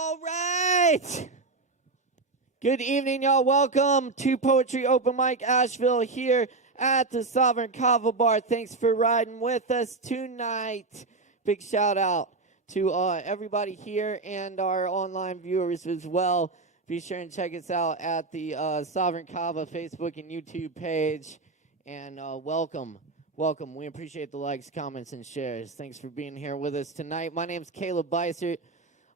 All right. Good evening, y'all. Welcome to Poetry Open Mic Asheville here at the Sovereign Kava Bar. Thanks for riding with us tonight. Big shout out to everybody here and our online viewers as well. Be sure and check us out at the Sovereign Kava Facebook and YouTube page. And welcome. We appreciate the likes, comments, and shares. Thanks for being here with us tonight. My name's Caleb Beissert.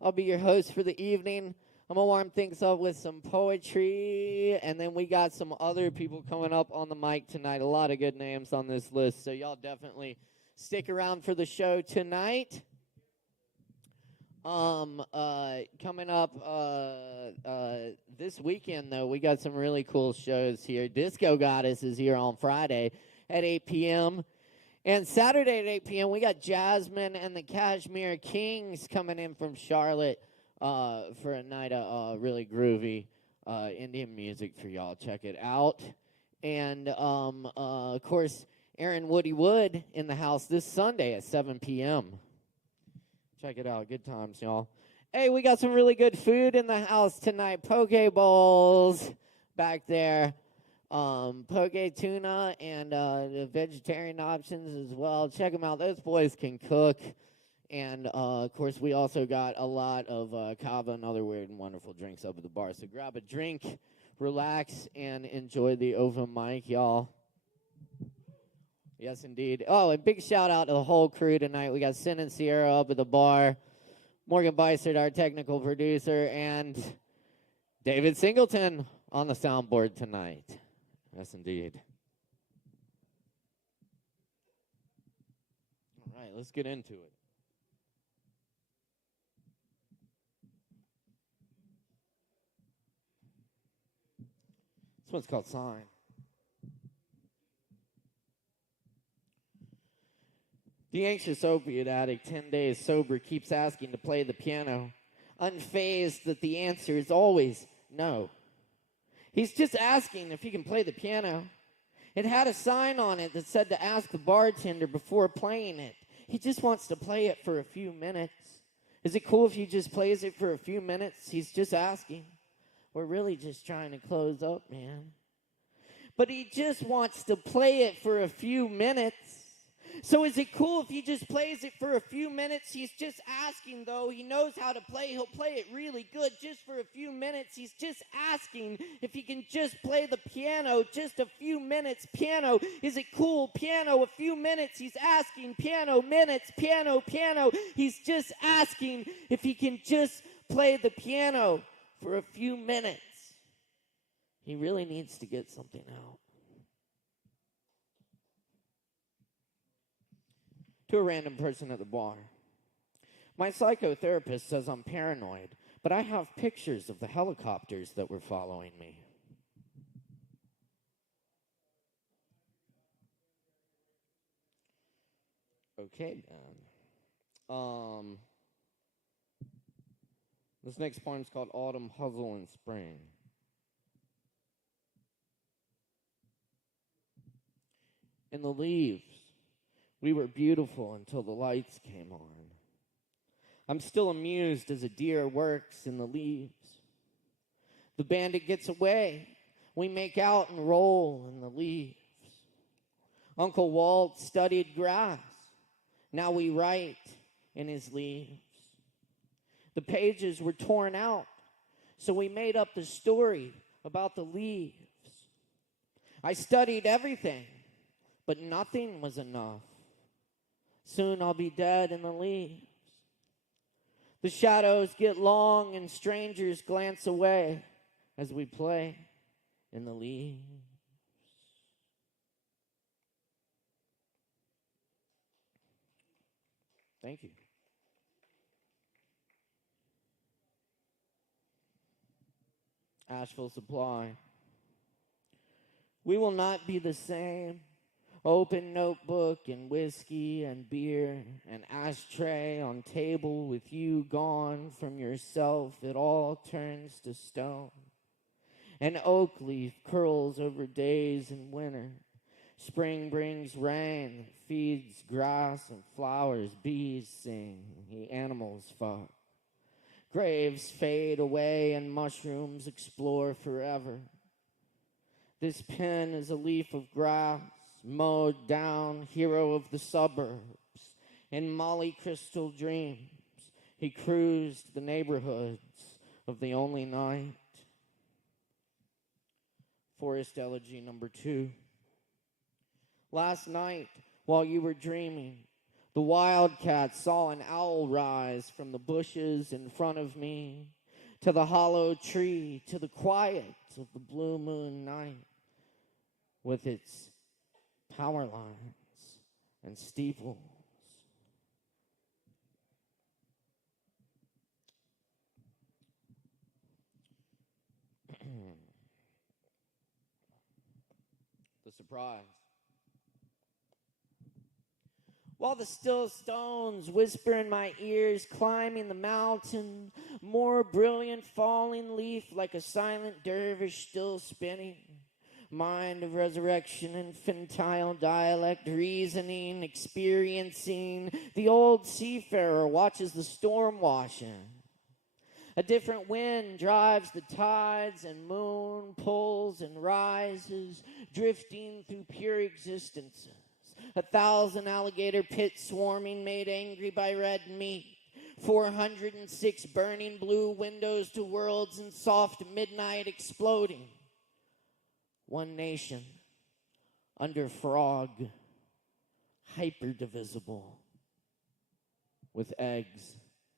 I'll be your host for the evening. I'm going to warm things up with some poetry, and then we got some other people coming up on the mic tonight. A lot of good names on this list, so y'all definitely stick around for the show tonight. Coming up this weekend, though, we got some really cool shows here. Disco Goddess is here on Friday at 8 p.m., and Saturday at 8 p.m., we got Jasmine and the Kashmir Kings coming in from Charlotte for a night of really groovy Indian music for y'all. Check it out. And, of course, Aaron Woody Wood in the house this Sunday at 7 p.m. Check it out. Good times, y'all. Hey, we got some really good food in the house tonight. Poke bowls back there. Poke tuna and the vegetarian options as well. Check them out. Those boys can cook. And, of course, we also got a lot of Kava and other weird and wonderful drinks up at the bar. So grab a drink, relax, and enjoy the open mic, y'all. Yes, indeed. Oh, and big shout-out to the whole crew tonight. We got Sin and Sierra up at the bar, Morgan Beissert, our technical producer, and David Singleton on the soundboard tonight. Yes, indeed. All right, let's get into it. This one's called Sign. The anxious opiate addict, 10 days sober, keeps asking to play the piano, unfazed that the answer is always no. He's just asking if he can play the piano. It had a sign on it that said to ask the bartender before playing it. He just wants to play it for a few minutes. Is it cool if he just plays it for a few minutes? He's just asking. We're really just trying to close up, man. But he just wants to play it for a few minutes. So is it cool if he just plays it for a few minutes? He's just asking, though. He knows how to play. He'll play it really good just for a few minutes. He's just asking if he can just play the piano just a few minutes. Piano. Is it cool? Piano. A few minutes. He's asking. Piano. Minutes. Piano. Piano. He's just asking if he can just play the piano for a few minutes. He really needs to get something out. To a random person at the bar. My psychotherapist says I'm paranoid, but I have pictures of the helicopters that were following me. Okay, then. This next poem is called Autumn, Hustle, and Spring. In the leaves, we were beautiful until the lights came on. I'm still amused as a deer works in the leaves. The bandit gets away. We make out and roll in the leaves. Uncle Walt studied grass. Now we write in his leaves. The pages were torn out, so we made up the story about the leaves. I studied everything, but nothing was enough. Soon I'll be dead in the leaves. The shadows get long and strangers glance away as we play in the leaves. Thank you. Asheville Supply. We will not be the same. Open notebook and whiskey and beer, an ashtray on table with you gone from yourself, it all turns to stone. An oak leaf curls over days in winter. Spring brings rain, feeds grass and flowers, bees sing, the animals fuck. Graves fade away and mushrooms explore forever. This pen is a leaf of grass, mowed down, hero of the suburbs. In Molly Crystal dreams, he cruised the neighborhoods of the only night. Forest Elegy number 2. Last night, while you were dreaming, the wildcat saw an owl rise from the bushes in front of me to the hollow tree, to the quiet of the blue moon night with its power lines and steeples. The surprise. While the still stones whisper in my ears, climbing the mountain, more brilliant falling leaf like a silent dervish still spinning. Mind of resurrection, infantile dialect, reasoning, experiencing. The old seafarer watches the storm wash in. A different wind drives the tides, and moon pulls and rises, drifting through pure existences. 1,000 alligator pits swarming, made angry by red meat. 406 burning blue windows to worlds in soft midnight exploding. One nation, under frog, hyper-divisible, with eggs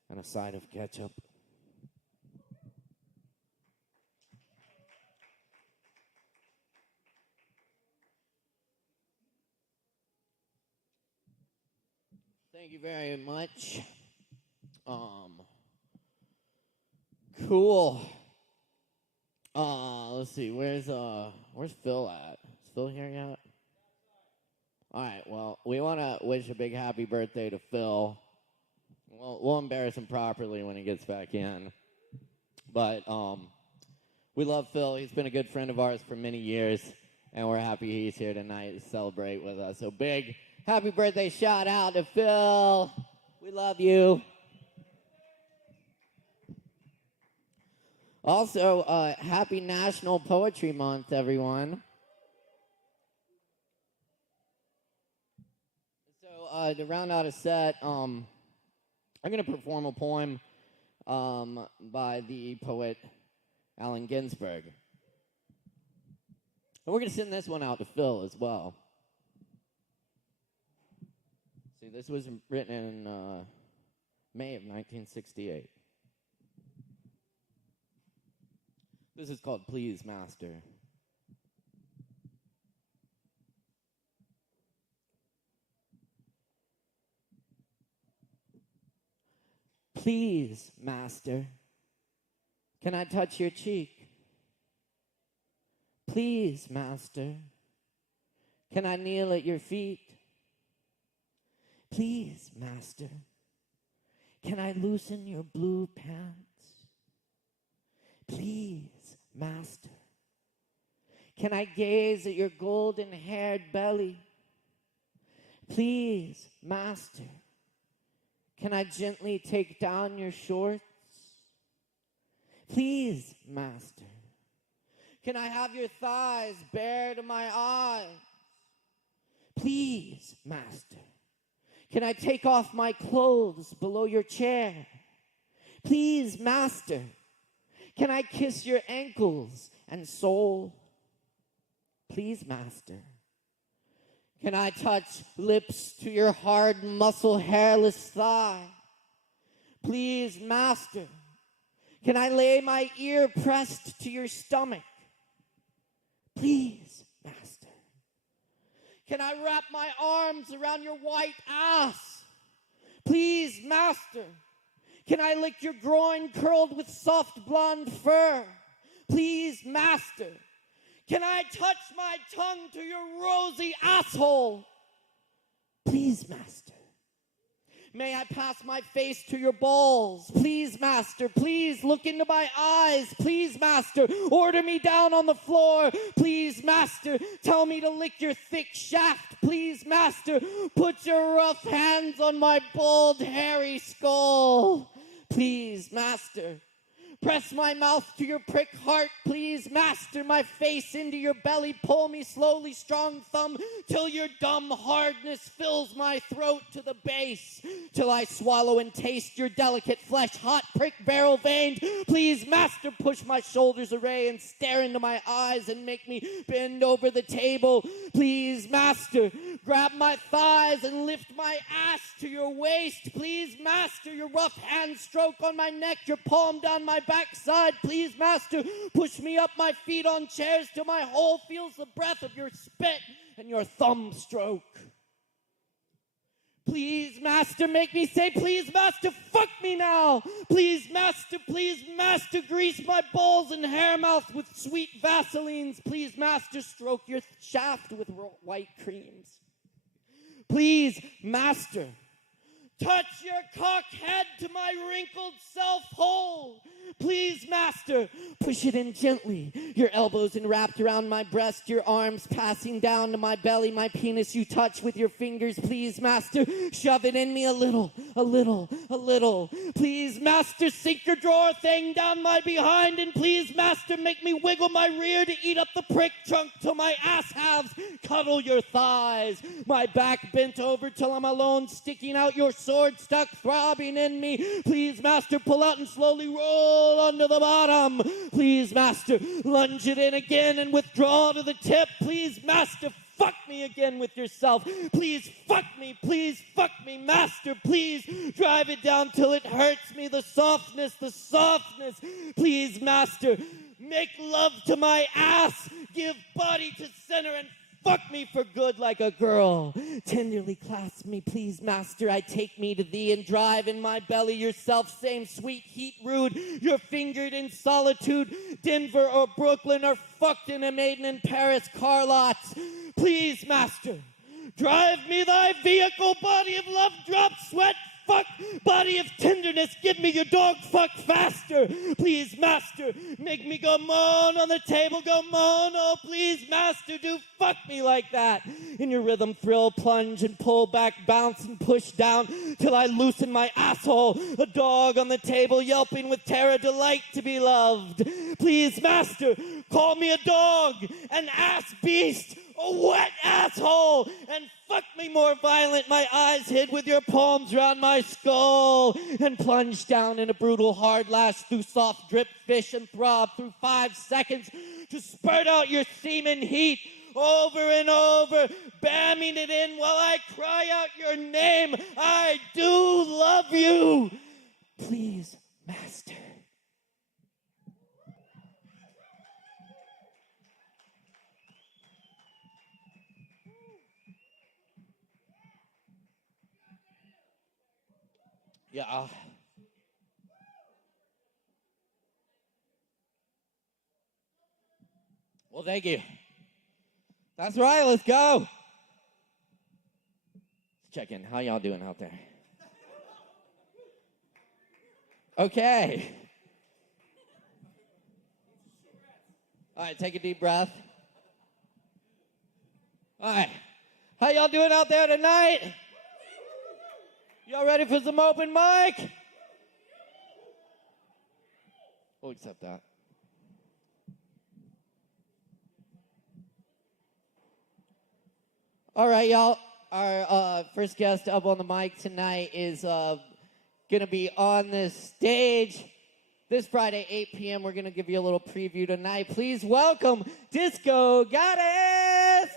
and a side of ketchup. Thank you very much. Cool. Let's see. Where's Phil at? Is Phil here yet? All right. Well, we want to wish a big happy birthday to Phil. We'll embarrass him properly when he gets back in. But we love Phil. He's been a good friend of ours for many years, and we're happy he's here tonight to celebrate with us. So big happy birthday shout out to Phil. We love you. Also, happy National Poetry Month, everyone. So, to round out a set, I'm going to perform a poem by the poet Allen Ginsberg. And we're going to send this one out to Phil as well. See, this was written in May of 1968. This is called Please, Master. Please, Master, can I touch your cheek? Please, Master, can I kneel at your feet? Please, Master, can I loosen your blue pants? Please, Master, can I gaze at your golden-haired belly? Please, Master, can I gently take down your shorts? Please, Master, can I have your thighs bare to my eyes? Please, Master, can I take off my clothes below your chair? Please, Master, can I kiss your ankles and sole? Please, Master, can I touch lips to your hard muscle, hairless thigh? Please, Master, can I lay my ear pressed to your stomach? Please, Master, can I wrap my arms around your white ass? Please, Master, can I lick your groin curled with soft blonde fur? Please, Master, can I touch my tongue to your rosy asshole? Please, Master, may I pass my face to your balls? Please, Master, please look into my eyes. Please, Master, order me down on the floor. Please, Master, tell me to lick your thick shaft. Please, Master, put your rough hands on my bald, hairy skull. please, master. Press my mouth to your prick heart, please, master. My face into your belly, pull me slowly, strong thumb, till your dumb hardness fills my throat to the base, till I swallow and taste your delicate flesh, hot prick barrel veined. Please, master, push my shoulders away and stare into my eyes and make me bend over the table. Please, master, grab my thighs and lift my ass to your waist. Please, master, your rough hand stroke on my neck, your palm down my backside. Please, master, push me up my feet on chairs till my hole feels the breath of your spit and your thumb stroke. Please, master, make me say, please, master, fuck me now. Please, master, grease my balls and hair mouth with sweet Vaselines. Please, master, stroke your shaft with white creams. Please, master, touch your cock head to my wrinkled self-hole. Please, master, push it in gently. Your elbows enwrapped around my breast, your arms passing down to my belly, my penis you touch with your fingers. Please, master, shove it in me a little. Please, master, sink your drawer thing down my behind, and please, master, make me wiggle my rear to eat up the prick trunk till my ass halves cuddle your thighs. My back bent over till I'm alone, sticking out your sword stuck throbbing in me. Please, master, pull out and slowly roll onto the bottom. Please, master, lunge it in again and withdraw to the tip. Please, master, fuck me again with yourself. Please fuck me, master. Please drive it down till it hurts me. The softness. Please, master, make love to my ass. Give body to center and fuck me for good like a girl. Tenderly clasp me, please, master. I take me to thee and drive in my belly yourself, same sweet heat rude. You're fingered in solitude. Denver or Brooklyn or fucked in a maiden in Paris car lots. Please, master, drive me thy vehicle, body of love, drop sweat, fuck, body of tenderness, give me your dog fuck faster. Please, master, make me go moan on the table, go moan. Oh, please, master, do fuck me like that. In your rhythm, thrill, plunge and pull back, bounce and push down till I loosen my asshole. A dog on the table, yelping with terror, delight to be loved. Please, master, call me a dog, an ass beast, a wet asshole, and fuck me more violent, my eyes hid with your palms round my skull, and plunge down in a brutal hard lash through soft drip fish and throb through 5 seconds to spurt out your semen heat over and over, bamming it in while I cry out your name. I do love you. Please, master. Yeah. Well, thank you. That's right, let's go. Let's check in. How y'all doing out there? Okay. All right, take a deep breath. All right. How y'all doing out there tonight? Y'all ready for some open mic? We'll accept that. All right, y'all. Our first guest up on the mic tonight is going to be on this stage this Friday, 8 p.m. We're going to give you a little preview tonight. Please welcome Disco Goddess!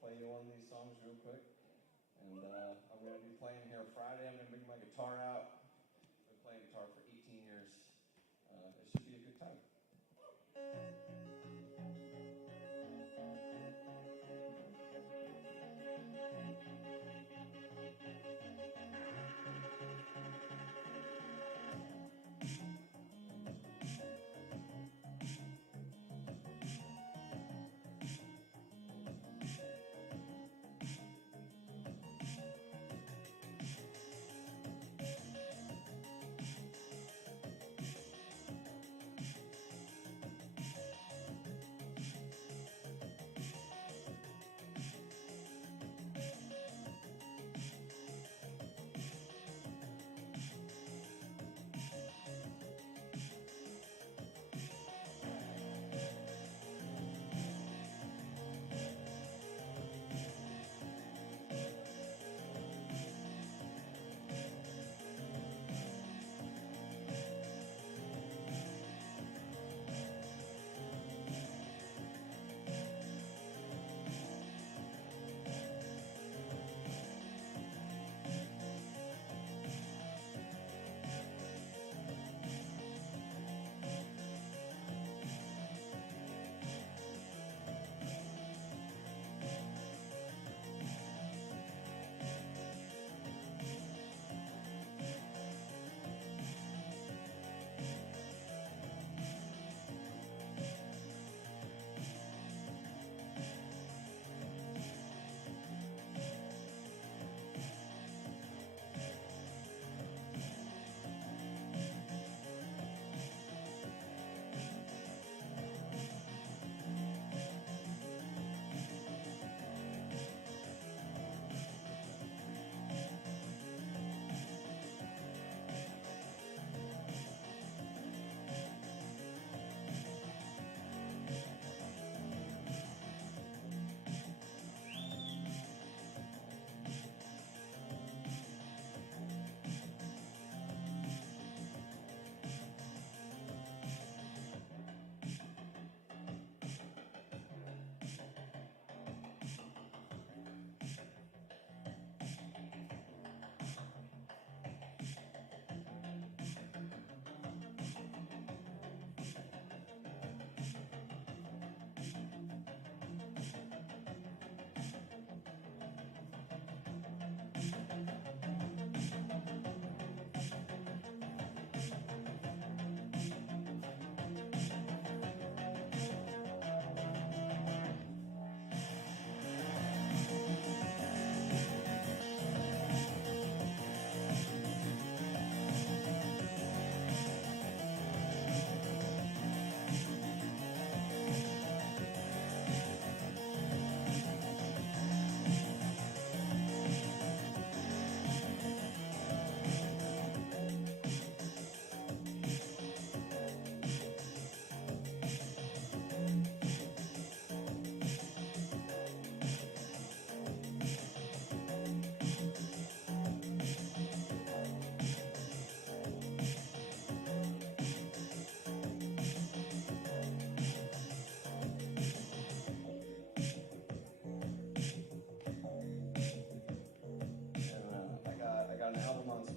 play you one of these songs real quick. And I'm going to be playing here Friday. I'm going to bring my guitar out. I've been playing guitar for 18 years. It should be a good time.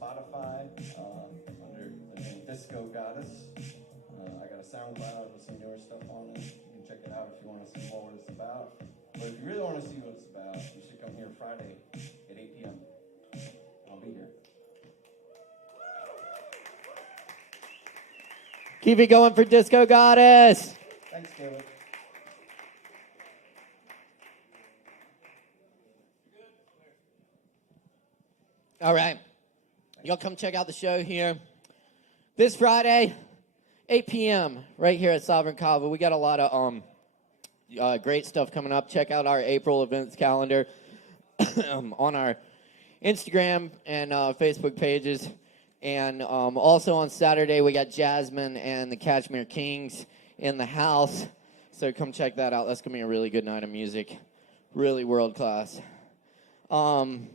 Spotify under the name Disco Goddess. I got a SoundCloud with some newer stuff on it. You can check it out if you want to see more what it's about. But if you really want to see what it's about, you should come here Friday at 8 p.m. I'll be here. Keep it going for Disco Goddess. Thanks, Caleb. All right. Y'all come check out the show here this Friday, 8 p.m. right here at Sovereign Kava. We got a lot of great stuff coming up. Check out our April events calendar on our Instagram and Facebook pages. And also on Saturday, we got Jasmine and the Kashmir Kings in the house. So come check that out. That's going to be a really good night of music. Really world class. Cool.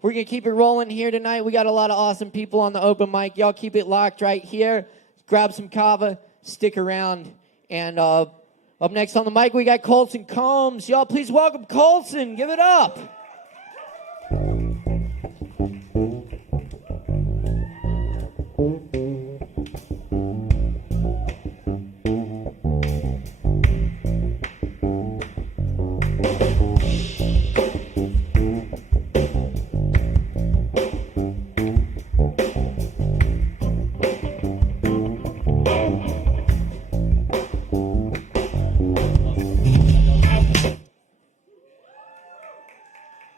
We're going to keep it rolling here tonight. We got a lot of awesome people on the open mic. Y'all keep it locked right here. Grab some kava, stick around, and Up next on the mic, we got Colson Combs. Y'all, please welcome Colson. Give it up.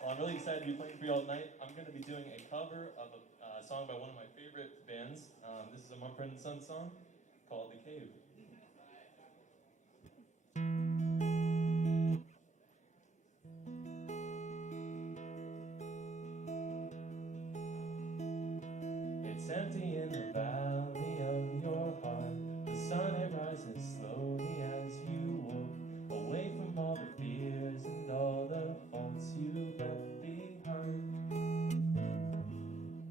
I'm really excited to be playing for you all tonight. I'm going to be doing a cover of a song by one of my favorite bands. This is a Mumford & Sons song called The Cave. It's empty in the valley of your heart. The sun, it rises slowly as you walk away from all the fears and all the faults you left behind.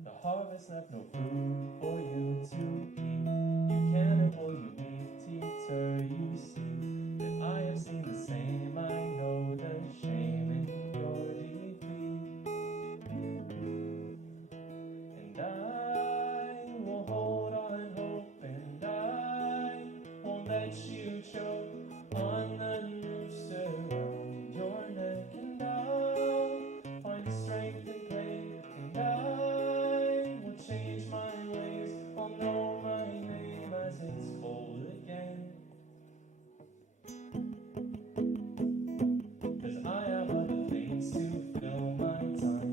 The harvest left no fruit for you to eat. You can't and will you need to deter you see that I have seen the same. I know the shame in your defeat, and I will hold on hope, and I won't let you choke on the noose around your neck, and I'll find strength and pain, and I will change my ways. I'll know my name as it's cold again, 'cause I have other things to fill my time.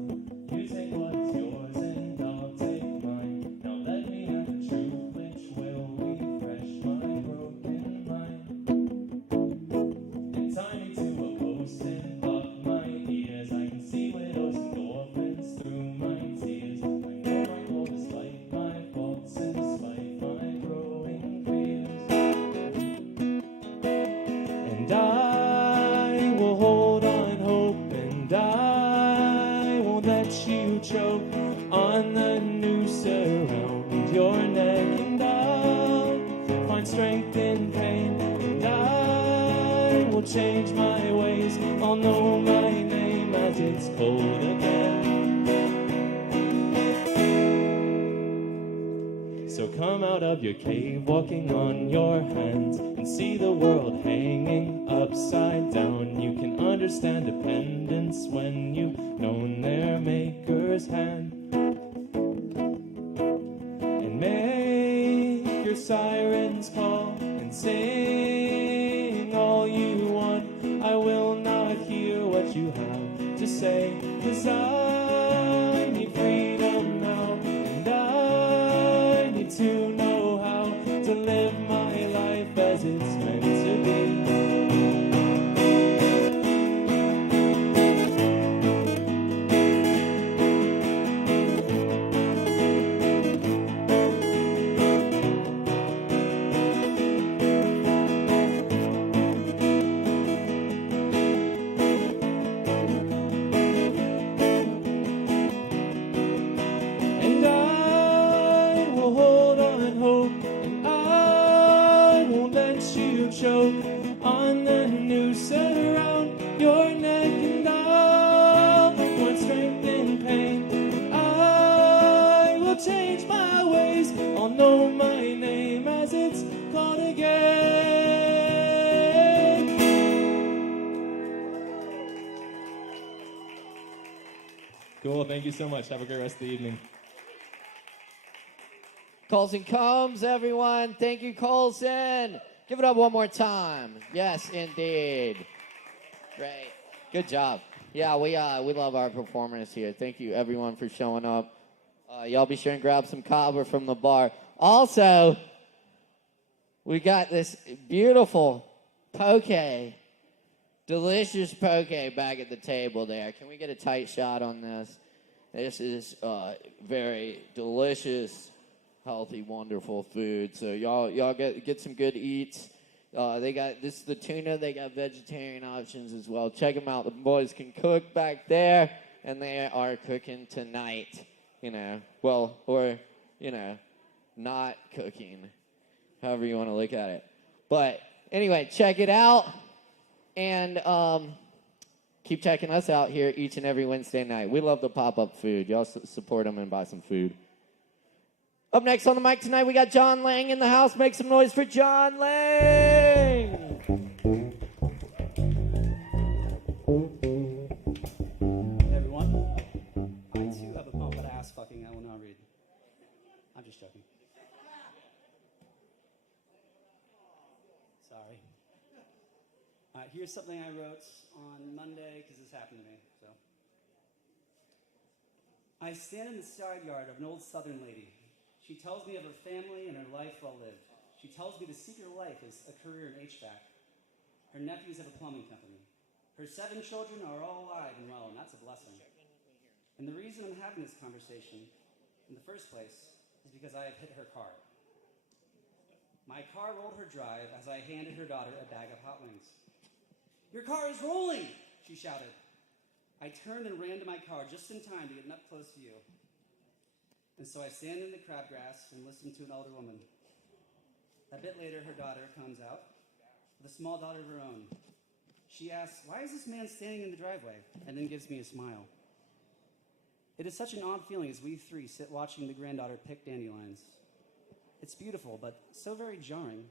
You take what's yours and I'll take mine. Now let me have the truth which will refresh my broken mind, and tie me to a post and plug my ears. I can see widows and orphans through my tears. I know my goal despite my faults and despite my growing fears, and I will hold on hope, and I won't let you choke on the noose around your neck, and I'll find strength in pain, and I will change my ways. I'll know my name as it's cold again. So come out of your cave walking on your hands and see the world hanging upside down. You can understand dependence when you've known their maker's hand, and make your sirens call and sing all you want. I will not hear what you have to say, 'cause I need freedom now, and I need to know how to live my life as it's meant to be. And I will hold on hope, and I won't let you choke on the noose around your neck, and I'll find strength in pain, and I will change my ways. I'll know my name as it's called again. Cool, thank you so much. Have a great rest of the evening. Colson Combs, everyone. Thank you, Colson. Give it up one more time. Yes, indeed. Great. Good job. Yeah, we love our performers here. Thank you, everyone, for showing up. Y'all be sure and grab some Kava from the bar. Also, we got this beautiful poke, delicious poke back at the table there. Can we get a tight shot on this? This is very delicious, healthy, wonderful food. So y'all get some good eats. They got this is the tuna. They got vegetarian options as well. Check them out. The boys can cook back there, and they are cooking tonight. Or not cooking, however you want to look at it. But Anyway, check it out. And keep checking us out here each and every Wednesday night. We love the pop-up food. Y'all support them and buy some food. Up next on the mic tonight, we got John Lang in the house. Make some noise for John Lang. Hey everyone. I too have a poem about ass fucking I will now read. I'm just joking. Sorry. All right, here's something I wrote on Monday because this happened to me. So, I stand in the side yard of an old Southern lady. She tells me of her family and her life well lived. She tells me the secret of life is a career in HVAC. Her nephews have a plumbing company. Her 7 children are all alive and well, and that's a blessing. And the reason I'm having this conversation in the first place is because I have hit her car. My car rolled her drive as I handed her daughter a bag of hot wings. "Your car is rolling!" she shouted. I turned and ran to my car just in time to get up close to you. And so I stand in the crabgrass and listen to an older woman. A bit later, her daughter comes out with a small daughter of her own. She asks, "Why is this man standing in the driveway?" and then gives me a smile. It is such an odd feeling as we 3 sit watching the granddaughter pick dandelions. It's beautiful, but so very jarring.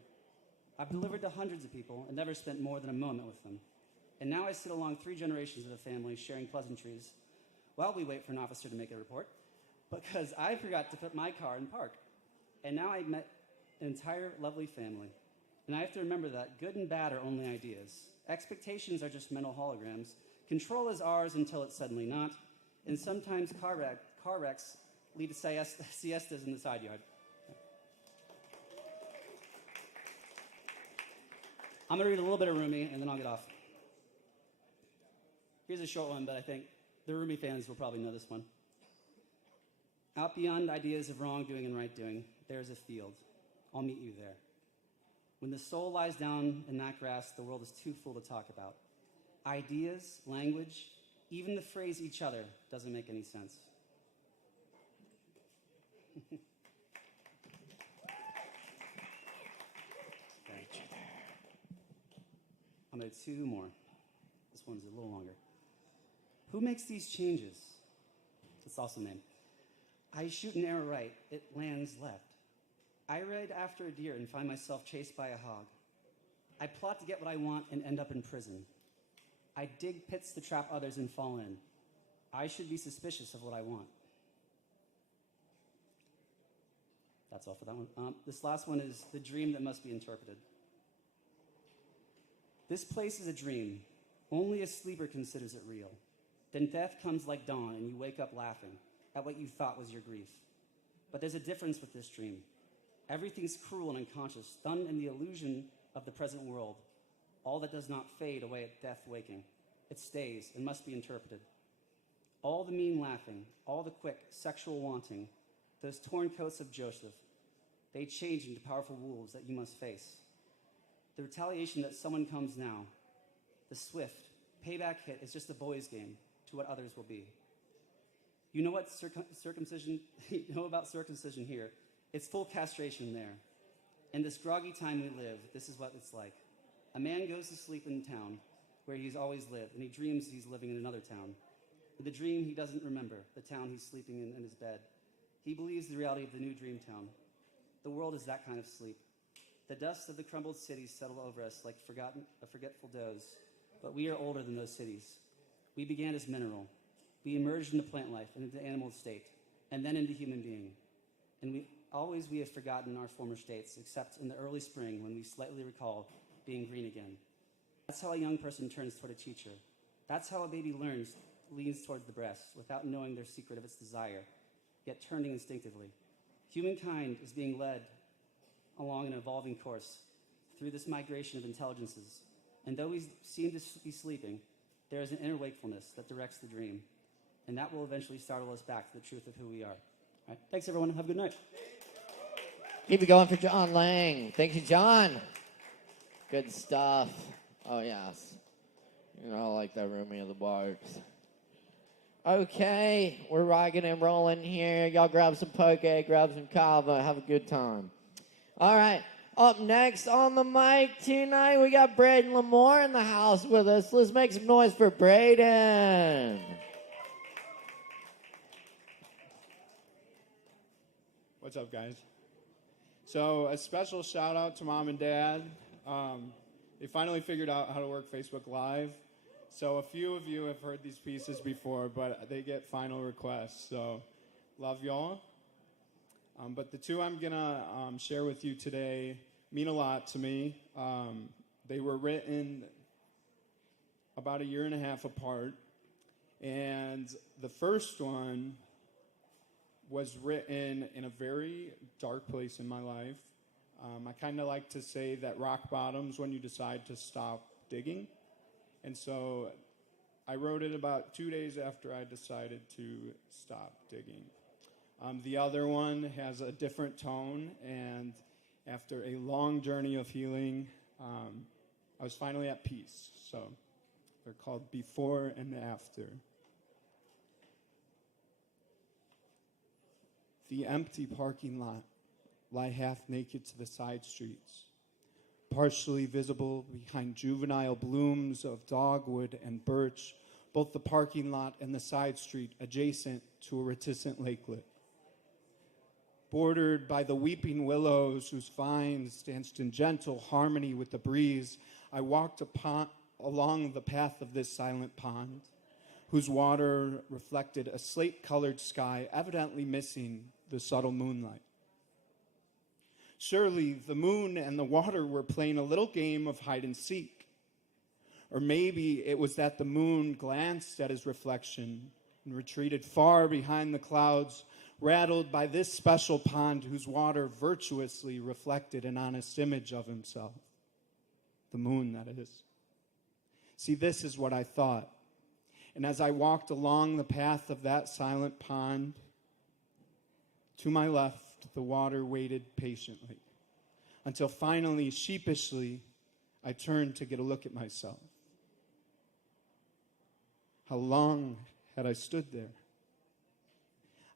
I've delivered to hundreds of people and never spent more than a moment with them. And now I sit along 3 generations of a family sharing pleasantries while we wait for an officer to make a report, because I forgot to put my car in park. And now I've met an entire lovely family. And I have to remember that good and bad are only ideas. Expectations are just mental holograms. Control is ours until it's suddenly not. And sometimes car wrecks lead to siestas in the side yard. I'm going to read a little bit of Rumi, and then I'll get off. Here's a short one, but I think the Rumi fans will probably know this one. Out beyond ideas of wrongdoing and right doing, there is a field. I'll meet you there. When the soul lies down in that grass, the world is too full to talk about. Ideas, language, even the phrase each other doesn't make any sense. I'm going to do 2 more. This one's a little longer. Who makes these changes? It's also named. I shoot an arrow right, it lands left. I ride after a deer and find myself chased by a hog. I plot to get what I want and end up in prison. I dig pits to trap others and fall in. I should be suspicious of what I want. That's all for that one. This last one is the dream that must be interpreted. This place is a dream. Only a sleeper considers it real. Then death comes like dawn and you wake up laughing at what you thought was your grief. But there's a difference with this dream. Everything's cruel and unconscious, done in the illusion of the present world. All that does not fade away at death waking. It stays and must be interpreted. All the mean laughing, all the quick sexual wanting, those torn coats of Joseph, they change into powerful wolves that you must face. The retaliation that someone comes now, the swift payback hit is just a boy's game to what others will be. You know what circumcision? You know about circumcision here. It's full castration there. In this groggy time we live, this is what it's like. A man goes to sleep in town where he's always lived, and he dreams he's living in another town. In the dream, he doesn't remember the town he's sleeping in his bed. He believes the reality of the new dream town. The world is that kind of sleep. The dust of the crumbled cities settle over us like a forgetful doze, but we are older than those cities. We began as mineral. We emerged into plant life and into animal state, and then into human being. And we have forgotten our former states, except in the early spring when we slightly recall being green again. That's how a young person turns toward a teacher. That's how a baby leans towards the breast, without knowing their secret of its desire, yet turning instinctively. Humankind is being led along an evolving course through this migration of intelligences. And though we seem to be sleeping, there is an inner wakefulness that directs the dream. And that will eventually startle us back to the truth of who we are. All right. Thanks, everyone. Have a good night. Keep it going for John Lang. Thank you, John. Good stuff. Oh, yes. You know, I like that Rumi of the Barks. Okay, we're rocking and rolling here. Y'all grab some poke, grab some kava, have a good time. All right. Up next on the mic tonight, we got Braden Lamore in the house with us. Let's make some noise for Braden. What's up, guys? So a special shout out to Mom and Dad. They finally figured out how to work Facebook Live. So a few of you have heard these pieces before, but they get final requests. So love y'all. But the two I'm going to share with you today mean a lot to me. They were written about a year and a half apart. And the first one was written in a very dark place in my life. I kind of like to say that rock bottom's when you decide to stop digging. And so I wrote it about 2 days after I decided to stop digging. The other one has a different tone, and after a long journey of healing, I was finally at peace. So they're called Before and After. The empty parking lot lie half naked to the side streets, partially visible behind juvenile blooms of dogwood and birch, both the parking lot and the side street adjacent to a reticent lakelet. Bordered by the weeping willows whose vines danced in gentle harmony with the breeze, I walked along the path of this silent pond, whose water reflected a slate-colored sky, evidently missing the subtle moonlight. Surely the moon and the water were playing a little game of hide and seek. Or maybe it was that the moon glanced at his reflection and retreated far behind the clouds, rattled by this special pond whose water virtuously reflected an honest image of himself. The moon, that is. See, this is what I thought. And as I walked along the path of that silent pond, to my left, the water waited patiently, until finally, sheepishly, I turned to get a look at myself. How long had I stood there?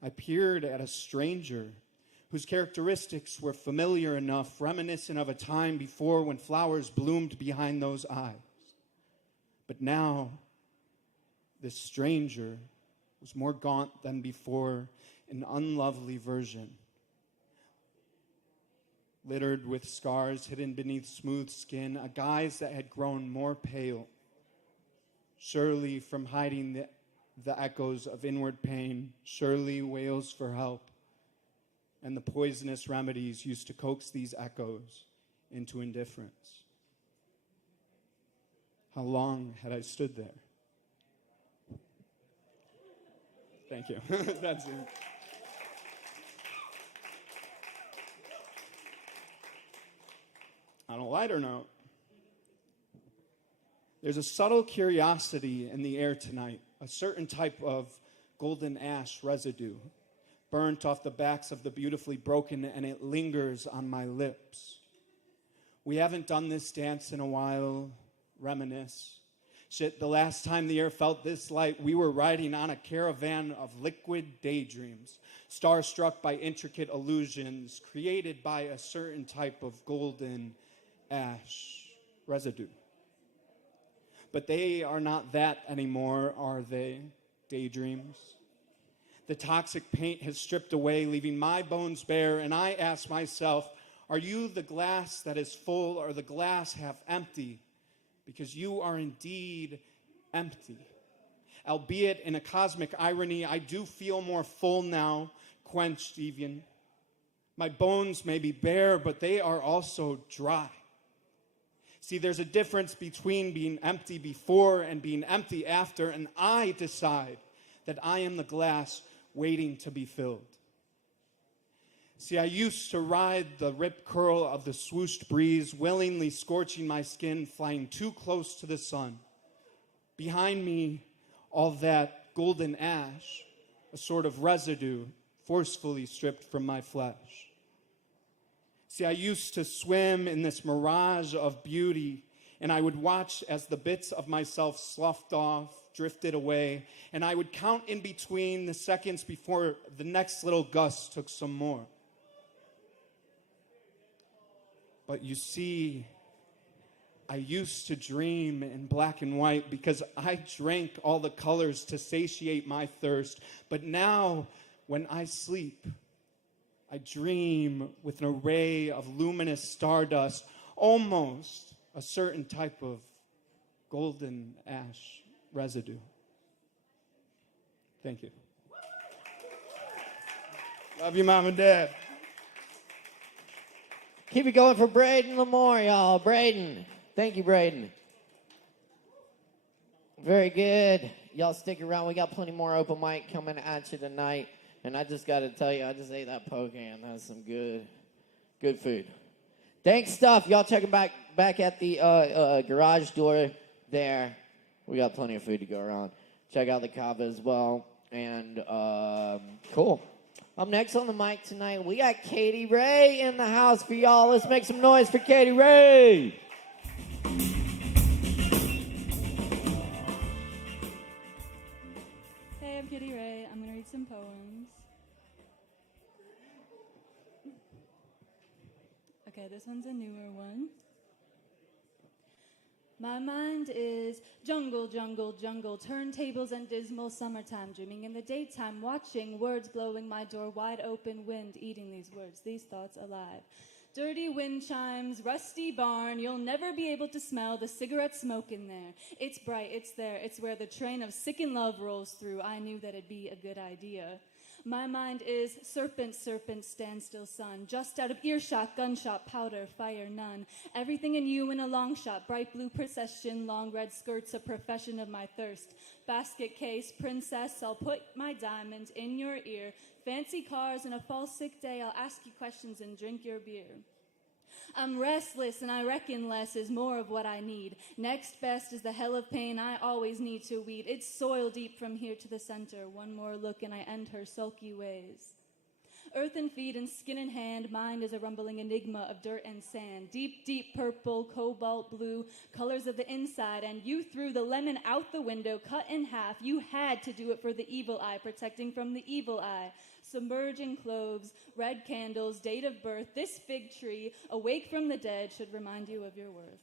I peered at a stranger whose characteristics were familiar enough, reminiscent of a time before when flowers bloomed behind those eyes. But now, this stranger was more gaunt than before, an unlovely version, littered with scars hidden beneath smooth skin, a guise that had grown more pale, surely from hiding the echoes of inward pain, surely wails for help, and the poisonous remedies used to coax these echoes into indifference. How long had I stood there? Thank you. That's it. On a lighter note, there's a subtle curiosity in the air tonight, a certain type of golden ash residue burnt off the backs of the beautifully broken, and it lingers on my lips. We haven't done this dance in a while. Reminisce. Shit, the last time the air felt this light, we were riding on a caravan of liquid daydreams, starstruck by intricate illusions created by a certain type of golden ash residue. But they are not that anymore, are they? Daydreams. The toxic paint has stripped away, leaving my bones bare, and I ask myself, are you the glass that is full or the glass half empty? Because you are indeed empty. Albeit in a cosmic irony, I do feel more full now, quenched even. My bones may be bare, but they are also dry. See, there's a difference between being empty before and being empty after, and I decide that I am the glass waiting to be filled. See, I used to ride the rip curl of the swooshed breeze, willingly scorching my skin, flying too close to the sun. Behind me, all that golden ash, a sort of residue, forcefully stripped from my flesh. See, I used to swim in this mirage of beauty, and I would watch as the bits of myself sloughed off, drifted away, and I would count in between the seconds before the next little gust took some more. But you see, I used to dream in black and white because I drank all the colors to satiate my thirst. But now, when I sleep, I dream with an array of luminous stardust, almost a certain type of golden ash residue. Thank you. Love you, Mom and Dad. Keep it going for Braden Lamore, y'all. Braden. Thank you, Braden. Very good. Y'all stick around. We got plenty more open mic coming at you tonight. And I just got to tell you, I just ate that poke and that's some good food. Thanks, stuff. Y'all check back at the garage door there. We got plenty of food to go around. Check out the Kava as well. And cool. Up next on the mic tonight, we got Katie Ray in the house for y'all. Let's make some noise for Katie Ray. Hey, I'm Katie Ray. I'm going to read some poems. Okay, this one's a newer one. My mind is jungle, jungle, jungle, turntables and dismal summertime, dreaming in the daytime, watching words blowing my door wide open, wind eating these words, these thoughts alive. Dirty wind chimes, rusty barn, you'll never be able to smell the cigarette smoke in there. It's bright, it's there, it's where the train of sick and love rolls through. I knew that it'd be a good idea. My mind is serpent, serpent, standstill sun. Just out of earshot, gunshot, powder, fire, none. Everything in you in a long shot, bright blue procession, long red skirts, a profession of my thirst. Basket case, princess, I'll put my diamond in your ear. Fancy cars and a fall sick day, I'll ask you questions and drink your beer. I'm restless and I reckon less is more of what I need. Next best is the hell of pain I always need to weed. It's soil deep from here to the center. One more look and I end her sulky ways. Earth and feet and skin in hand, mind is a rumbling enigma of dirt and sand. Deep, deep purple, cobalt blue, colors of the inside. And you threw the lemon out the window, cut in half. You had to do it for the evil eye, protecting from the evil eye. Submerging cloves, red candles, date of birth, this fig tree, awake from the dead, should remind you of your worth.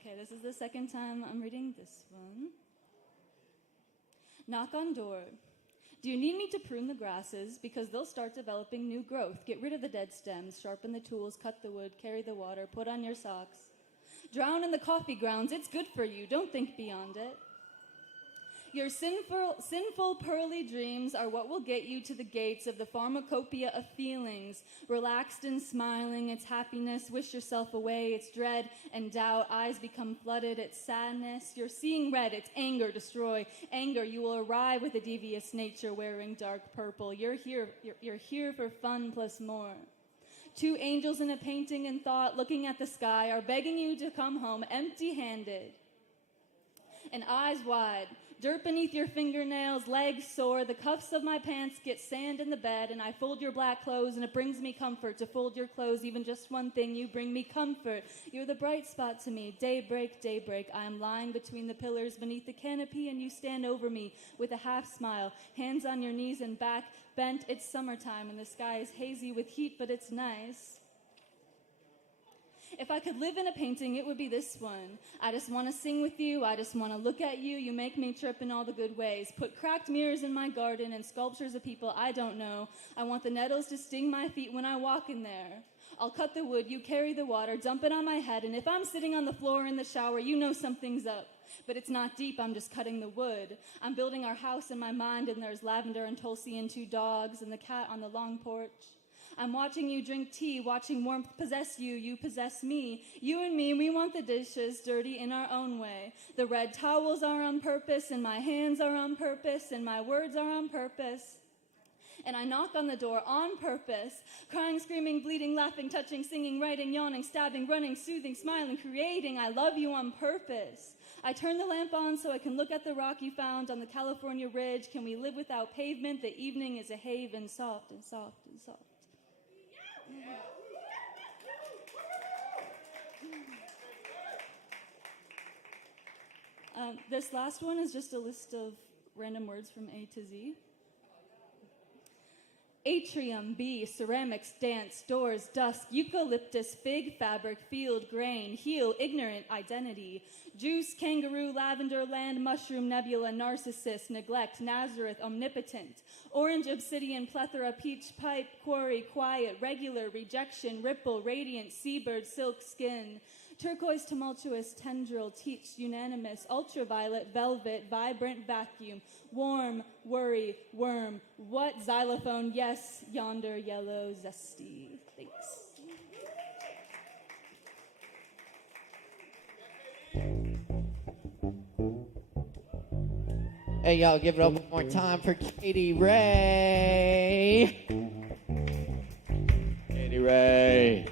Okay, this is the second time I'm reading this one. Knock on door. Do you need me to prune the grasses? Because they'll start developing new growth. Get rid of the dead stems, sharpen the tools, cut the wood, carry the water, put on your socks. Drown in the coffee grounds, it's good for you, don't think beyond it. Your sinful pearly dreams are what will get you to the gates of the pharmacopoeia of feelings. Relaxed and smiling, it's happiness, wish yourself away, it's dread and doubt, eyes become flooded, it's sadness. You're seeing red, it's anger, destroy. Anger, you will arrive with a devious nature wearing dark purple. You're here for fun plus more. Two angels in a painting and thought, looking at the sky, are begging you to come home empty-handed and eyes wide. Dirt beneath your fingernails, legs sore. The cuffs of my pants get sand in the bed, and I fold your black clothes, and it brings me comfort to fold your clothes. Even just one thing, you bring me comfort. You're the bright spot to me. Daybreak, daybreak. I am lying between the pillars beneath the canopy, and you stand over me with a half smile, hands on your knees and back, bent. It's summertime, and the sky is hazy with heat, but it's nice. If I could live in a painting, it would be this one. I just want to sing with you. I just want to look at you. You make me trip in all the good ways. Put cracked mirrors in my garden and sculptures of people I don't know. I want the nettles to sting my feet when I walk in there. I'll cut the wood, you carry the water, dump it on my head, and if I'm sitting on the floor in the shower, you know something's up. But it's not deep, I'm just cutting the wood. I'm building our house in my mind, and there's lavender and Tulsi and two dogs and the cat on the long porch. I'm watching you drink tea, watching warmth possess you, you possess me. You and me, we want the dishes dirty in our own way. The red towels are on purpose, and my hands are on purpose, and my words are on purpose. And I knock on the door on purpose, crying, screaming, bleeding, laughing, touching, singing, writing, yawning, stabbing, running, soothing, smiling, creating. I love you on purpose. I turn the lamp on so I can look at the rock you found on the California ridge. Can we live without pavement? The evening is a haven, soft and soft and soft. This last one is just a list of random words from A to Z. Atrium, bee, ceramics, dance, doors, dusk, eucalyptus, fig, fabric, field, grain, heel, ignorant, identity, juice, kangaroo, lavender, land, mushroom, nebula, narcissus, neglect, Nazareth, omnipotent, orange, obsidian, plethora, peach, pipe, quarry, quiet, regular, rejection, ripple, radiant, seabird, silk, skin, turquoise, tumultuous, tendril, teach, unanimous, ultraviolet, velvet, vibrant, vacuum, warm, worry, worm, what, xylophone, yes, yonder, yellow, zesty. Thanks. Hey, y'all, give it up one more time for Katie Ray. Katie Ray.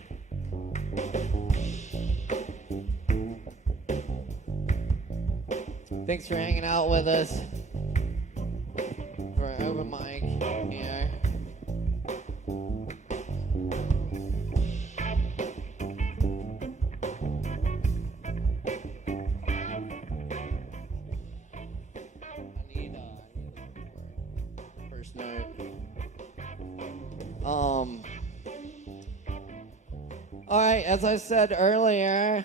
Thanks for hanging out with us for open mic here. I need first note. All right, as I said earlier,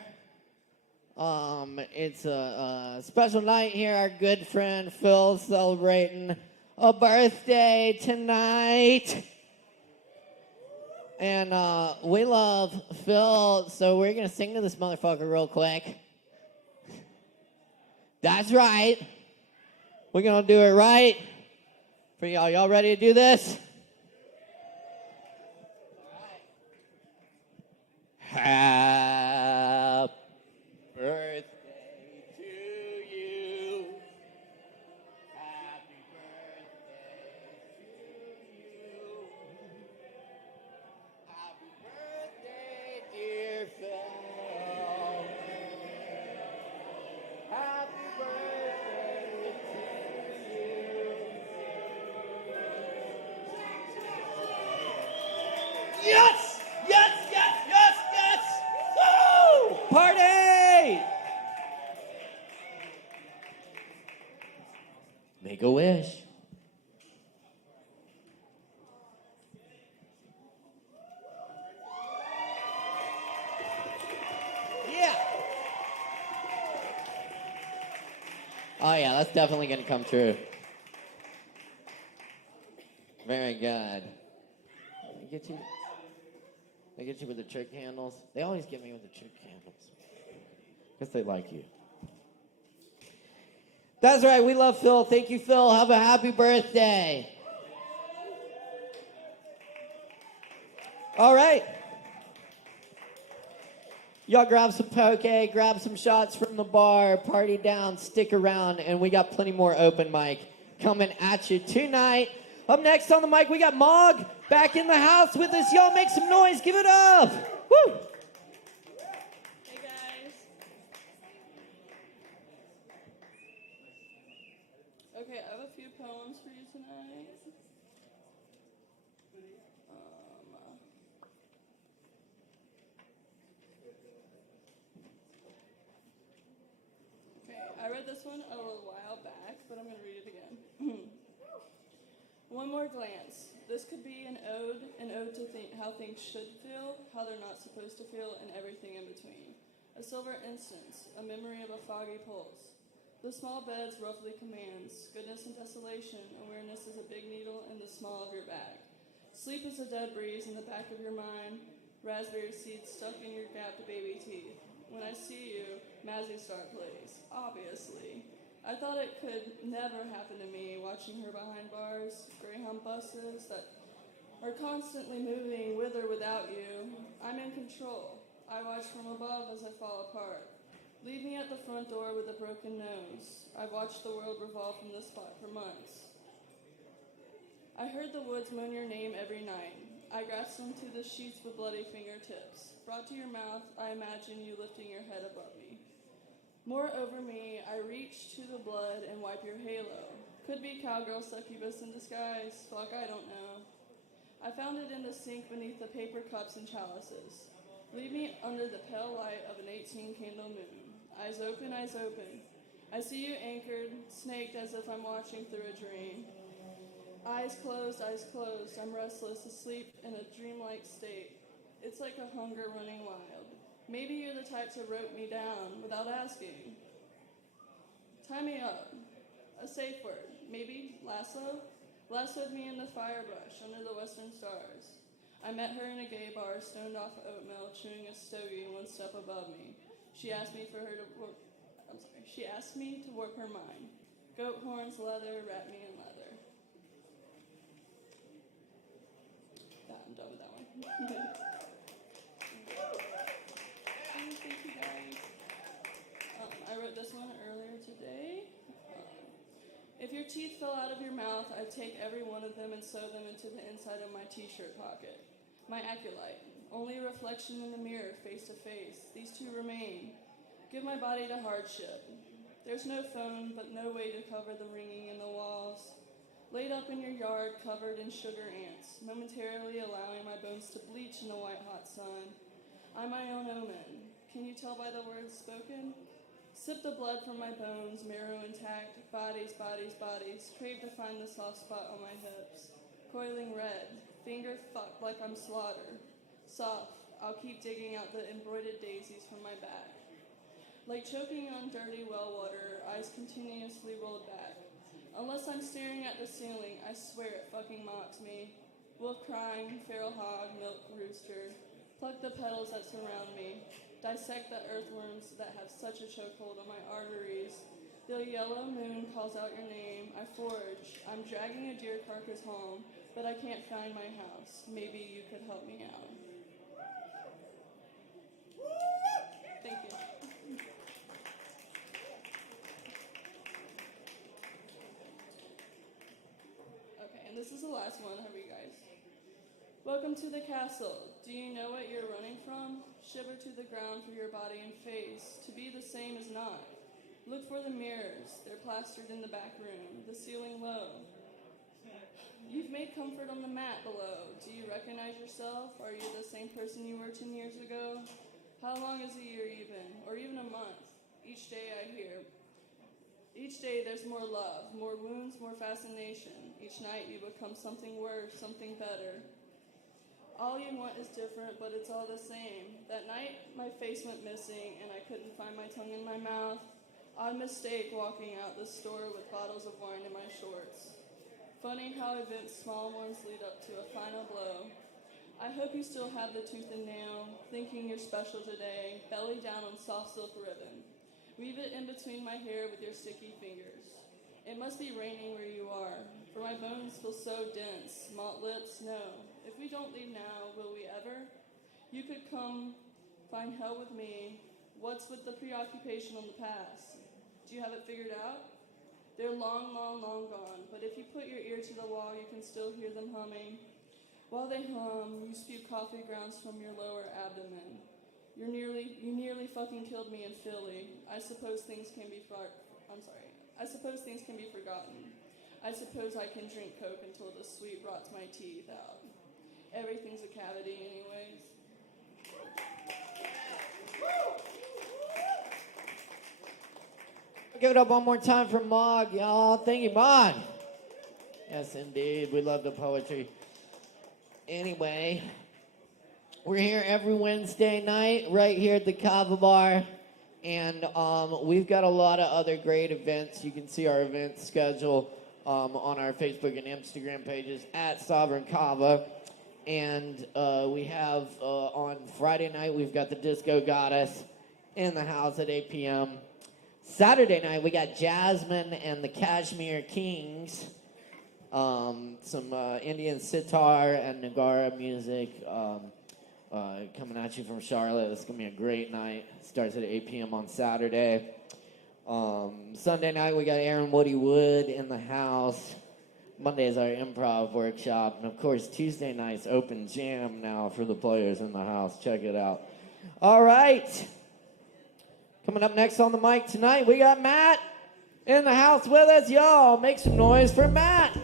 it's a special night here. Our good friend Phil celebrating a birthday tonight. And we love Phil, so we're going to sing to this motherfucker real quick. That's right. We're going to do it right for y'all. Y'all ready to do this? Happy birthday to you. Happy birthday to you. Happy birthday, dear Phil. Happy birthday to you. Yes! Yes! Yes! Yes! Yes! Woo! Party! Make a wish. Yeah. Oh yeah, that's definitely gonna come true. Very good. They get you with the trick handles. They always get me with the trick handles. Guess they like you. That's right. We love Phil. Thank you, Phil. Have a happy birthday. All right. Y'all grab some poke, grab some shots from the bar, party down, stick around, and we got plenty more open mic coming at you tonight. Up next on the mic, we got Mog back in the house with us. Y'all make some noise. Give it up. Woo! Hey guys. Okay, I have a few poems for you tonight. Okay, I read this one a little while back, but I'm going to read it again. One more glance. This could be an ode to how things should feel, how they're not supposed to feel, and everything in between. A silver instance, a memory of a foggy pulse. The small beds roughly commands, goodness and desolation, awareness is a big needle in the small of your back. Sleep is a dead breeze in the back of your mind, raspberry seeds stuck in your gapped baby teeth. When I see you, Mazzy Star plays, obviously. I thought it could never happen to me, watching her behind bars, Greyhound buses that are constantly moving with or without you. I'm in control. I watch from above as I fall apart. Leave me at the front door with a broken nose. I've watched the world revolve from this spot for months. I heard the woods moan your name every night. I grasped onto the sheets with bloody fingertips. Brought to your mouth, I imagine you lifting your head above me. More over me, I reach to the blood and wipe your halo. Could be cowgirl succubus in disguise. Fuck, I don't know. I found it in the sink beneath the paper cups and chalices. Leave me under the pale light of an 18-candle moon. Eyes open, eyes open. I see you anchored, snaked as if I'm watching through a dream. Eyes closed, I'm restless, asleep in a dreamlike state. It's like a hunger running wild. Maybe you're the type to rope me down without asking. Tie me up. A safe word. Maybe lasso? Lassoed me in the firebrush under the western stars. I met her in a gay bar, stoned off oatmeal, chewing a stogie one step above me. She asked me to warp her mind. Goat horns, leather, wrap me in leather. I'm done with that one. Thank you guys. I wrote this one earlier today. If your teeth fell out of your mouth, I'd take every one of them and sew them into the inside of my t-shirt pocket. My acolyte. Only a reflection in the mirror, face to face. These two remain. Give my body to hardship. There's no phone, but no way to cover the ringing in the walls. Laid up in your yard, covered in sugar ants, momentarily allowing my bones to bleach in the white-hot sun. I'm my own omen. Can you tell by the words spoken? Sip the blood from my bones, marrow intact, bodies, crave to find the soft spot on my hips. Coiling red, finger fucked like I'm slaughtered. Soft, I'll keep digging out the embroidered daisies from my back. Like choking on dirty well water, eyes continuously rolled back. Unless I'm staring at the ceiling, I swear it fucking mocks me. Wolf crying, feral hog, milk rooster. Pluck the petals that surround me. Dissect the earthworms that have such a chokehold on my arteries. The yellow moon calls out your name. I forge. I'm dragging a deer carcass home, but I can't find my house. Maybe you could help me out. Thank you. Okay, and this is the last one. How are you guys? Welcome to the castle. Do you know what you're running from? Shiver to the ground for your body and face. To be the same is not. Look for the mirrors. They're plastered in the back room. The ceiling low. You've made comfort on the mat below. Do you recognize yourself? Are you the same person you were 10 years ago? How long is a year even? Or even a month? Each day I hear. Each day there's more love, more wounds, more fascination. Each night you become something worse, something better. All you want is different, but it's all the same. That night, my face went missing, and I couldn't find my tongue in my mouth. Odd mistake walking out the store with bottles of wine in my shorts. Funny how events, small ones, lead up to a final blow. I hope you still have the tooth and nail, thinking you're special today, belly down on soft silk ribbon. Weave it in between my hair with your sticky fingers. It must be raining where you are, for my bones feel so dense. Malt lips, no. If we don't leave now, will we ever? You could come find hell with me. What's with the preoccupation on the past? Do you have it figured out? They're long, long, long gone, but if you put your ear to the wall, you can still hear them humming. While they hum, you spew coffee grounds from your lower abdomen. You nearly fucking killed me in Philly. I suppose things can be forgotten. I suppose I can drink Coke until the sweet rots my teeth out. Everything's a cavity anyways. Give it up one more time for Mog, y'all. Thank you, Mog. Yes, indeed. We love the poetry. Anyway, we're here every Wednesday night right here at the Kava bar. And we've got a lot of other great events. You can see our event schedule on our Facebook and Instagram pages at Sovereign Kava. And we have on Friday night, we've got the Disco Goddess in the house at 8 p.m. Saturday night, we got Jasmine and the Kashmir Kings. Some Indian sitar and Nagara music coming at you from Charlotte. It's going to be a great night. Starts at 8 p.m. on Saturday. Sunday night, we got Aaron Woody Wood in the house. Monday is our improv workshop. And, of course, Tuesday night's open jam now for the players in the house. Check it out. All right. Coming up next on the mic tonight, we got Matt in the house with us. Y'all, make some noise for Matt.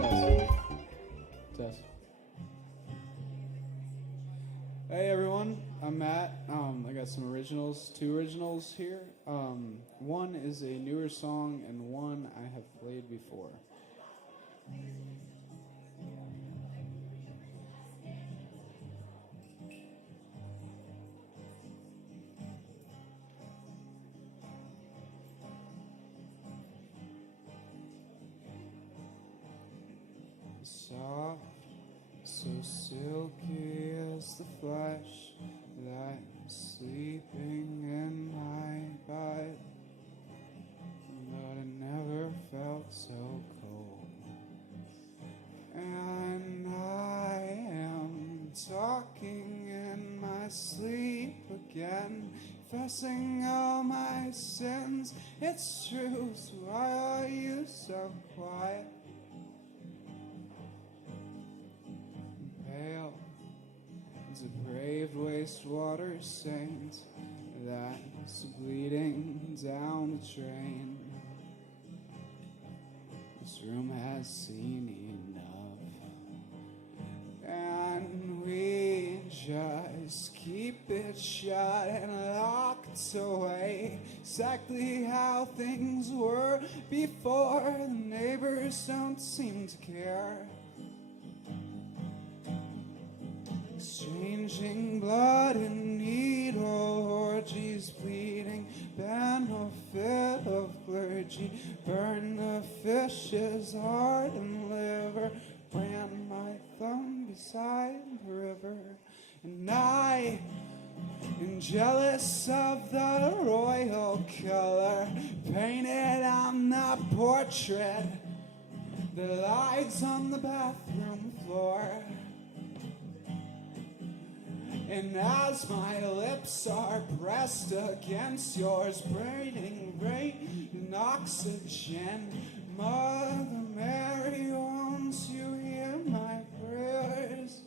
Test. Hey everyone, I'm Matt. I got some originals, 2 originals here. One is a newer song and one I have played before. Soft, so silky as the flesh that's sleeping in my bed, but it never felt so cold. And I am talking in my sleep again, confessing all my sins. It's true, so why are you so quiet? Pale as a braved wastewater saint that's bleeding down the drain. This room has seen enough, and we just keep it shut and locked away, exactly how things were before. The neighbors don't seem to care. Exchanging blood and needle orgies, bleeding benefit of clergy, burn the fish's heart and liver, brand my thumb beside the river. And I am jealous of the royal color painted on the portrait that lies on the bathroom floor. And as my lips are pressed against yours, breathing rain and oxygen, Mother Mary, won't you hear my prayers?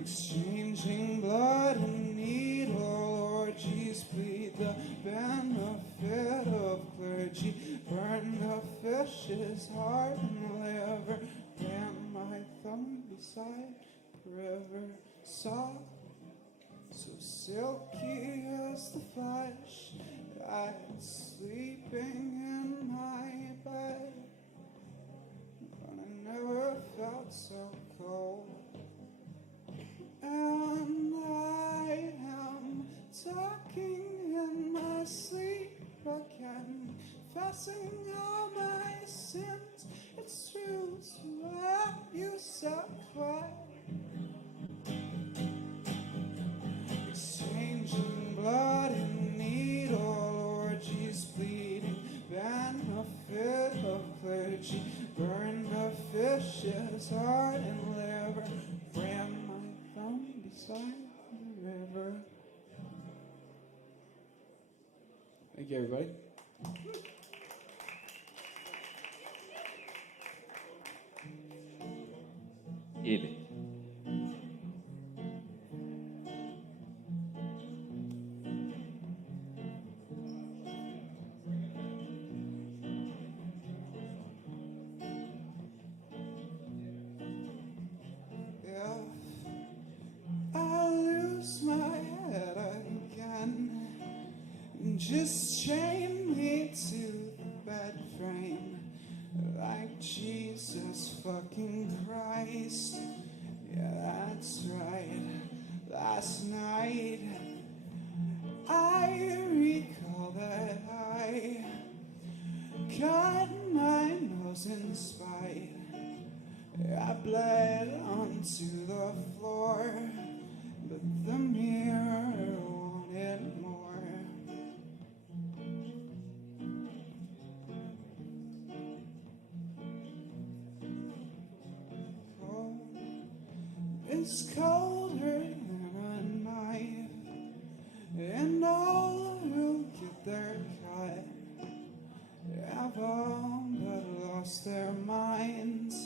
Exchanging blood and needle orgies, bleed the benefit of clergy, burn the fish's heart and liver, brand my thumb beside river, soft, so silky as the flesh that's sleeping in my bed, but I never felt so cold. And I am talking in my sleep again, confessing all my sins. It's true, so why are you so quiet? Exchanging blood and needle orgies, bleeding benefit of clergy, burn the fish's heart and liver, brand my thumb beside the river. Thank you, everybody. Ele. Just chain me to the bed frame like Jesus fucking Christ. Yeah, that's right. Last night I recall that I cut my nose in spite. I bled onto the floor, but the mirror wanted more. It's colder than a knife, and all who get their cut have all but lost their minds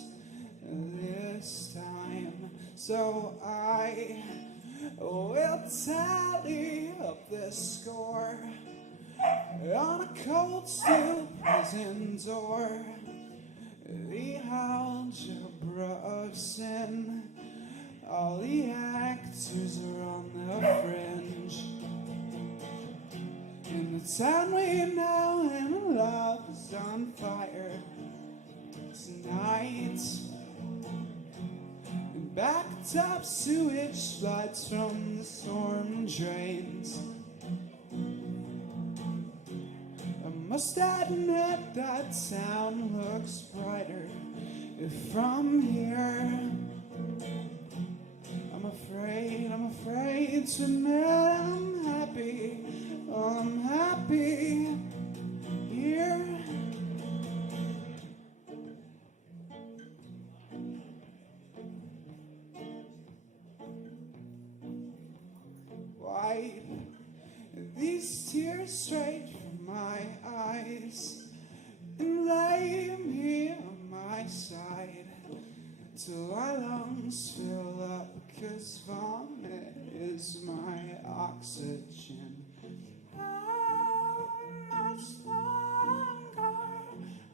this time. So I will tally up this score on a cold steel prison door. monsters are on the fringe. In the town we know and love is on fire tonight. And backed up sewage floods from the storm drains. I must admit that town looks brighter if from here. I'm afraid to admit I'm happy. Oh, I'm happy here. Wipe these tears straight from my eyes and lay me on my side till my lungs fill up, 'cause vomit is my oxygen. How much longer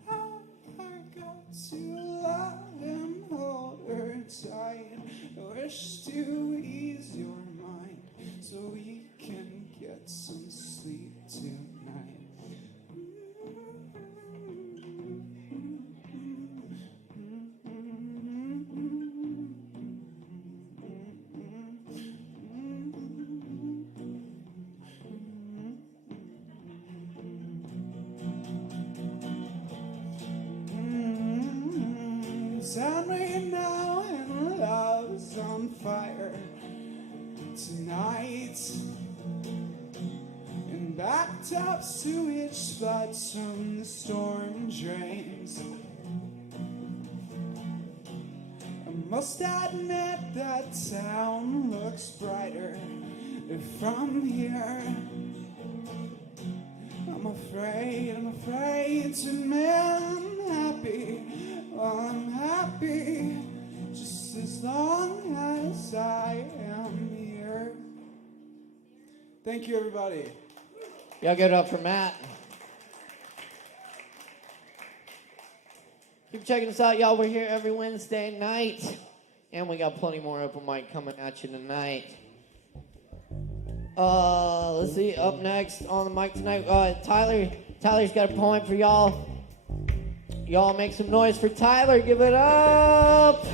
have I got to love and hold her tight? I wish to ease your mind so we can get some sleep tonight. Sound me now and love's on fire tonight. And backed up sewage floods from the storm drains. I must admit that town looks brighter from here. I'm afraid to admit I'm happy. Oh, I'm happy just as long as I am here. Thank you, everybody. Y'all give it up for Matt. Keep checking us out, y'all. We're here every Wednesday night. And we got plenty more open mic coming at you tonight. Let's see. Up next on the mic tonight, Tyler's got a poem for y'all. Y'all make some noise for Tyler. Give it up.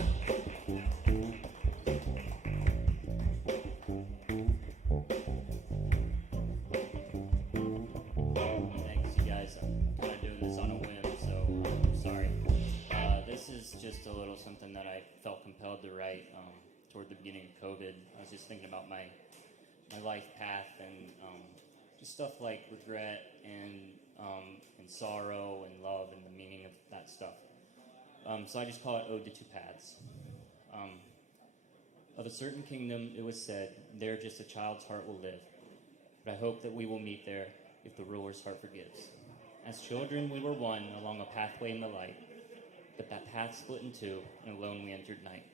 Thanks, you guys. I'm kind of doing this on a whim, so I'm sorry. This is just a little something that I felt compelled to write toward the beginning of COVID. I was just thinking about my life path and just stuff like regret and sorrow and love and the meaning of that stuff. So I just call it Ode to Two Paths. Of a certain kingdom it was said, there just a child's heart will live. But I hope that we will meet there if the ruler's heart forgives. As children we were one along a pathway in the light, but that path split in two, and alone we entered night.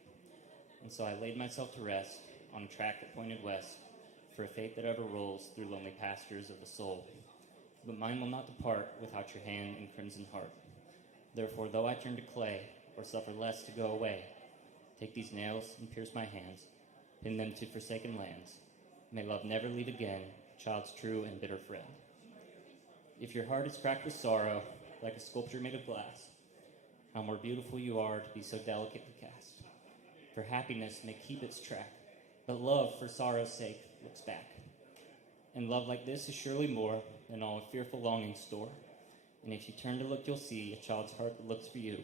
And so I laid myself to rest on a track that pointed west, for a fate that ever rolls through lonely pastures of the soul. But mine will not depart without your hand and crimson heart. Therefore, though I turn to clay, or suffer less to go away, take these nails and pierce my hands, pin them to forsaken lands. May love never leave again, child's true and bitter friend. If your heart is cracked with sorrow, like a sculpture made of glass, how more beautiful you are to be so delicately cast. For happiness may keep its track, but love for sorrow's sake looks back. And love like this is surely more than all a fearful longing store. And if you turn to look, you'll see a child's heart that looks for you,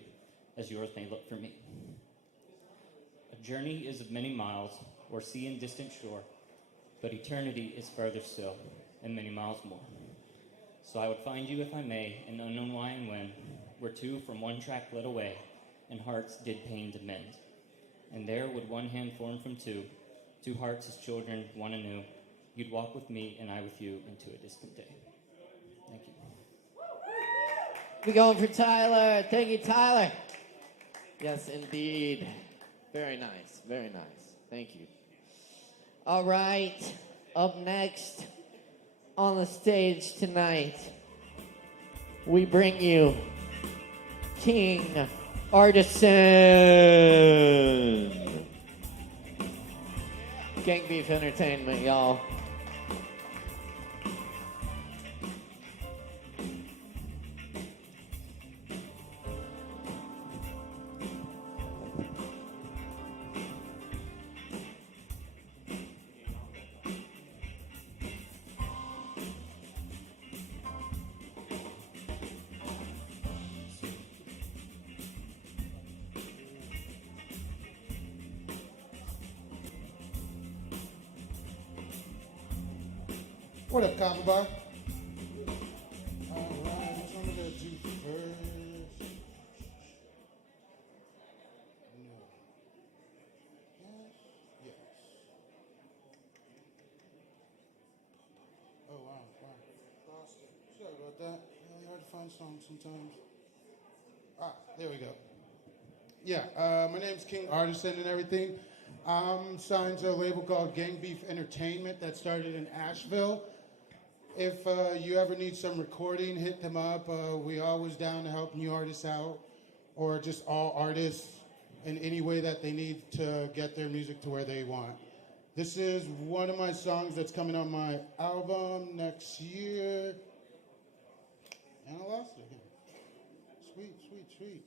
as yours may look for me. A journey is of many miles, or sea and distant shore, but eternity is further still, and many miles more. So I would find you, if I may, an unknown why and when, where two from one track led away, and hearts did pain to mend. And there would one hand form from two hearts as children, one anew. You'd walk with me, and I with you, into a distant day. Thank you. We're going for Tyler. Thank you, Tyler. Yes, indeed. Very nice. Very nice. Thank you. All right. Up next on the stage tonight, we bring you King Artisan. Gang Beef Entertainment, y'all. What up, Kava Bar? All right, which one we gonna do first? No. Yes. Oh, wow. Lost it. Sorry about that. Really hard to find songs sometimes. There we go. Yeah, my name's King Artisan and everything. I'm signed to a label called Gang Beef Entertainment that started in Asheville. If you ever need some recording, hit them up. We always down to help new artists out, or just all artists in any way that they need to get their music to where they want. This is one of my songs that's coming on my album next year. And I lost it again. Sweet.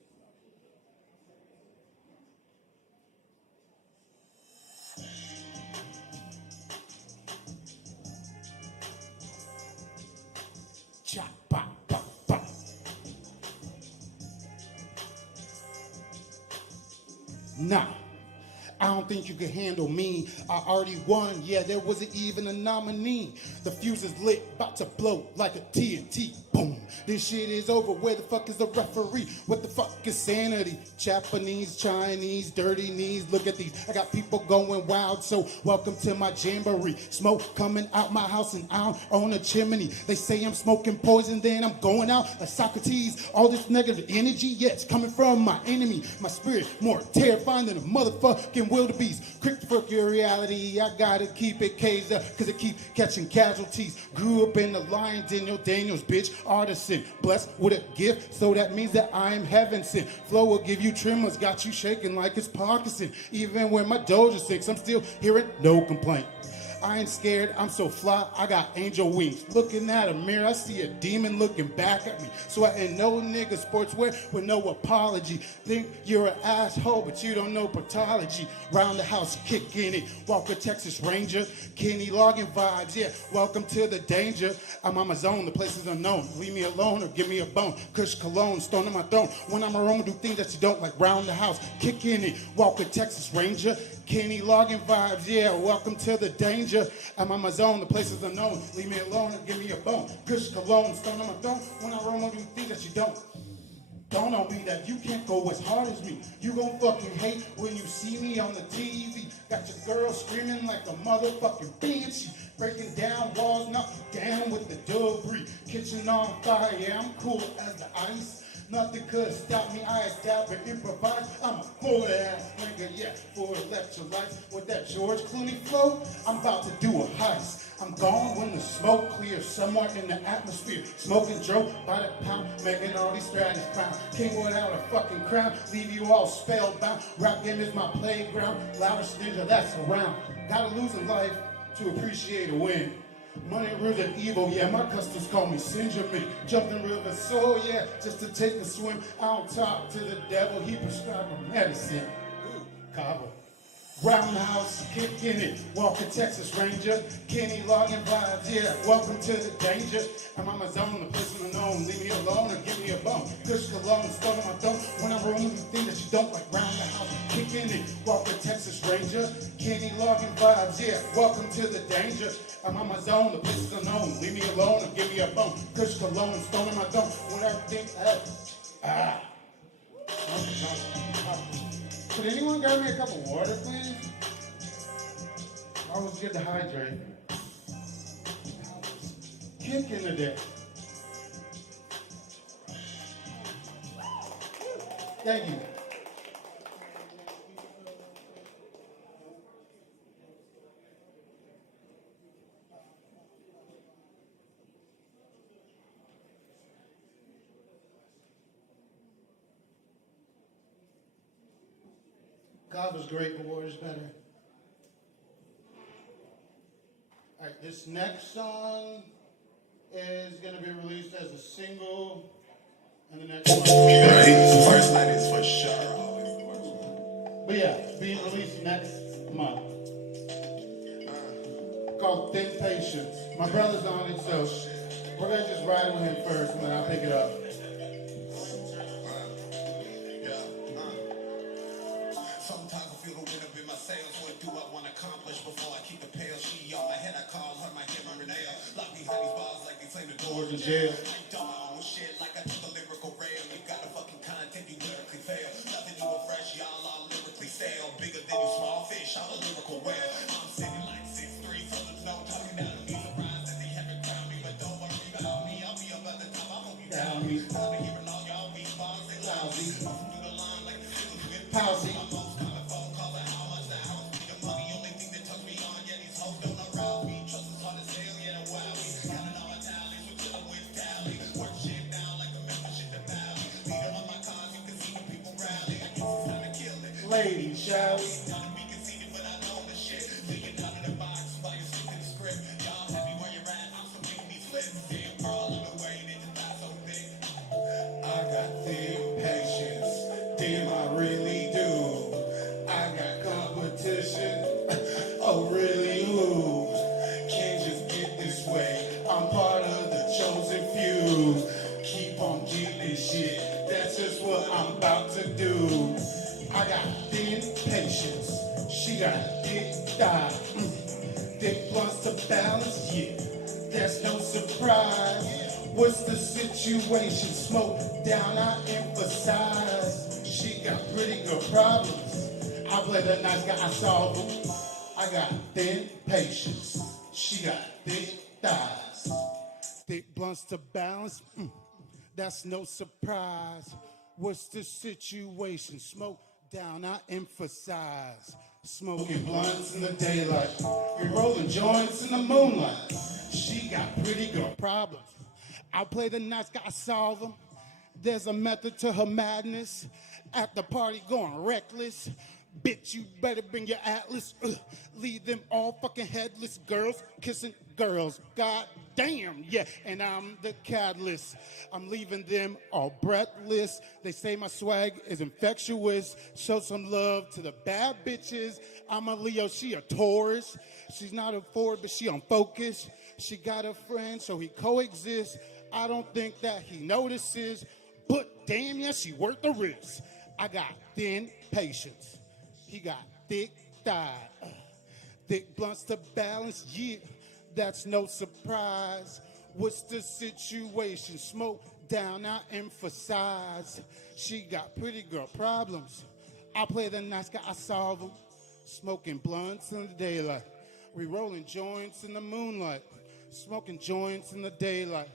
Nah, I don't think you can handle me. I already won, yeah, there wasn't even a nominee. The fuse is lit, about to blow like a TNT. Boom, this shit is over, where the fuck is the referee? What the fuck is sanity? Japanese, Chinese, dirty knees, look at these. I got people going wild, so welcome to my jamboree. Smoke coming out my house and out on a chimney. They say I'm smoking poison, then I'm going out like Socrates. All this negative energy, yeah, it's coming from my enemy. My spirit more terrifying than a motherfucking wildebeest. Quick to fuck your reality, I gotta keep it caged up, cause it keep catching casualties. Grew up in the Lion Daniels, bitch, artisan. Blessed with a gift, so that means that I'm heaven sent. Flow will give you tremors, got you shaking like it's Parkinson. Even when my doja sings, I'm still hearing no complaint. I ain't scared, I'm so fly, I got angel wings. Looking at a mirror, I see a demon looking back at me. Sweating no nigga sportswear with no apology. Think you're an asshole, but you don't know pathology. Round the house, kicking it. Walker, Texas Ranger. Kenny logging vibes, yeah. Welcome to the danger. I'm on my zone, the place is unknown. Leave me alone or give me a bone. Kush cologne, stone on my throne. When I'm around, do things that you don't like. Round the house, kicking it. Walker, Texas Ranger. Kenny logging vibes, yeah, welcome to the danger. I'm on my zone, the place is unknown. Leave me alone and give me a bone. Kush cologne, stone on my throne. When I roam, I do things that you don't. Don't on me that you can't go as hard as me. You gon' fucking hate when you see me on the TV. Got your girl screaming like a motherfucking banshee. Breaking down walls, knock you down with the debris. Kitchen on fire, yeah, I'm cool as the ice. Nothing could stop me, I adapt and improvise. I'm a boy-ass nigga, yeah, for electrolytes. With that George Clooney flow, I'm about to do a heist. I'm gone when the smoke clears, somewhere in the atmosphere. Smoking Joe by the pound, making all these strategies clown. King without a fucking crown, leave you all spellbound. Rap game is my playground, loudest ninja that's around. Gotta lose in life to appreciate a win. Money rules and evil, yeah, my customers call me Sinjamin. Jumped in rivers, so yeah, just to take a swim. I don't talk to the devil, he prescribed my medicine. Ooh, Kava. Roundhouse, kicking it, Walker, Texas Ranger. Kenny logging vibes, yeah, welcome to the danger. I'm on my zone, the place unknown. Leave me alone or give me a bone. Kush cologne, stone on my throne. When I'm rolling, the thing that you don't like. Round the house, kicking it, Walker, Texas Ranger. Kenny logging vibes, yeah, welcome to the danger. I'm on my zone, the place is unknown. Leave me alone or give me a bone. Kush cologne, stone on my throne. When everything, Could anyone grab me a cup of water, please? Always good to hydrate. Kicking today. Thank you. God was great, but water's better. This next song is going to be released as a single in the next month. Right? First night is for sure always the worst one. But yeah, being released next month. Called Thin Patience. My brother's on it, so we're going to just ride with him first, and then I'll pick it up. Sometimes I feel the wind up in my sails. What do I want to accomplish before I keep the pale? She on my head, I call her my hammer and nail. Locked behind these bars like they flame the doors in jail. I done my own shit like I took a lyrical rail. You got a fucking content, you lyrically fail. Nothing new or fresh, y'all all lyrically stale. Bigger than you small fish, I'm a lyrical whale. I'm sitting like 6'3", so there's no talking down to me. Surprised that they haven't crowned me, but don't worry about me. I'll be up at the top, I hope you down me. Time to hearing all y'all weak bars, they lousy. Moving through the line like the fiddles with Palsy. Ladies, shall we? I got thin patience, damn I really do. I got competition, oh really who? Can't just get this way, I'm part of the chosen few. Keep on getting shit, that's just what I'm about to do. I got thin patience, she got thick thighs. Thick blunts to balance, yeah, that's no surprise. What's the situation? Smoke down, I emphasize. She got pretty good problems. I play the nice guy, I solve them. I got thin patience, she got thick thighs. Thick blunts to balance, that's no surprise. What's the situation? Smoke down, I emphasize. Smoking blunts in the daylight, we rolling joints in the moonlight. She got pretty good problems. I play the nice guy, I solve them. There's a method to her madness. At the party going reckless. Bitch, you better bring your atlas. Leave them all fucking headless. Girls kissing girls. God damn, yeah. And I'm the catalyst. I'm leaving them all breathless. They say my swag is infectious. Show some love to the bad bitches. I'm a Leo, she a Taurus. She's not a Ford, but she on focus. She got a friend, so he coexists. I don't think that he notices. But damn, yeah, she worth the risk. I got thin patience. He got thick thigh. Thick blunts to balance, yeah, that's no surprise. What's the situation? Smoke down, I emphasize. She got pretty girl problems. I play the nice guy, I solve them. Smoking blunts in the daylight. We rolling joints in the moonlight. Smoking joints in the daylight.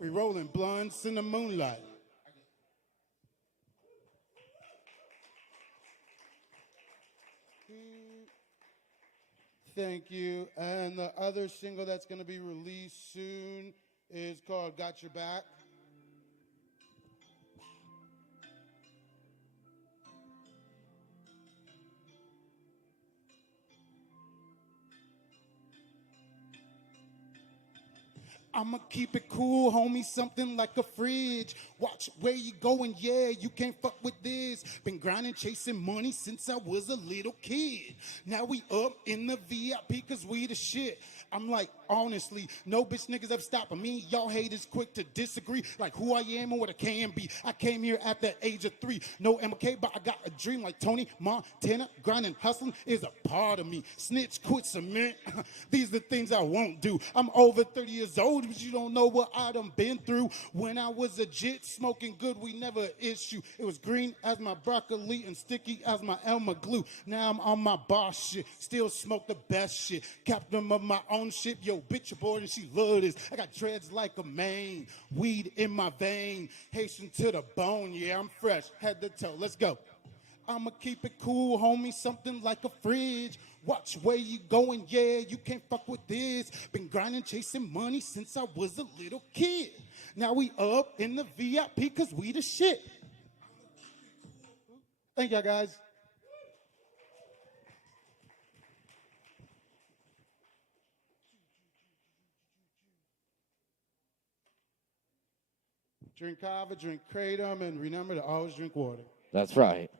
We rolling blunts in the moonlight. Thank you. And the other single that's going to be released soon is called Got Your Back. I'ma keep it cool, homie, something like a fridge. Watch where you going, yeah, you can't fuck with this. Been grinding, chasing money since I was a little kid. Now we up in the VIP cause we the shit. I'm like, honestly, no bitch niggas ever stopping me. Y'all haters quick to disagree, like who I am and what I can be. I came here at the age of 3. No MK, but I got a dream like Tony Montana. Grinding, hustling is a part of me. Snitch, quit, cement. These are the things I won't do. I'm over 30 years old, but you don't know what I done been through. When I was a jit, smoking good, we never issue. It was green as my broccoli and sticky as my Elmer glue. Now I'm on my boss shit, still smoke the best shit. Captain of my own shit, yo, bitch aboard and she love this. I got dreads like a mane, weed in my vein, Haitian to the bone, yeah, I'm fresh, head to toe, let's go. I'ma keep it cool, homie, something like a fridge. Watch where you going, yeah, you can't fuck with this. Been grinding, chasing money since I was a little kid. Now we up in the VIP cause we the shit. Thank y'all guys. Drink Kava, drink Kratom, and remember to always drink water. That's right.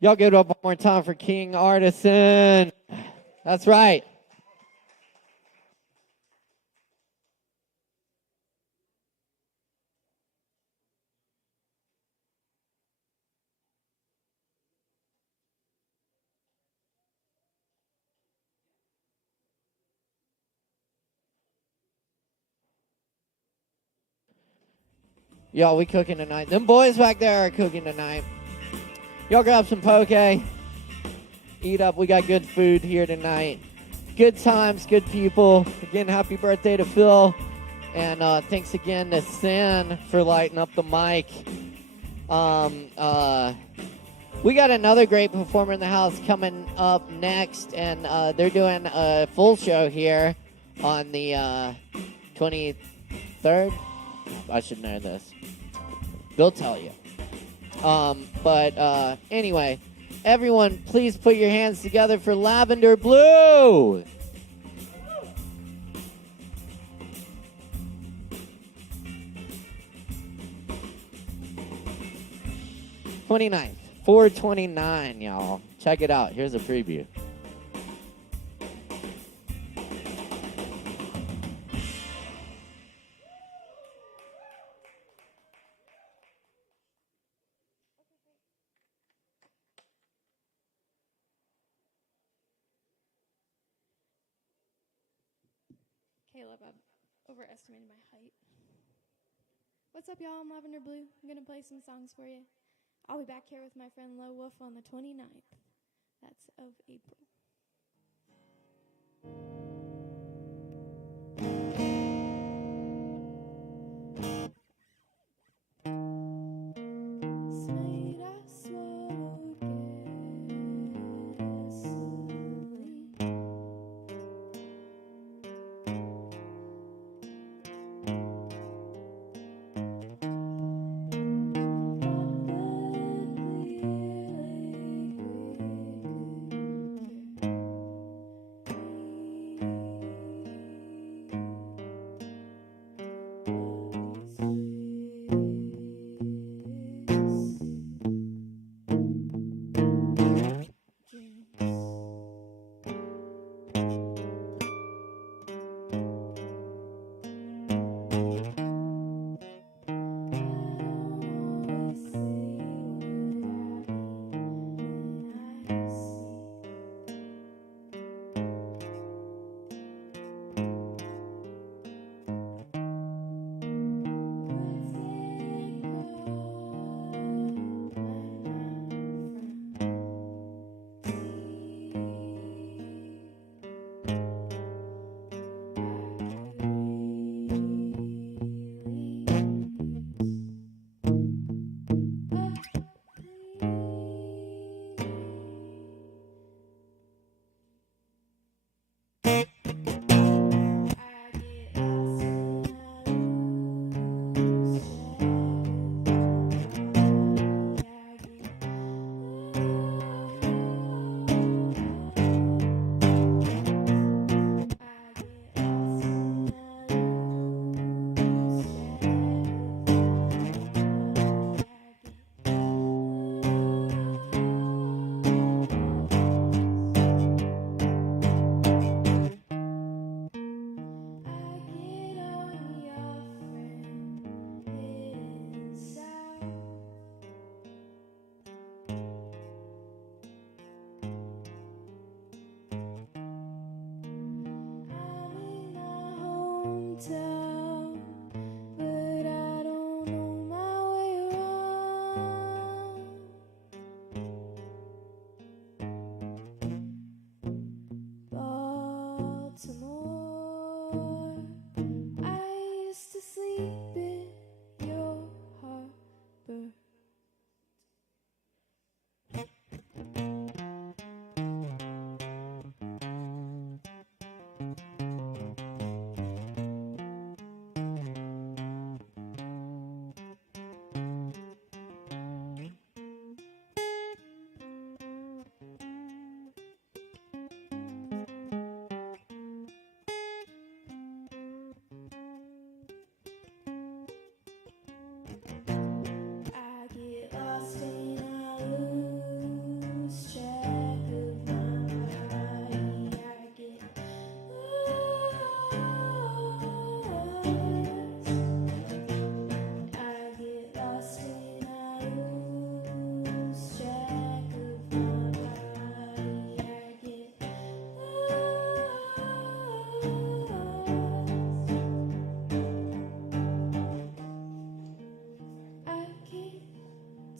Y'all give it up one more time for King Artisan. That's right. Y'all, we cooking tonight. Them boys back there are cooking tonight. Y'all grab some poke. Eat up. We got good food here tonight. Good times, good people. Again, happy birthday to Phil. And thanks again to Sin for lighting up the mic. We got another great performer in the house coming up next. And they're doing a full show here on the 23rd. I should know this. They'll tell you. But anyway, everyone, please put your hands together for Lavender Blue. 29th, 4/29, y'all. Check it out. Here's a preview. Caleb, I've overestimated my height. What's up, y'all? I'm Lavender Blue. I'm going to play some songs for you. I'll be back here with my friend Lo Wolf on the 29th. That's of April. Sweet, I swallowed gasoline.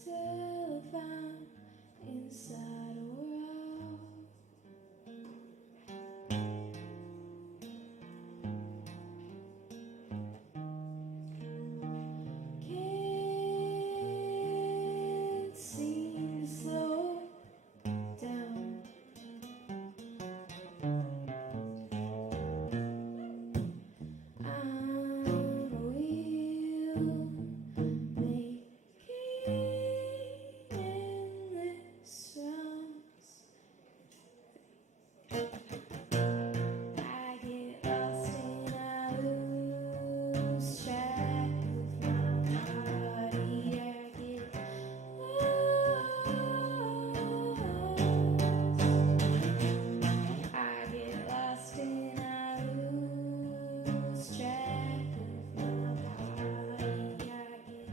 tell if I'm inside or out. Can't seem to slow down. I'm a wheel making endless rounds. I get lost and I lose track of my body. I get lost. I get lost and I lose track of my body. I get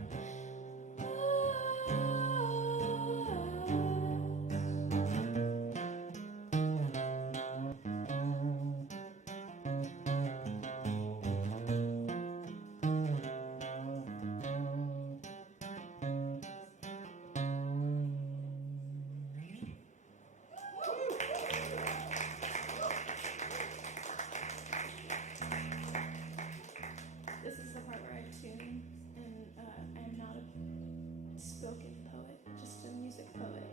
This is the part where I tune, and I'm not a spoken poet, just a music poet.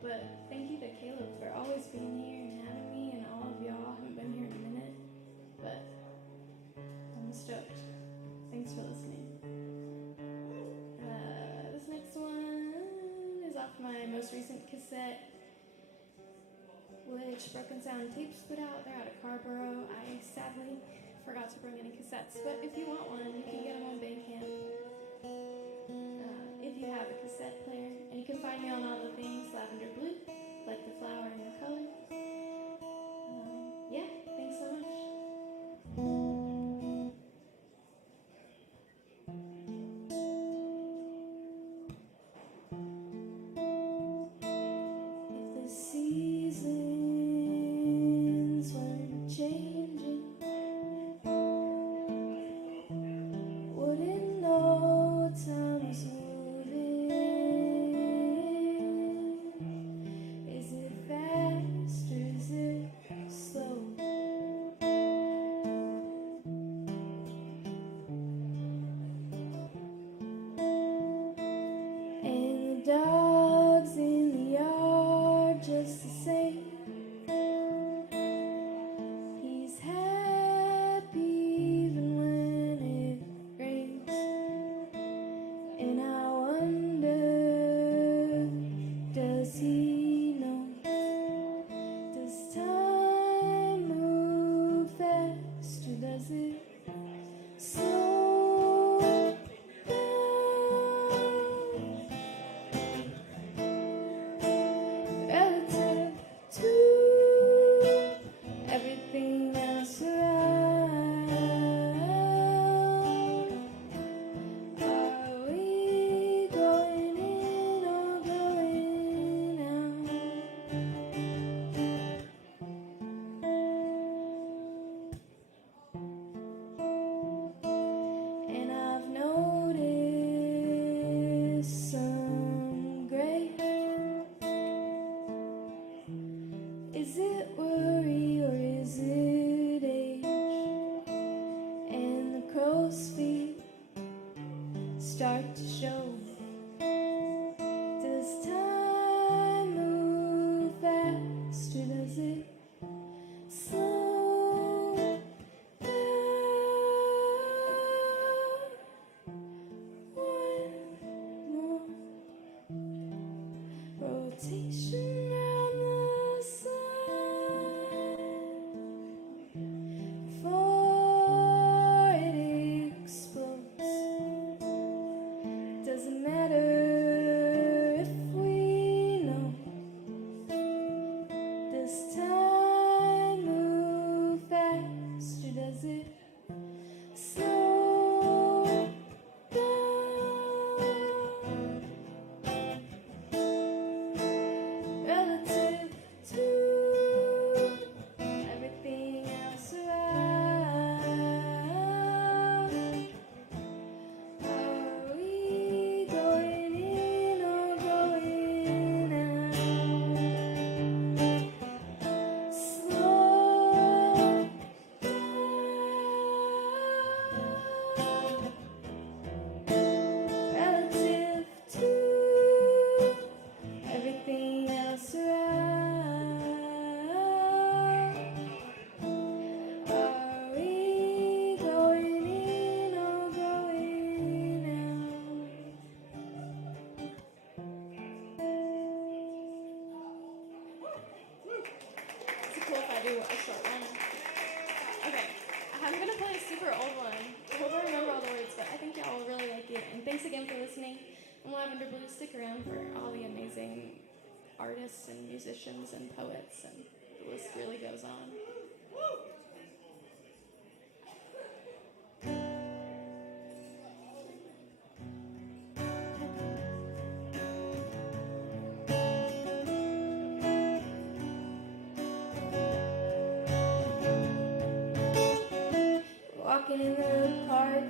But thank you to Caleb for always being here and having me, and all of y'all. I haven't been here in a minute, but I'm stoked. Thanks for listening. This next one is off my most recent cassette, which Broken Sound Tapes put out. They're out of Carborough. I sadly forgot to bring any cassettes, but if you want one, you can get them on Bandcamp. If you have a cassette player, and you can find me on all the things Lavender Blue, like the flower and the color. Yeah, thanks so much. If the seasons weren't changing, wouldn't know time was moving. Is it fast or is it slow? And the dogs in the yard just the same. He's happy even when it rains. And I wonder, does he know? Does time move fast or does it slow down? Relative to everything else around. Are we going in or going out? And I've noticed some gray. Is it worry or is it age? And the crow's feet start to show. Does time move fast or does it slow down? One more rotation round the sun before it explodes. Doesn't matter if we know. Does time move fast or does it slow down? listening. And Lavender Blue, stick around for all the amazing artists and musicians and poets, and the list really goes on. Walking in the park,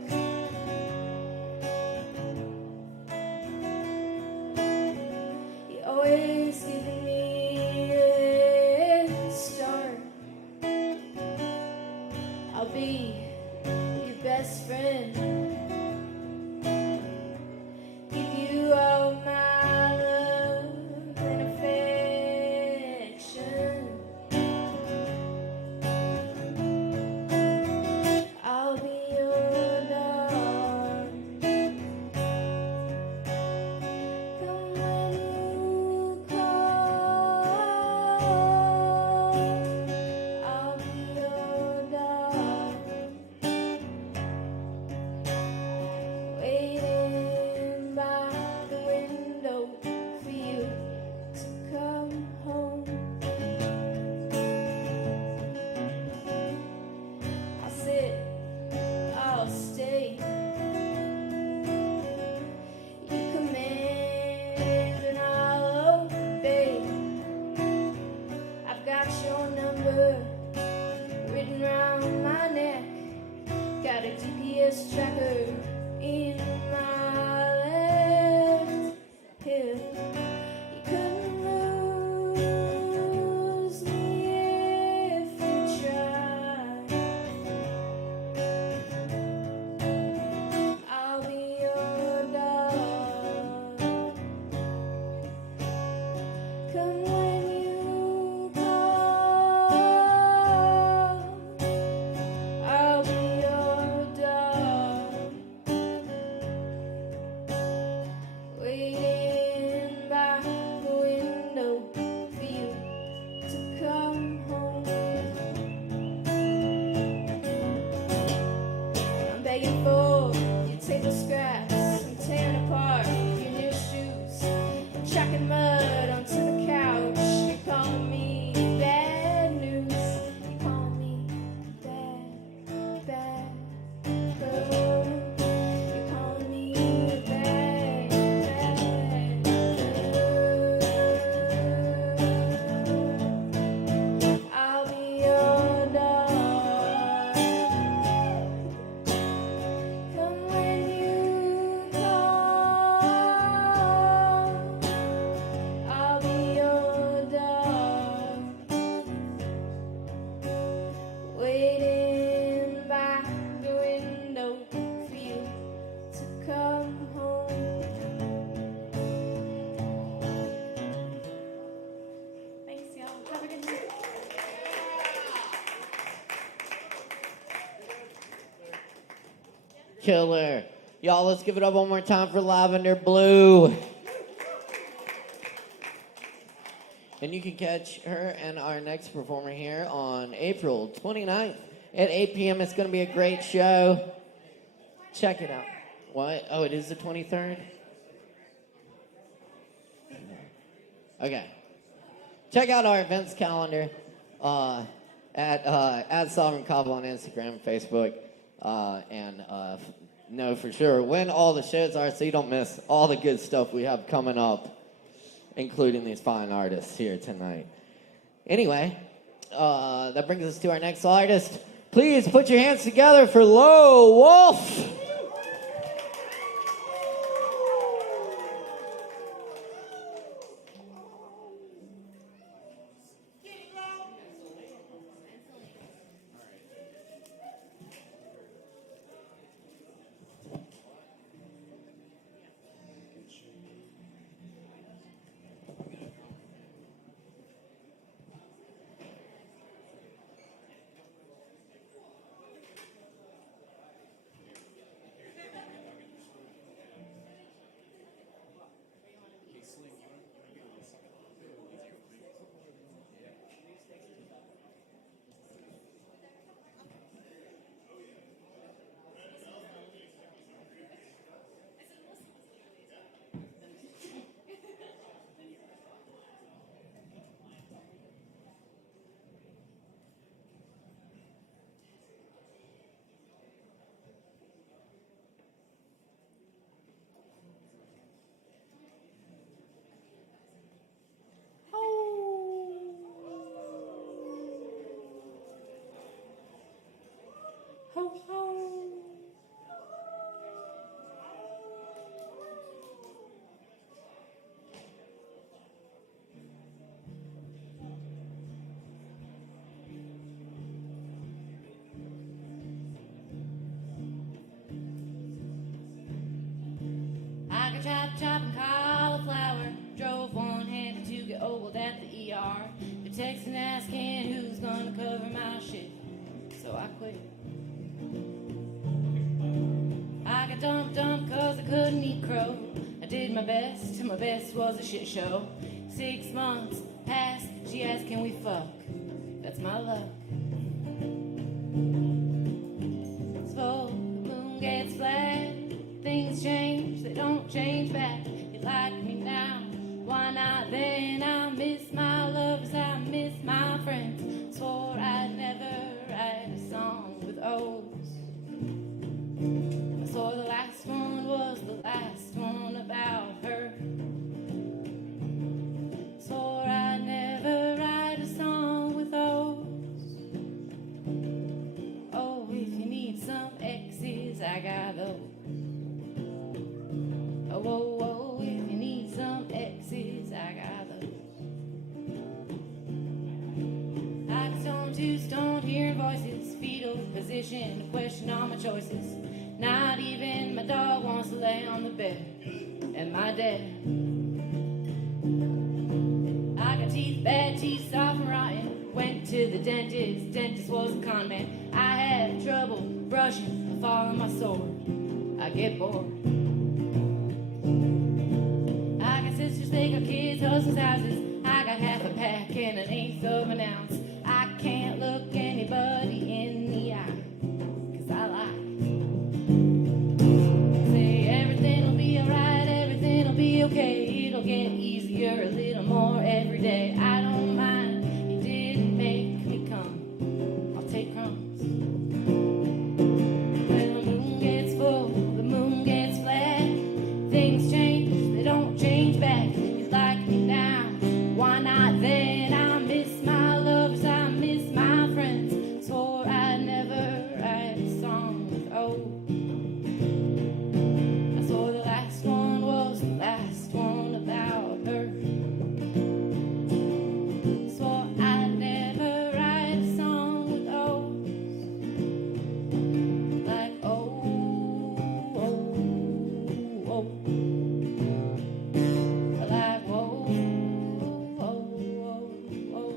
you always giving me a start. I'll be your best friend, give you all my love and affection. I'll be your dog. Come when you call. I'll be your dog. Waiting by the window for you to come home. I'll sit, I'll stay. You command and I'll obey. I've got your number written round my neck. Got a GPS tracker in my left hip. You couldn't lose me if you tried. I'll be your dog. Come when you call. I'll be your dog. Waiting by the window for you to come home. I'm begging for your table scraps and tearing apart your new shoes. I'm tracking mud onto the couch. You're calling me bad news. You're calling me bad, bad girl. You're calling me bad, bad girl. I'll be your dog. Come when you call. I'll be your dog. Waiting by the window for you to come home. Thanks, y'all. Have a good night. Killer. Y'all, let's give it up one more time for Lavender Blue. And you can catch her and our next performer here on April 29th at 8 p.m. It's going to be a great show. Check it out. What? Oh, it is the 23rd? Okay. Check out our events calendar at Sovereign Kava on Instagram, Facebook, and know for sure when all the shows are so you don't miss all the good stuff we have coming up, including these fine artists here tonight. Anyway, that brings us to our next artist. Please put your hands together for Low Wolf. home. I got chopping cauliflower. Drove one-handed to get old at the ER. They're texting asking who's gonna cover my shift. So I quit. I got dumped cause I couldn't eat crow. I did my best till my best was a shit show. 6 months passed, she asked can we fuck? That's my luck. So the moon gets flat. Things change, they don't change back. You like me now, why not then? I miss my lovers, I miss my friends. Swore I'd never write a song with O's. I swore the last one was the last one about her. Swore I'd never write a song with O's. Oh, if you need some X's, I got those. Oh, oh, oh, if you need some X's, I got those. I can stone to stone, hearing voices, fetal position, to question all my choices. Not even my dog wants to lay on the bed. Am I dead? I got teeth, bad teeth, soft and rotten. Went to the dentist, dentist was a con man. I had trouble brushing, I fall on my sword. I get bored. I got sisters, they got kids, husbands, houses. I got half a pack and an eighth of an ounce. I can't look anybody in the eye, 'cause I lie. Say everything'll be alright, everything'll be okay. It'll get easier a little more every day. I don't mind, you didn't make me come. I'll take crumbs. When the moon gets full, the moon gets flat. Things change, they don't change back. You like me now, why not then? I miss my lovers, I miss my friends. Swore I'd never write a song with O. I swore the last one was the last one about her. Swore I'd never write a song with O. Like oh, oh, oh. Like whoa, whoa, whoa, whoa.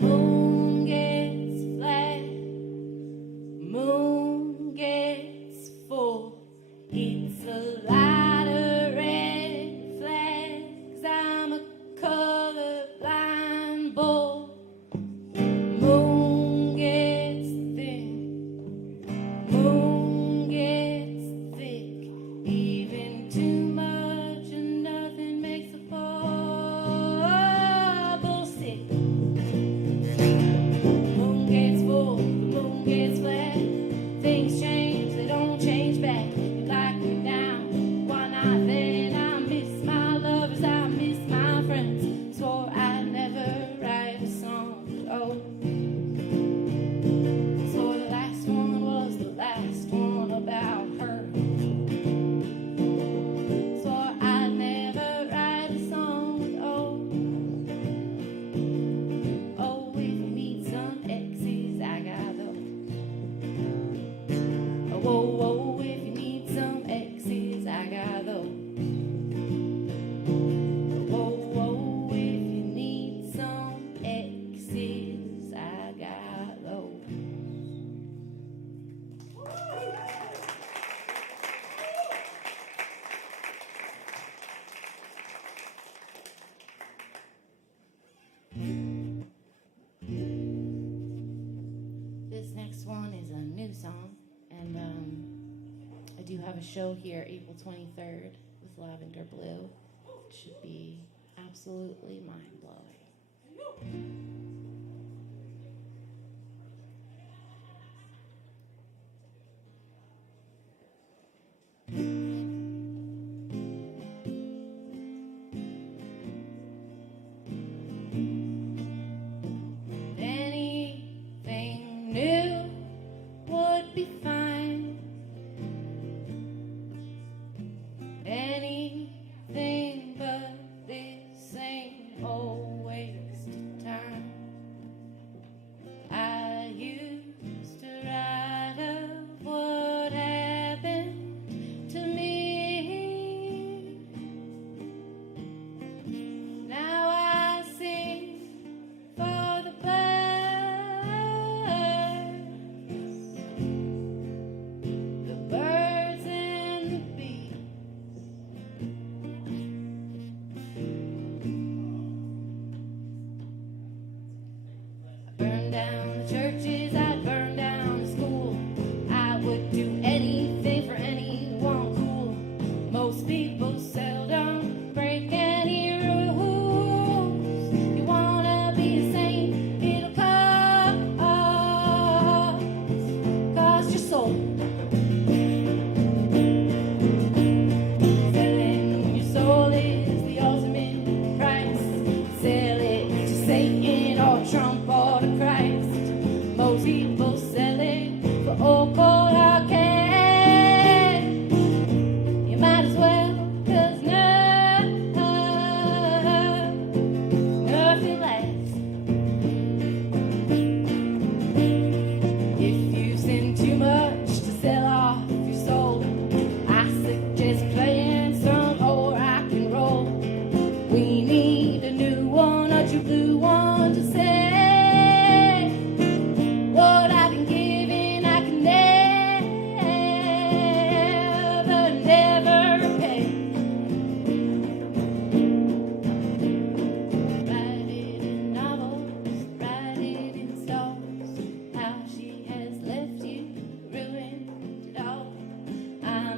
Moon gets flat, moon gets full. It's a lot of red flags. I'm a colorblind bull. Moon gets thin, moon gets thick. Even too much and nothing makes a bubble sick. Moon gets full, the moon gets flat. Things change, they don't change back. You like me now, why not then? I miss my lovers, I miss my friends. Swore I'd never write a song. Oh, swore the last one was the last one about her. Swore I'd never write a song with O. Oh, if you need some X's, I got those. Oh, oh, oh, if you need some X's, I got those. Oh, oh, if you need some X's, I got those. This next one is a new song, and I do have a show here April 23rd with Lavender Blue. It should be absolutely mind-blowing. Any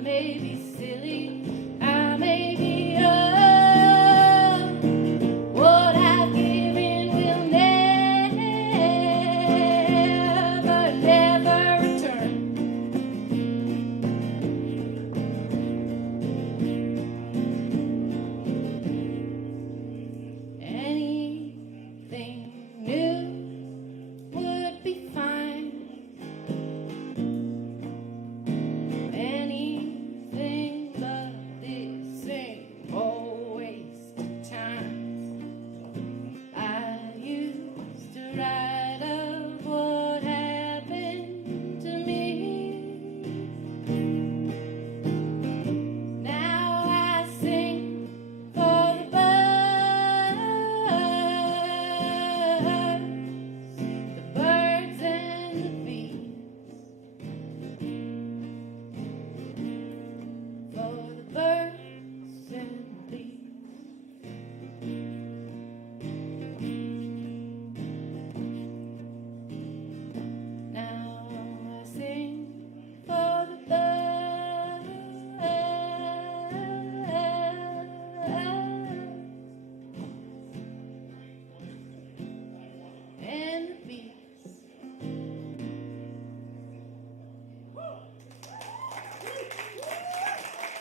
may be silly, I may be young. What I've given will never return. Anything new would be fine. Anything but this ain't a waste of time. I used to write of what happened to me. Now I sing for the birds and the bees. For the birds and the bees. Now I sing for the birds and the bees.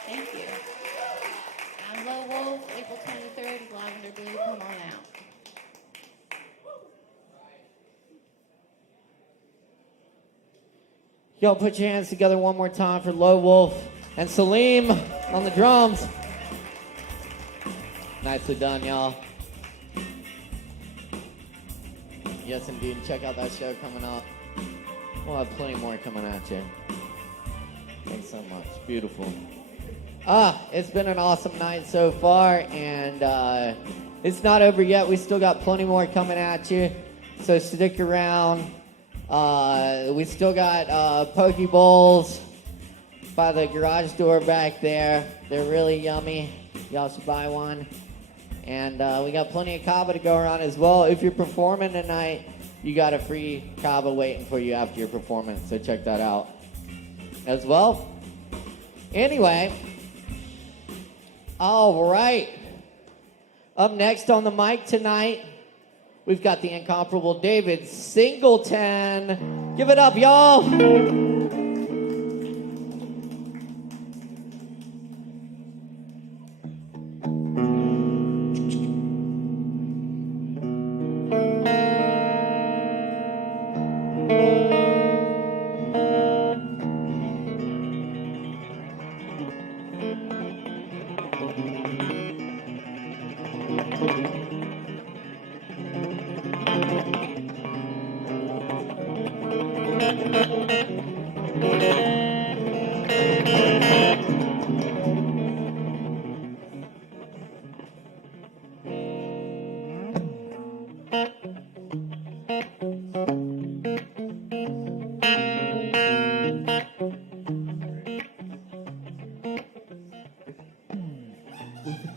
Thank you. I'm Low Wolf, April 23rd, Lavender Blue, come on out. Y'all put your hands together one more time for Low Wolf and Salim on the drums. Nicely done, y'all. Yes, indeed. Check out that show coming up. We'll have plenty more coming at you. Thanks so much. Beautiful. It's been an awesome night so far, and it's not over yet. We still got plenty more coming at you, so stick around. We still got poke bowls by the garage door back there. They're really yummy. Y'all should buy one. And we got plenty of Kava to go around as well. If you're performing tonight, you got a free Kava waiting for you after your performance, so check that out as well. Anyway, all right. Up next on the mic tonight, we've got the incomparable David Singleton. Give it up, y'all.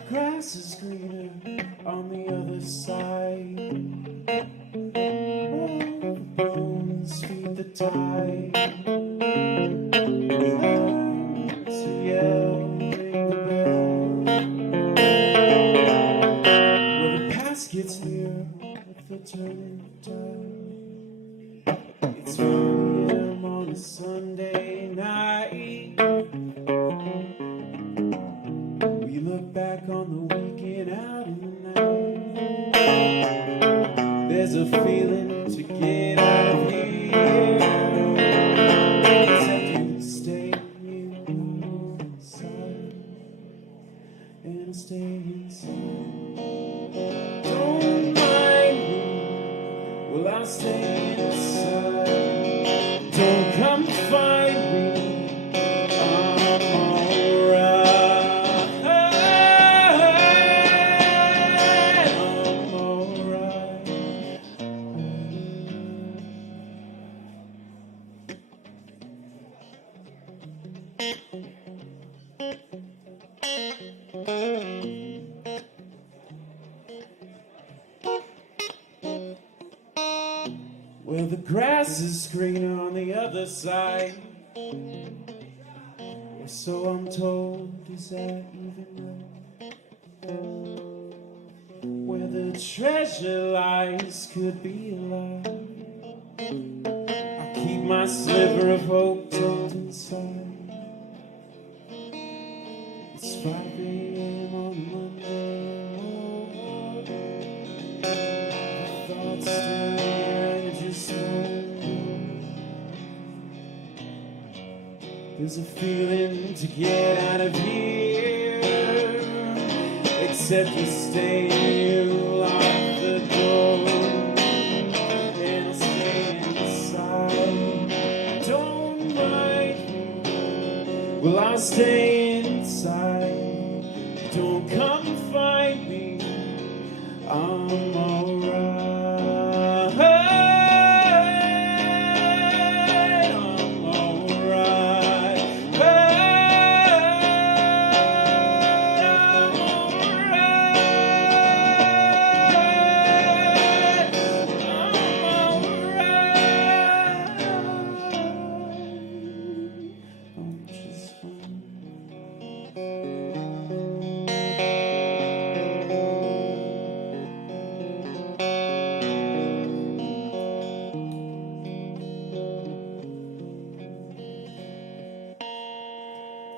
Grass is greener on the other side. Bones feed the tide. To yell, ring the bell. Where the past gets near with the turning tide. It's 1 p.m. on a Sunday night. We look back on the weekend out in the night. There's a feeling to get out of here. Tempting to stay inside and stay inside. Don't mind me, well I'll stay inside. Don't come find me. Well, the grass is greener on the other side. Where So I'm told, is that even right? Where the treasure lies could be a lie. I keep my sliver of hope tucked inside. It's 5 a.m. on Monday. The thoughts still here and just there's a feeling to get out of here, except you stay and you lock the door, and I'll stay inside. Don't mind me, well I'll stay inside. Don't come and find me, I'm alright.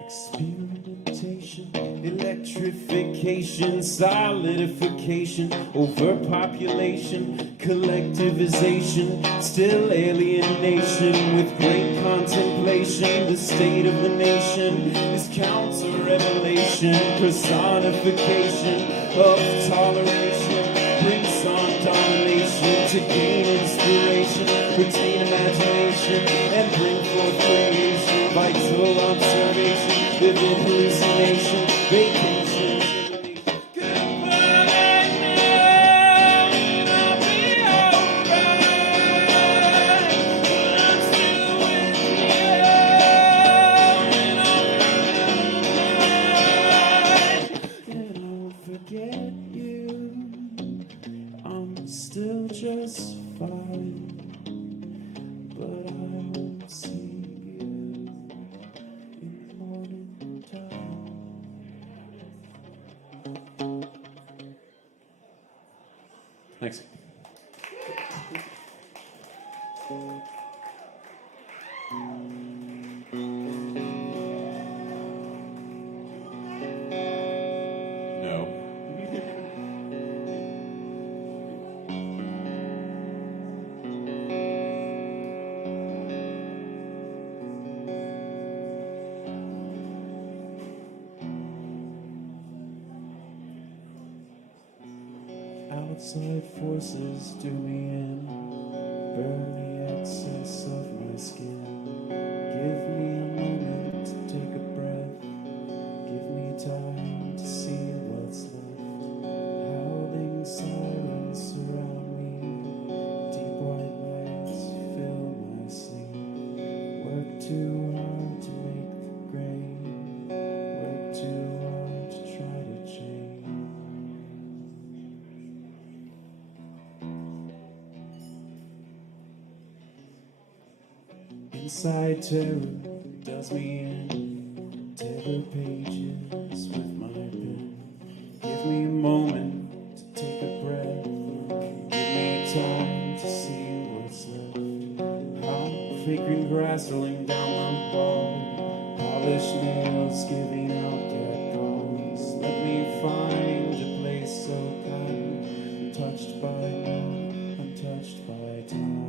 Experimentation, electrification, solidification, overpopulation, collectivization, still alienation with great contemplation. The state of the nation is counter-revelation, personification of toleration, brings on domination to gain inspiration, retain imagination, and bring forth creation, vital observation, vivid hallucination, vacation. Still just fine, but I won't see you in the morning time. Thanks. No. Outside forces do me in, burn the excess of my skin. Give me a moment to take a breath, give me time to see what's left. Howling sirens surround me, deep white lights fill my sleep. Work too hard to make the grade, work too hard to try to change. Inside terror does me in, tear the pages with my pen. Give me a moment to take a breath, give me time to see what's left. How fragrant grass rolling down the hall, polished nails giving out catcalls. Let me find a place so kind, untouched by love, untouched by time.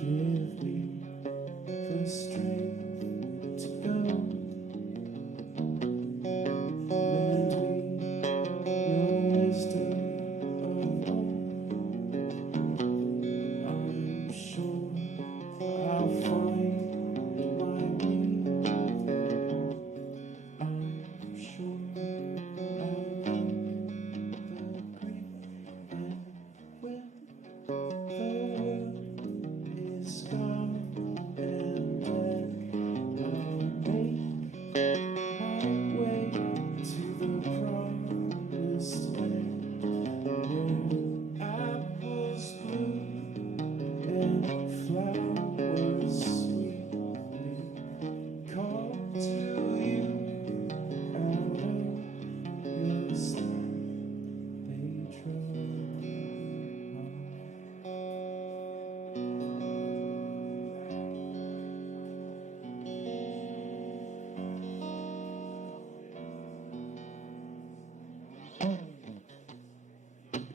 Give me the strength to go. Lend me your wisdom of old.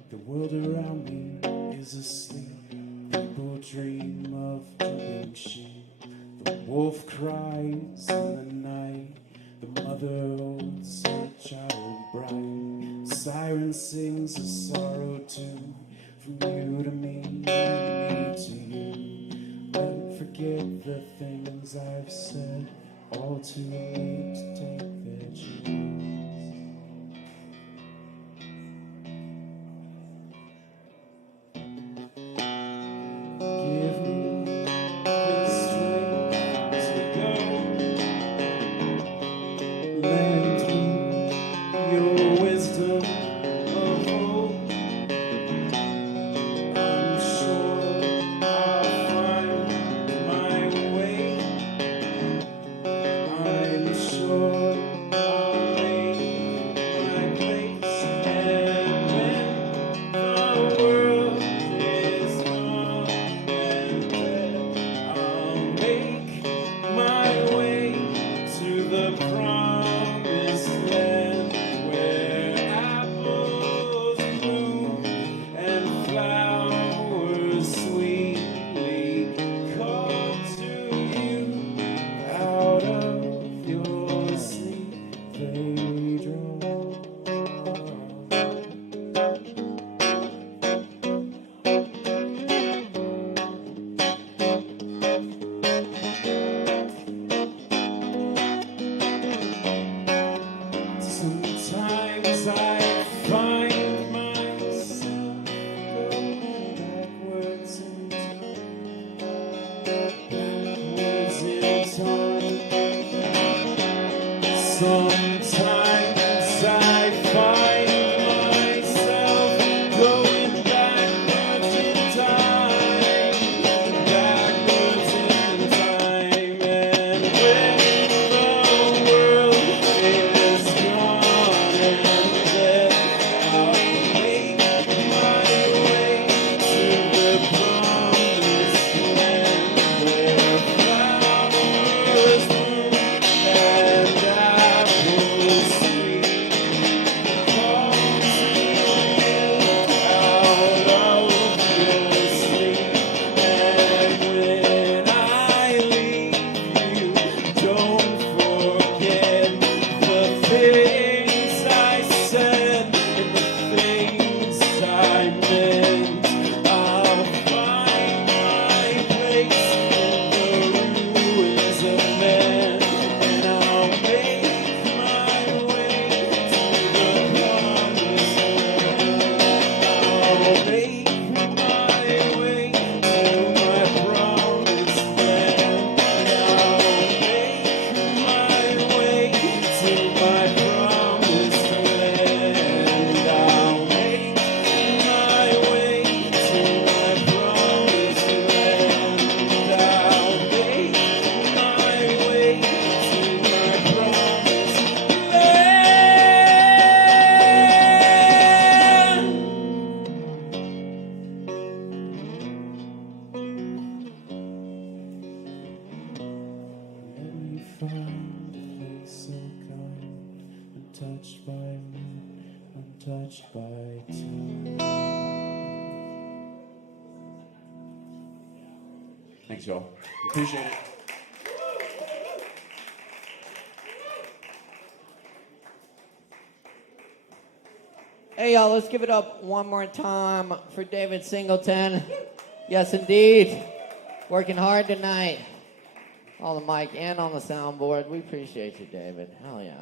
The world around me is asleep. People dream of jumping sheep. The wolf cries in the night. The mother holds her child bright. Siren sings a sorrow tune. From you to me, and me to you. But forget the things I've said. All too late to take their chance. Give me the strength to go. Lend me your wisdom of hope. I'm sure I'll find my way. I'm sure I'll make my place. And when the world is gone and dead, I'll make my way to the promised land where apples bloom and flowers sweetly call to you. Out of your sleep they draw. Sometimes I find myself going backwards in time, backwards in time. Sometimes I find myself going backwards in time, backwards in time. And when the world is gone and dead, I'll make my way to the promised land where flowers bloom and apples sweet call to you out of your sleep. And when I leave you, don't forget the things I said and the things I meant. I'll find my place in the ruins of men, and I'll make my way to the promised land. I'll make my way to my promised land. I'll make my way to my promised land. I'll make my way to my promised land. I'll make my way to my promised land. Let me find a place so kind, untouched by me, untouched by time. Thanks, y'all. Appreciate it. Hey, y'all, let's give it up one more time for David Singleton. Yes, indeed. Working hard tonight. On the mic and on the soundboard. We appreciate you, David. Hell yeah.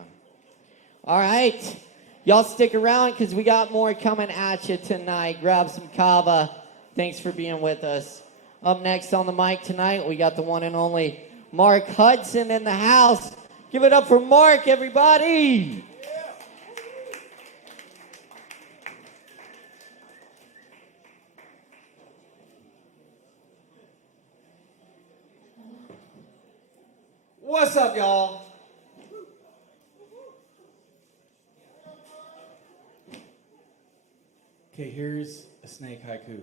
All right. Y'all stick around because we got more coming at you tonight. Grab some Kava. Thanks for being with us. Up next on the mic tonight, we got the one and only Mark Hudson in the house. Give it up for Mark, everybody. What's up, y'all? Okay, here's a snake haiku.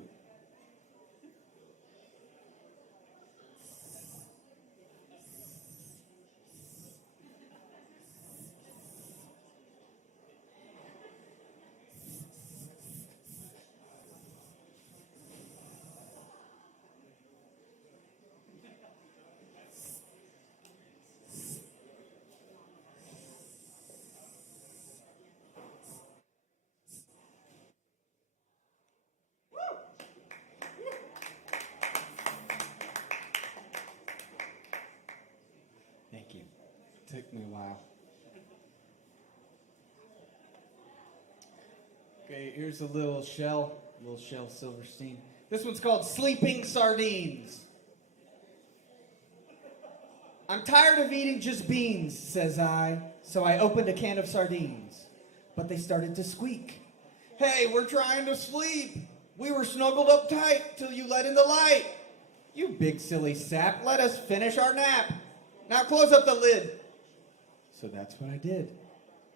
took me a while. Okay, here's a little shell Silverstein. This one's called Sleeping Sardines. I'm tired of eating just beans, says I, so I opened a can of sardines. But they started to squeak. Hey, we're trying to sleep. We were snuggled up tight till you let in the light. You big silly sap, let us finish our nap. Now close up the lid. So that's what I did.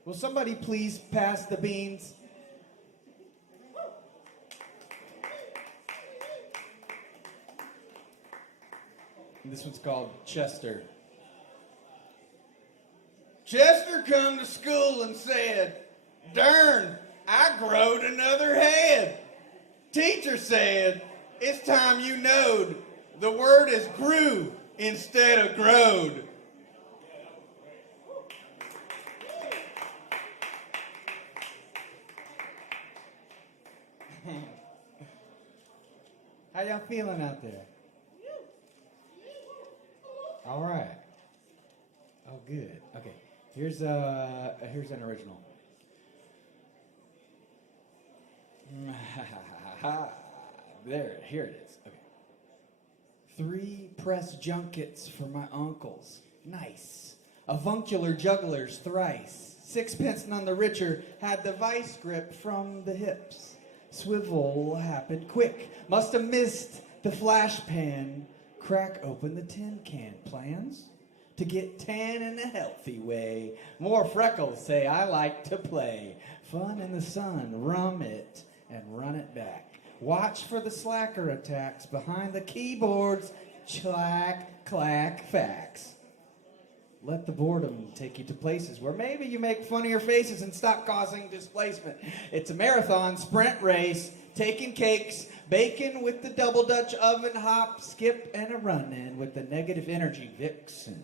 Will somebody please pass the beans? And this one's called Chester. Chester come to school and said, "Dern, I growed another head." Teacher said, "It's time you knowed. The word is grew instead of growed." How y'all feeling out there? All right. Oh, good. Okay. Here's an original. Here it is. Okay. 3 press junkets for my uncles. Nice. Avuncular jugglers thrice. 6pence none the richer had the vice grip from the hips. Swivel happened quick. Must have missed the flash pan. Crack open the tin can. Plans? To get tan in a healthy way. More freckles say I like to play. Fun in the sun. Rum it and run it back. Watch for the slacker attacks behind the keyboards. Clack, clack, facts. Let the boredom take you to places where maybe you make funnier faces and stop causing displacement. It's a marathon sprint race. Taking cakes, bacon with the double Dutch oven, hop, skip, and a run-in with the negative energy vixen.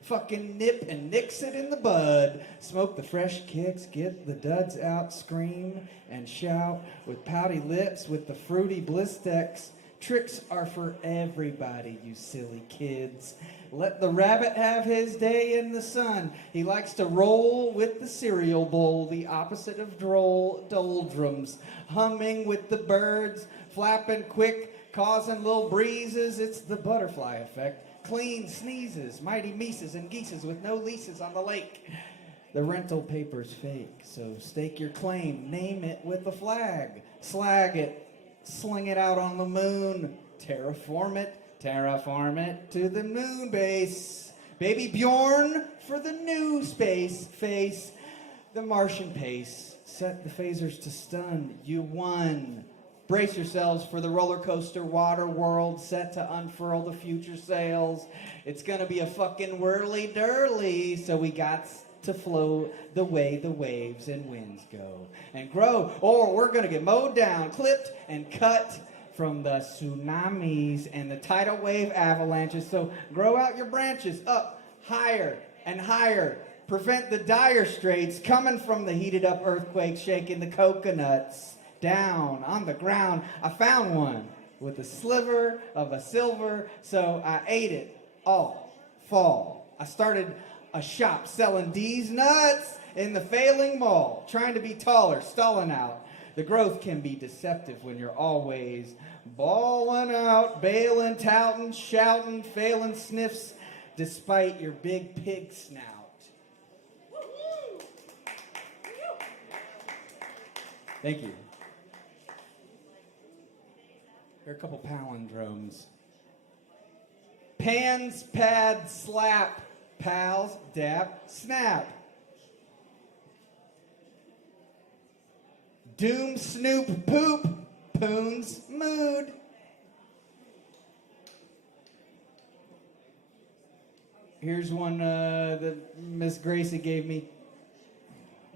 Fucking nip and nix it in the bud. Smoke the fresh kicks, get the duds out, scream and shout with pouty lips with the fruity blistex. Tricks are for everybody, you silly kids. Let the rabbit have his day in the sun. He likes to roll with the cereal bowl, the opposite of droll doldrums. Humming with the birds, flapping quick, causing little breezes. It's the butterfly effect. Clean sneezes, mighty Mises and geeses with no leases on the lake. The rental paper's fake, so stake your claim, name it with a flag. Slag it, sling it out on the moon. Terraform it to the moon base. Baby Bjorn for the new space face. The Martian pace, set the phasers to stun. You won. Brace yourselves for the roller coaster water world set to unfurl the future sails. It's gonna be a fucking whirly-durly, so we got to flow the way the waves and winds go and grow, or we're gonna get mowed down, clipped, and cut from the tsunamis and the tidal wave avalanches. So grow out your branches up higher and higher. Prevent the dire straits coming from the heated up earthquake shaking the coconuts down on the ground. I found one with a sliver of a silver, so I ate it all fall. I started a shop selling D's nuts in the failing mall, trying to be taller, stalling out. The growth can be deceptive when you're always bawling out, bailing, touting, shouting, failing sniffs, despite your big pig snout. Thank you. Here are a couple palindromes. Pans, pad, slap, pals, dap, snap. Doom, snoop, poop, poons, mood. Here's one that Miss Gracie gave me.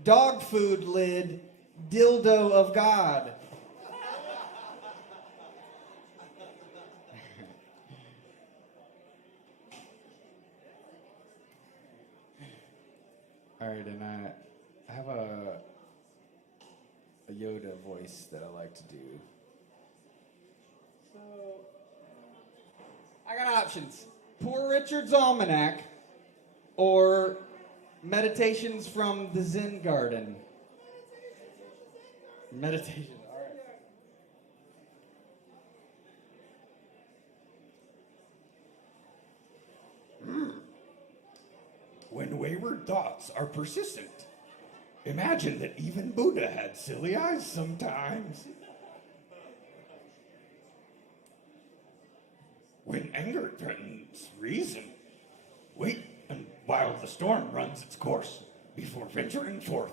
Dog food lid, dildo of God. All right, and I have a Yoda voice that I like to do. So, I got options. Poor Richard's Almanac or Meditations from the Zen Garden. Meditation. All right. When wayward thoughts are persistent, imagine that even Buddha had silly eyes sometimes. When anger threatens reason, wait while the storm runs its course before venturing forth.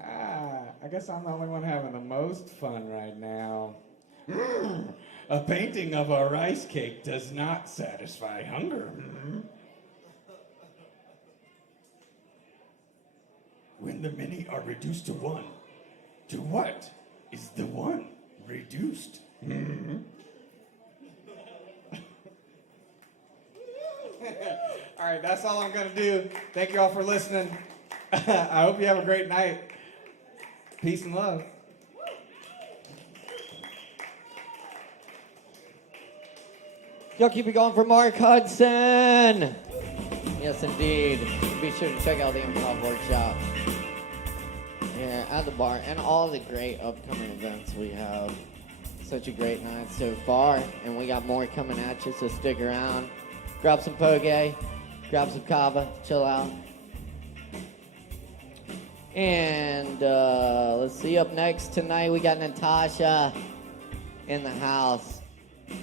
I guess I'm the only one having the most fun right now. A painting of a rice cake does not satisfy hunger. When the many are reduced to one, to what is the one reduced? All right, that's all I'm going to do. Thank you all for listening. I hope you have a great night. Peace and love. Y'all keep it going for Mark Hudson. Yes, indeed. Be sure to check out the Improv Workshop here at the bar and all the great upcoming events we have. Such a great night so far, and we got more coming at you, so stick around. Grab some poke, grab some kava, chill out. And let's see, up next tonight we got Natasha in the house.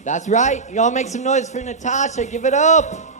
That's right, y'all make some noise for Natasha, give it up.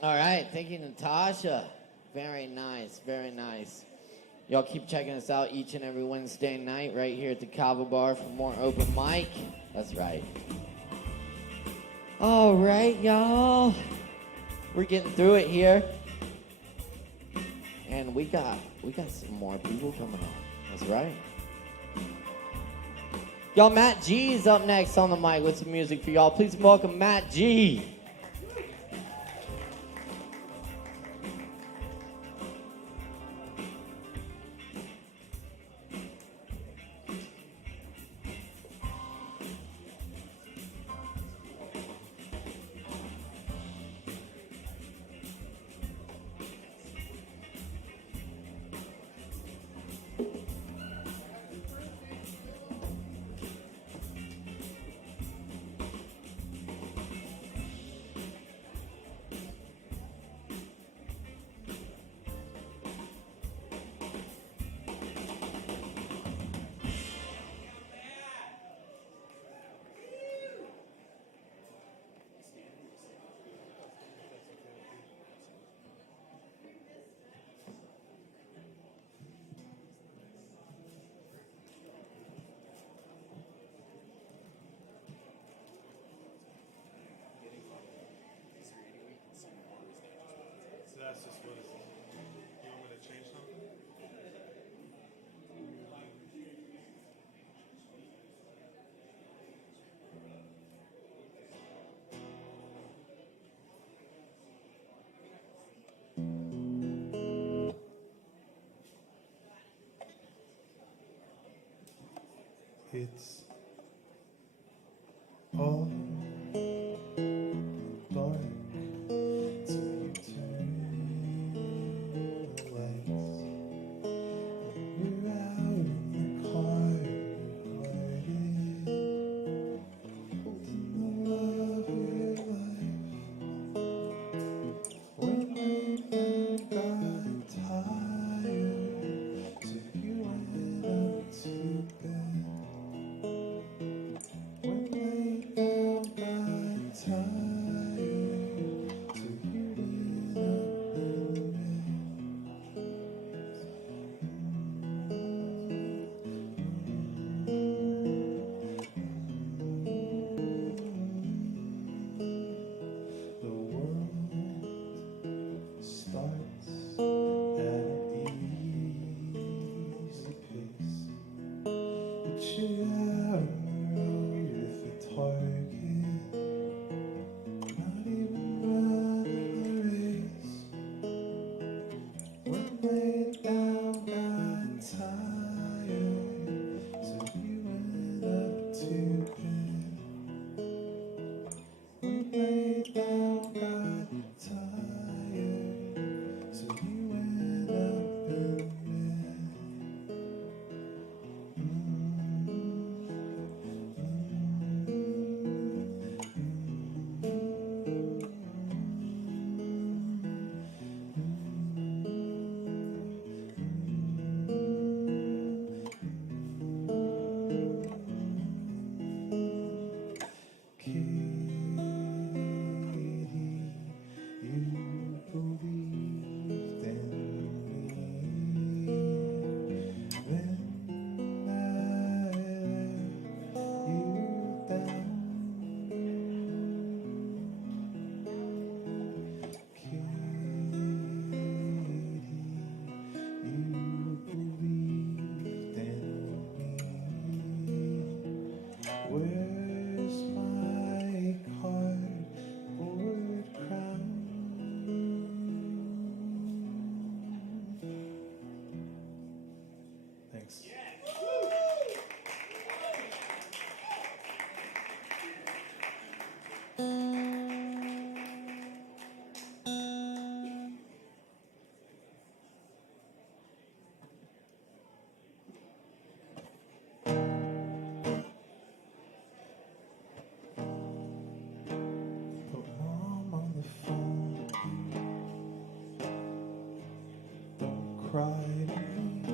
All right, thank you, Natasha. Very nice, very nice. Y'all keep checking us out each and every Wednesday night right here at the Kava Bar for more open mic. That's right. All right, y'all. We're getting through it here. And we got some more people coming on. That's right. Y'all, Matt G is up next on the mic with some music for y'all. Please welcome Matt G. That's just what it's. You want me to change something? It's all dark till you turn the lights. You're out in the car, hearted, holding the love of your life. When they got tired, so you went up to bed. When they got tired, so you went up the world starts at an easy pace. You cheer out on the road with a target, not even running the race. When they down got tired, so you went up to bed. When they down got tired, so you went up in bed. Where's my cardboard crown? Thanks. Put mom on the phone. Don't cry to me.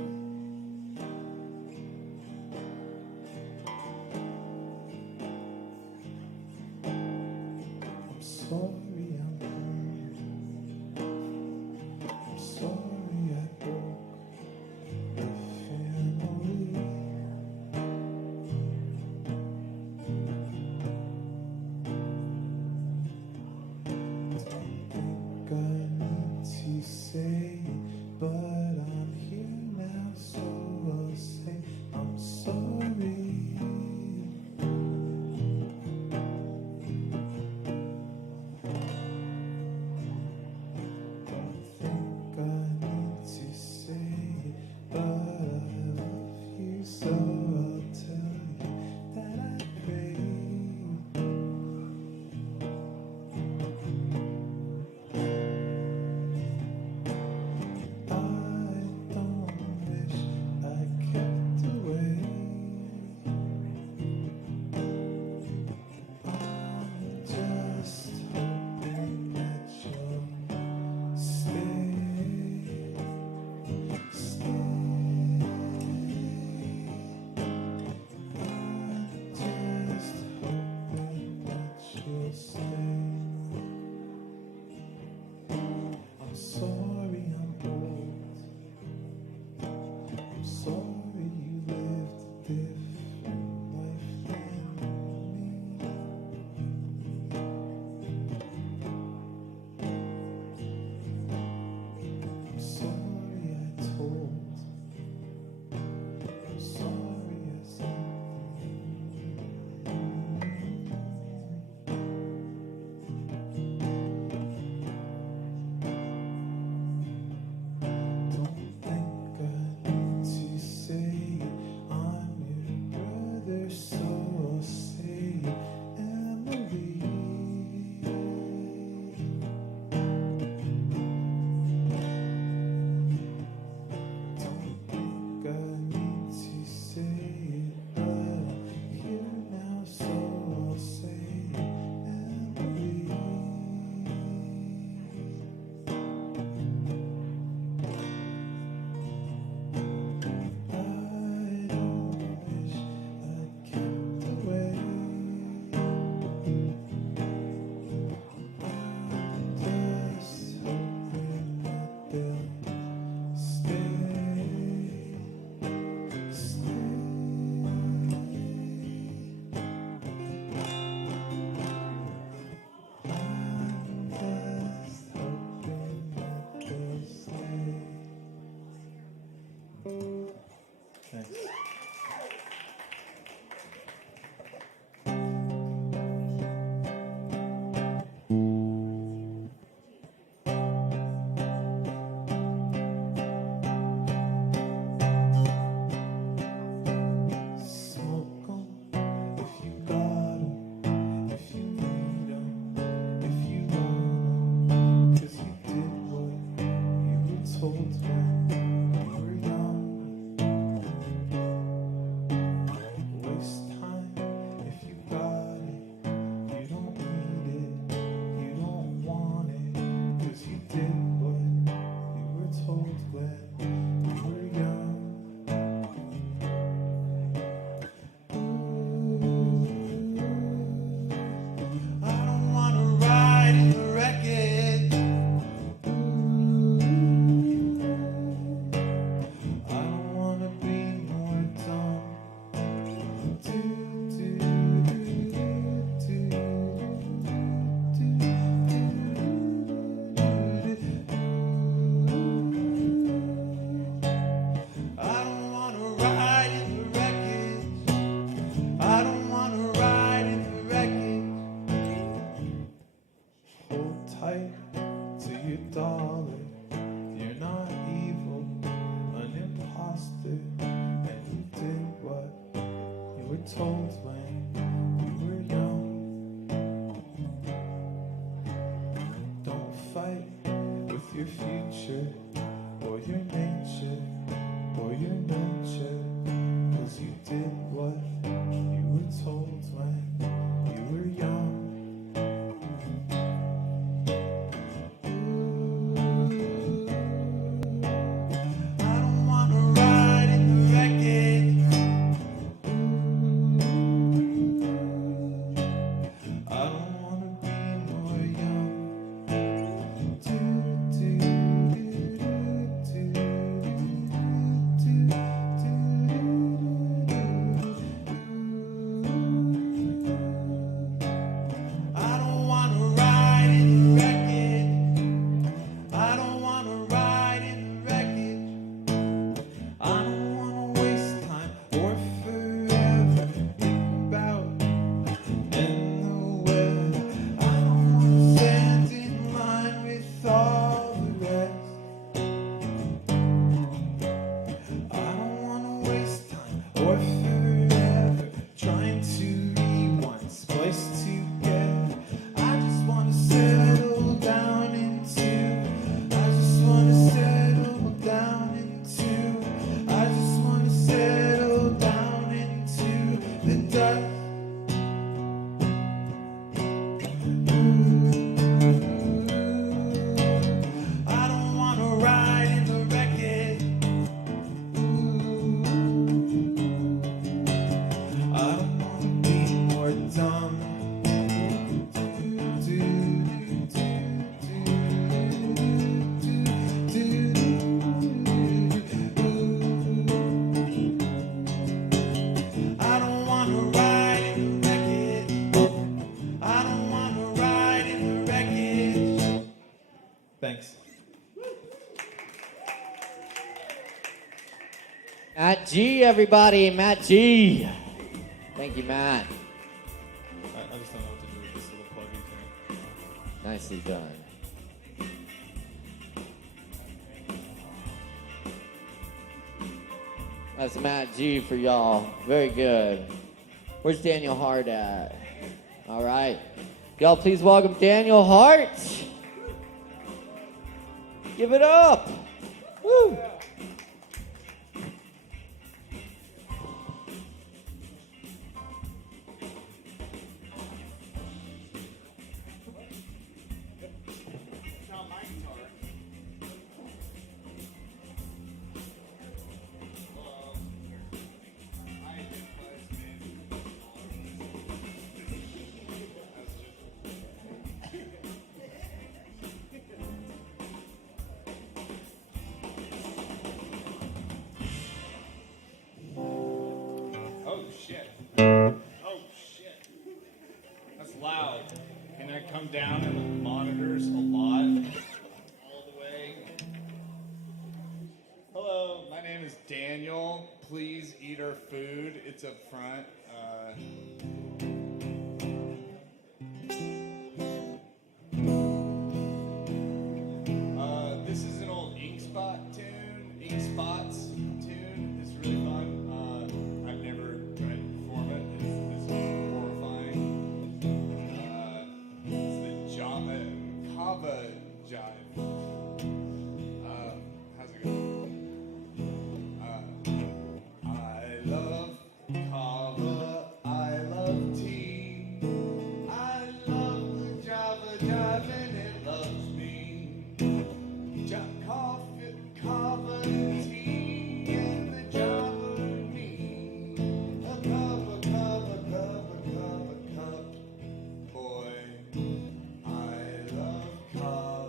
I'm sorry I'm home. tight to your dollar. You're not evil, an imposter, and you did what you were told when you were young. Don't fight with your future, or your nature, or your nurture, 'cause you did what you were told when you were young. I don't wanna ride in the wreckage. I don't wanna be more young. I don't wanna ride in the wreckage. I don't wanna ride in the wreckage. I don't wanna waste time or forever thinking about and the weather. I don't wanna stand in line with all the rest. I don't wanna waste time or forever trying to be one's place together. I just wanna settle down into. I just wanna settle down into. I just wanna settle down into the dust. I don't wanna ride in the wreckage. I don't wanna be more dumb. I don't wanna ride in the wreckage. I don't wanna ride in the wreckage. Thanks. Matt G, everybody. Matt G. Thank you, Matt. I just don't know what to do with this little pluggy thing. Nicely done. That's Matt G for y'all. Very good. Where's Daniel Hart at? All right. Y'all please welcome Daniel Hart. Give it up. Woo. Oh shit. Oh shit. That's loud. Can I come down in the monitors a lot? All the way. Hello, my name is Daniel. Please eat our food. It's up front. This is an old Ink Spot tune. Ink Spots tune. It's really fun. I've never tried to perform it. It's horrifying. It's the Kava jive. How's it going? I love Kava. I love tea. I love the Java jive and it loves me. Coffee, Kava, tea, and the Java me. A cup, boy. I love Kava.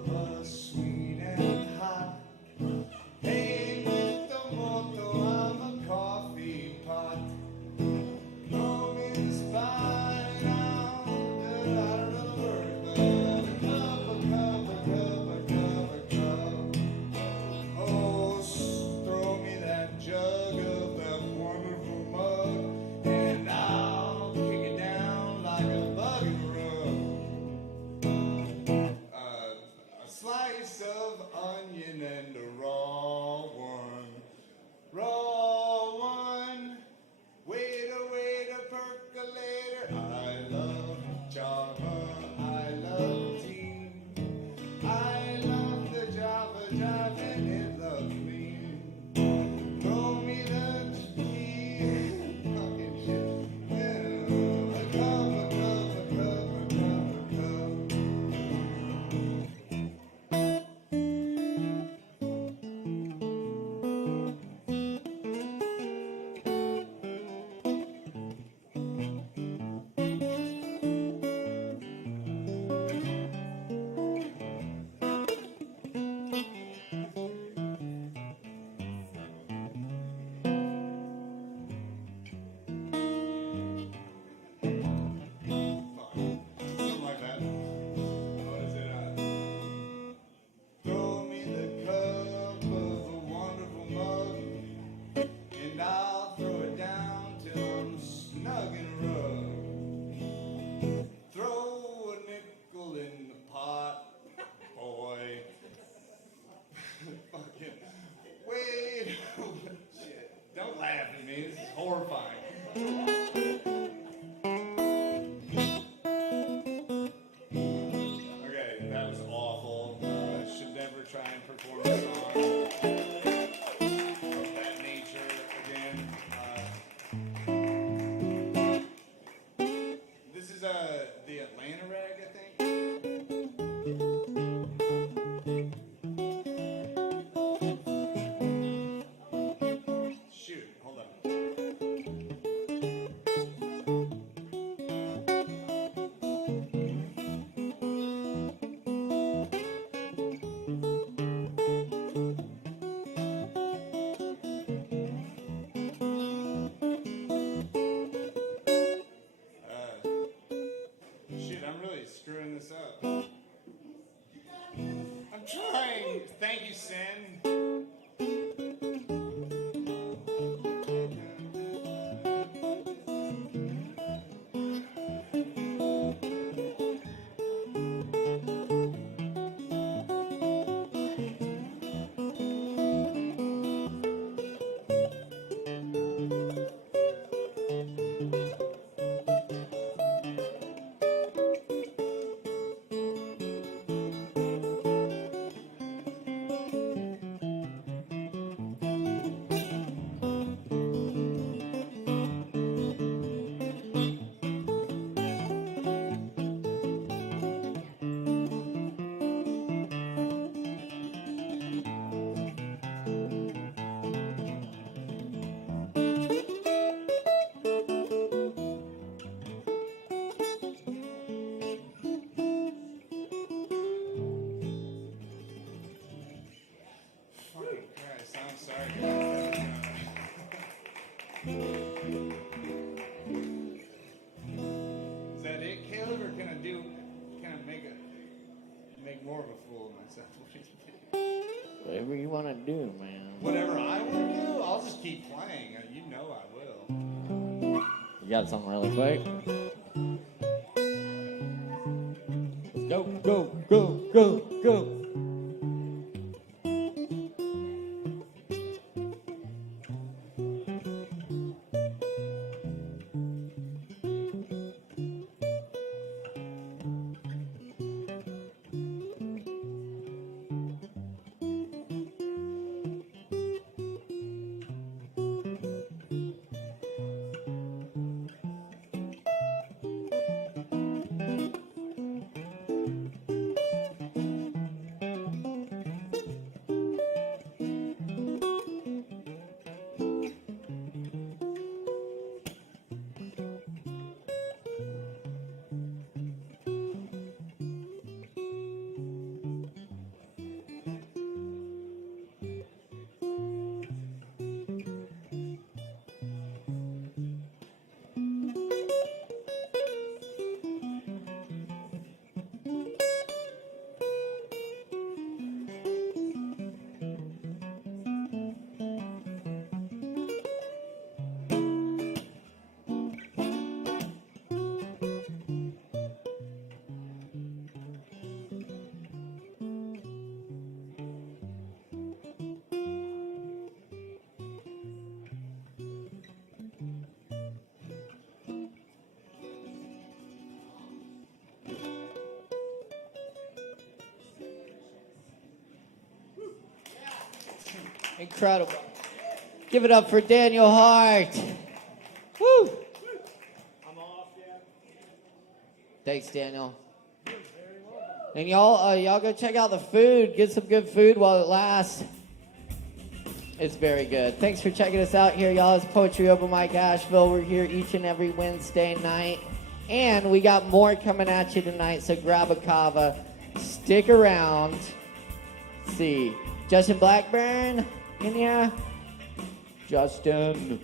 really screwing this up. I'm trying. Thank you, Sin. Fucking Christ, I'm sorry. Is that it, Caleb, or can I make more of a fool of myself? What do you think? Whatever you want to do, man. Whatever I want to do, I'll just keep playing. You know I will. You got something really quick? Let's go, go, go, go, go. Incredible. Give it up for Daniel Hart. Woo! I'm off, yeah. Thanks, Daniel. And y'all go check out the food. Get some good food while it lasts. It's very good. Thanks for checking us out here, y'all. It's Poetry Open Mic Asheville. We're here each and every Wednesday night. And we got more coming at you tonight, so grab a Kava. Stick around. Let's see. Justin Blackburn in here. Justin.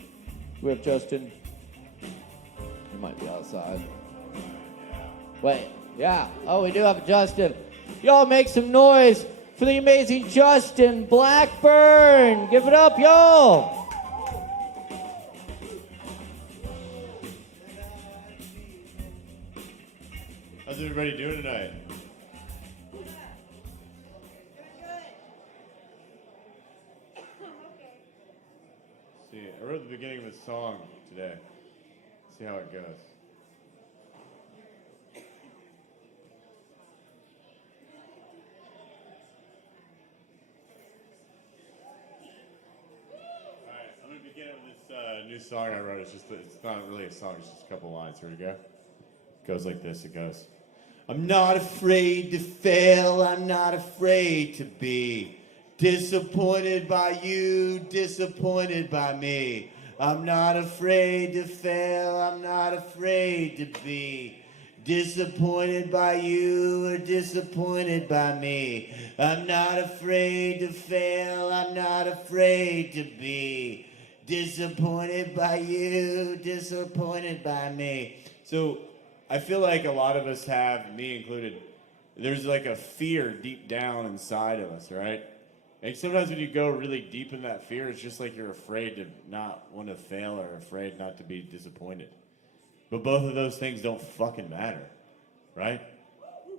We have Justin. He might be outside. Wait. Yeah. Oh, we do have Justin. Y'all make some noise for the amazing Justin Blackburn. Give it up, y'all. How's everybody doing tonight? See, I wrote the beginning of a song today. See how it goes. Alright, I'm going to begin with this new song I wrote. It's not really a song, it's just a couple lines. Here we go. It goes like this, it goes. I'm not afraid to fail, I'm not afraid to be disappointed by you, disappointed by me. I'm not afraid to fail, I'm not afraid to be disappointed by you or disappointed by me. I'm not afraid to fail, I'm not afraid to be disappointed by you, disappointed by me. So I feel like a lot of us have, me included, there's like a fear deep down inside of us, right? And sometimes when you go really deep in that fear, it's just like you're afraid to not want to fail or afraid not to be disappointed. But both of those things don't fucking matter, right?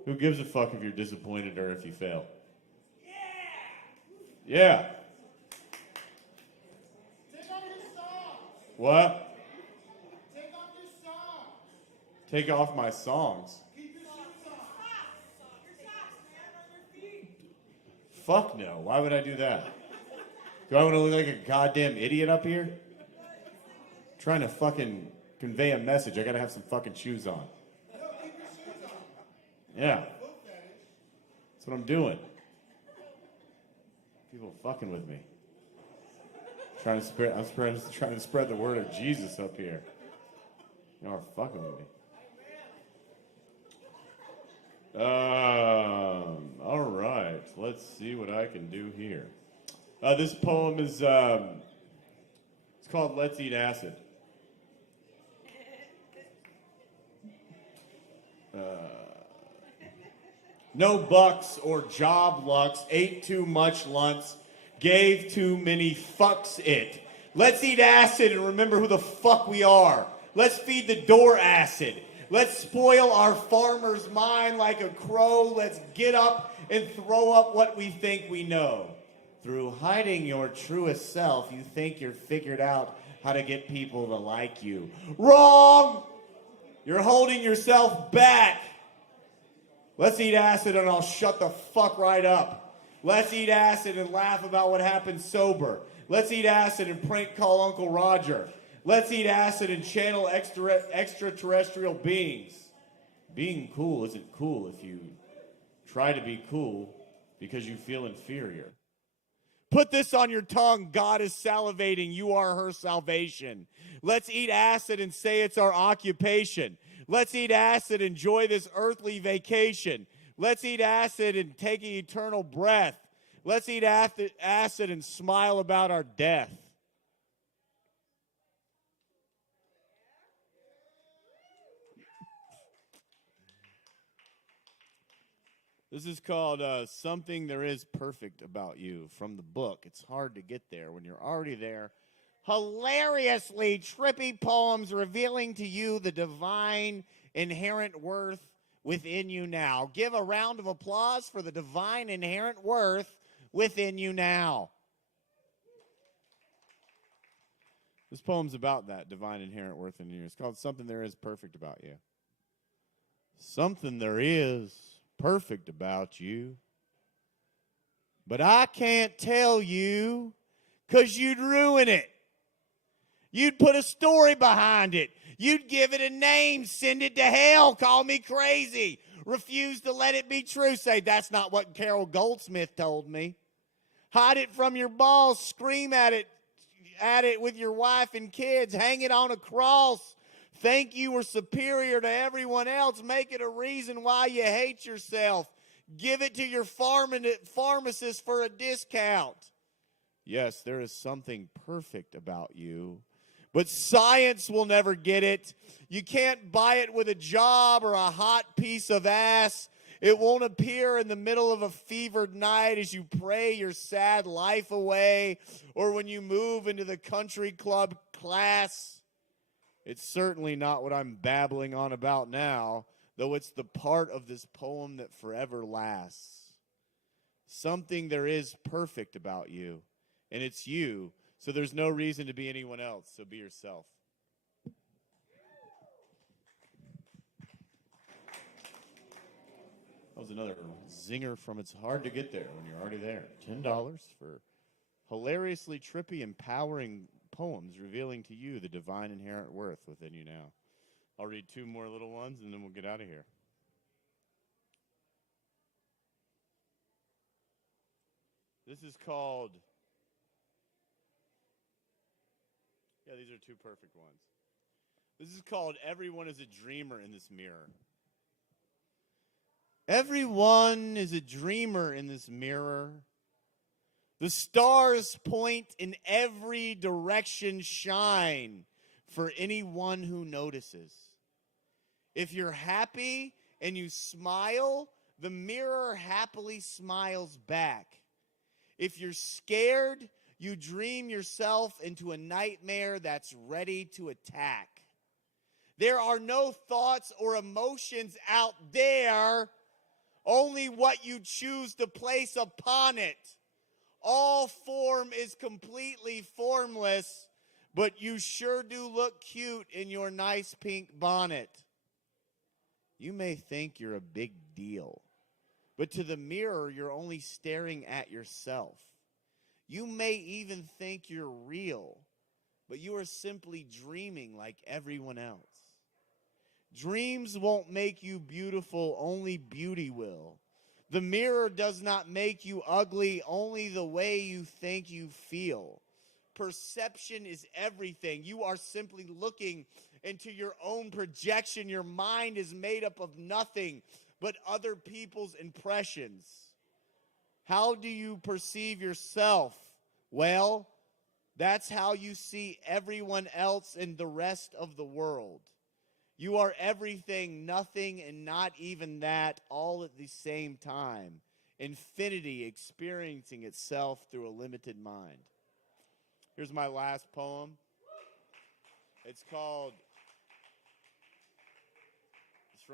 Who gives a fuck if you're disappointed or if you fail? Yeah. Take off your socks. What? Take off your socks. Take off my songs. Keep your shoes on. Fuck no. Why would I do that? Do I want to look like a goddamn idiot up here? Trying to fucking convey a message. I gotta have some fucking shoes on. No, keep your shoes on. Yeah. That's what I'm doing. People fucking with me. I'm trying to spread the word of Jesus up here. You are fucking with me. All right. Let's see what I can do here. This poem is it's called "Let's Eat Acid." No bucks or job lucks, ate too much lunch, gave too many fucks it. Let's eat acid and remember who the fuck we are. Let's feed the door acid. Let's spoil our farmer's mind like a crow. Let's get up and throw up what we think we know. Through hiding your truest self, you think you're figured out how to get people to like you. Wrong! You're holding yourself back. Let's eat acid and I'll shut the fuck right up. Let's eat acid and laugh about what happened sober. Let's eat acid and prank call Uncle Roger. Let's eat acid and channel extraterrestrial beings. Being cool isn't cool if you try to be cool because you feel inferior. Put this on your tongue. God is salivating. You are her salvation. Let's eat acid and say it's our occupation. Let's eat acid, enjoy this earthly vacation. Let's eat acid and take an eternal breath. Let's eat acid and smile about our death. This is called Something There Is Perfect About You from the book. It's hard to get there when you're already there. Hilariously trippy poems revealing to you the divine inherent worth within you now. Give a round of applause for the divine inherent worth within you now. This poem's about that divine inherent worth in you. It's called Something There Is Perfect About You. Something there is perfect about you, but I can't tell you because you'd ruin it. You'd put a story behind it. You'd give it a name, send it to hell, call me crazy, refuse to let it be true, say that's not what Carol Goldsmith told me. Hide it from your boss, scream at it with your wife and kids, hang it on a cross, think you were superior to everyone else, make it a reason why you hate yourself, give it to your pharmacist for a discount. Yes, there is something perfect about you, but science will never get it. You can't buy it with a job or a hot piece of ass. It won't appear in the middle of a fevered night as you pray your sad life away or when you move into the country club class. It's certainly not what I'm babbling on about now, though it's the part of this poem that forever lasts. Something there is perfect about you, and it's you. So there's no reason to be anyone else, so be yourself. That was another zinger from It's Hard to Get There when you're already there. $10 for hilariously trippy, empowering poems revealing to you the divine inherent worth within you now. I'll read two more little ones and then we'll get out of here. This is called... Yeah, these are two perfect ones. This is called Everyone is a Dreamer in This Mirror. Everyone is a dreamer in this mirror. The stars point in every direction, shine for anyone who notices. If you're happy and you smile, the mirror happily smiles back. If you're scared, you dream yourself into a nightmare that's ready to attack. There are no thoughts or emotions out there, only what you choose to place upon it. All form is completely formless, but you sure do look cute in your nice pink bonnet. You may think you're a big deal, but to the mirror, you're only staring at yourself. You may even think you're real, but you are simply dreaming like everyone else. Dreams won't make you beautiful, only beauty will. The mirror does not make you ugly, only the way you think you feel. Perception is everything. You are simply looking into your own projection. Your mind is made up of nothing but other people's impressions. How do you perceive yourself? Well, that's how you see everyone else and the rest of the world. You are everything, nothing, and not even that, all at the same time. Infinity experiencing itself through a limited mind. Here's my last poem. It's called,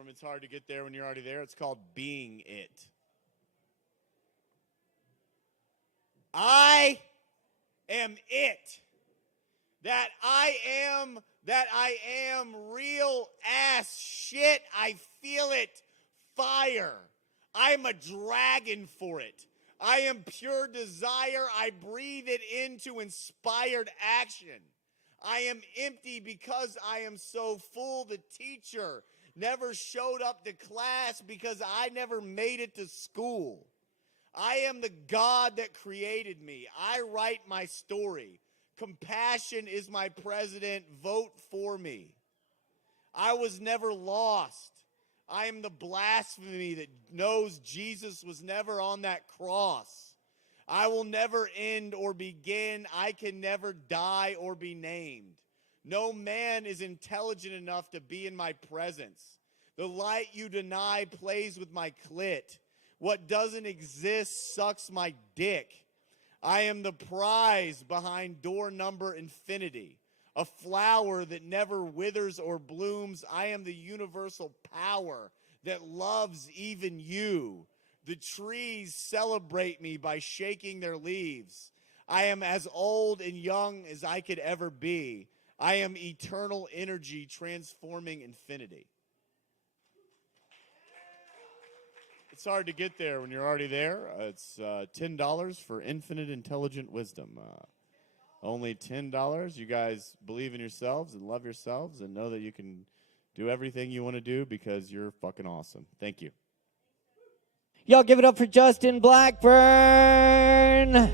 It's Hard to Get There When You're Already There. It's called Being It. I am it. That I am real ass shit. I feel it. Fire. I'm a dragon for it. I am pure desire. I breathe it into inspired action. I am empty because I am so full. The teacher never showed up to class because I never made it to school. I am the God that created me. I write my story. Compassion is my president. Vote for me. I was never lost. I am the blasphemy that knows Jesus was never on that cross. I will never end or begin. I can never die or be named. No man is intelligent enough to be in my presence. The light you deny plays with my clit. What doesn't exist sucks my dick. I am the prize behind door number infinity. A flower that never withers or blooms. I am the universal power that loves even you. The trees celebrate me by shaking their leaves. I am as old and young as I could ever be. I am eternal energy transforming infinity. It's hard to get there when you're already there. It's $10 for infinite intelligent wisdom. Only $10. You guys believe in yourselves and love yourselves and know that you can do everything you want to do because you're fucking awesome. Thank you. Y'all give it up for Justin Blackburn.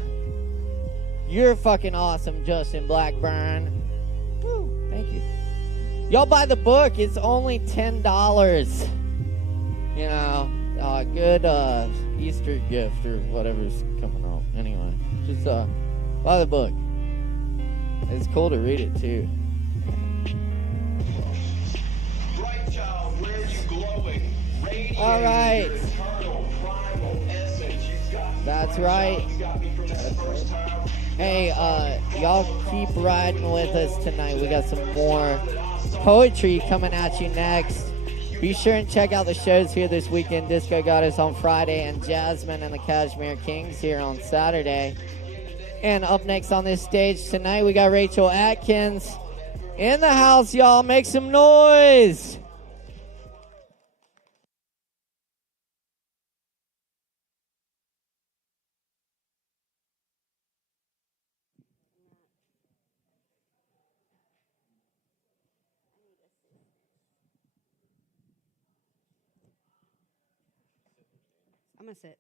You're fucking awesome, Justin Blackburn. Woo, thank you. Y'all buy the book. It's only $10. You know, good Easter gift or whatever's coming out. Anyway, just buy the book. It's cool to read it too. Bright child, where are you glowing? Radiating All right. your eternal primal essence. That's right. Hey, y'all keep riding with us tonight. We got some more poetry coming at you next. Be sure and check out the shows here this weekend. Disco Goddess on Friday and Jasmine and the Kashmir Kings here on Saturday. And up next on this stage tonight, we got Rachel Atkins in the house, y'all. Make some noise. I'm going to sit.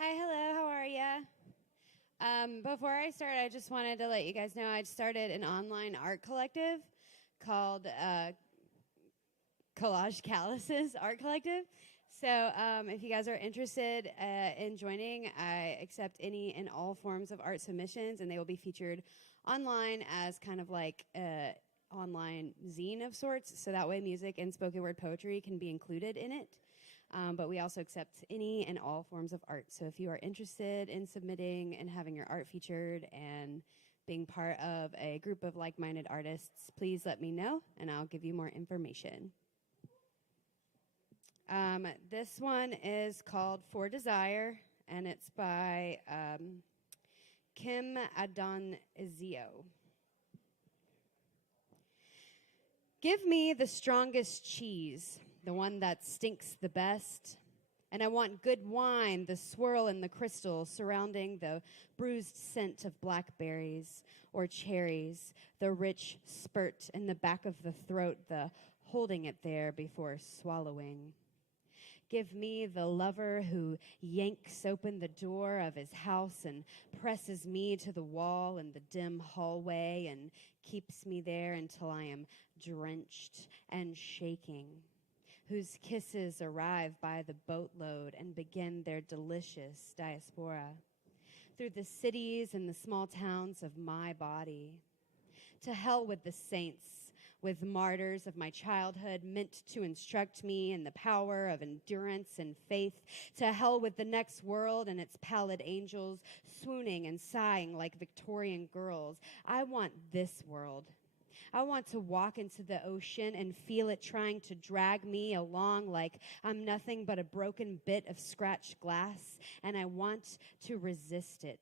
Hi, hello, how are ya? Before I start, I just wanted to let you guys know I started an online art collective called Collage Calluses Art Collective. So if you guys are interested in joining, I accept any and all forms of art submissions, and they will be featured online as kind of like online zine of sorts, so that way music and spoken word poetry can be included in it. But we also accept any and all forms of art. So if you are interested in submitting and having your art featured and being part of a group of like-minded artists, please let me know, and I'll give you more information. This one is called For Desire, and it's by Kim Adonizio. Give me the strongest cheese, the one that stinks the best. And I want good wine, the swirl in the crystal surrounding the bruised scent of blackberries or cherries, the rich spurt in the back of the throat, the holding it there before swallowing. Give me the lover who yanks open the door of his house and presses me to the wall in the dim hallway and keeps me there until I am drenched and shaking, whose kisses arrive by the boatload and begin their delicious diaspora through the cities and the small towns of my body. To hell with the saints, with martyrs of my childhood meant to instruct me in the power of endurance and faith. To hell with the next world and its pallid angels swooning and sighing like Victorian girls. I want this world. I want to walk into the ocean and feel it trying to drag me along like I'm nothing but a broken bit of scratched glass, and I want to resist it.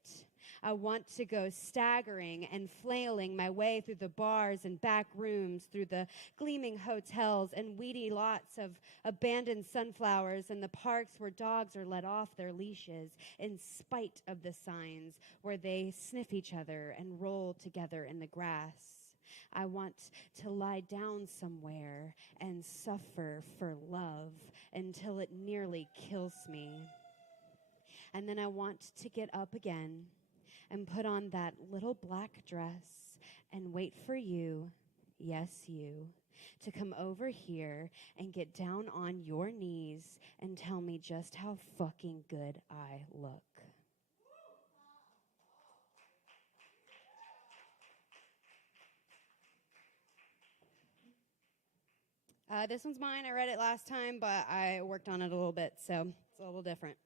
I want to go staggering and flailing my way through the bars and back rooms, through the gleaming hotels and weedy lots of abandoned sunflowers and the parks where dogs are let off their leashes in spite of the signs where they sniff each other and roll together in the grass. I want to lie down somewhere and suffer for love until it nearly kills me. And then I want to get up again and put on that little black dress and wait for you, yes, you, to come over here and get down on your knees and tell me just how fucking good I look. This one's mine. I read it last time, but I worked on it a little bit, so it's a little different.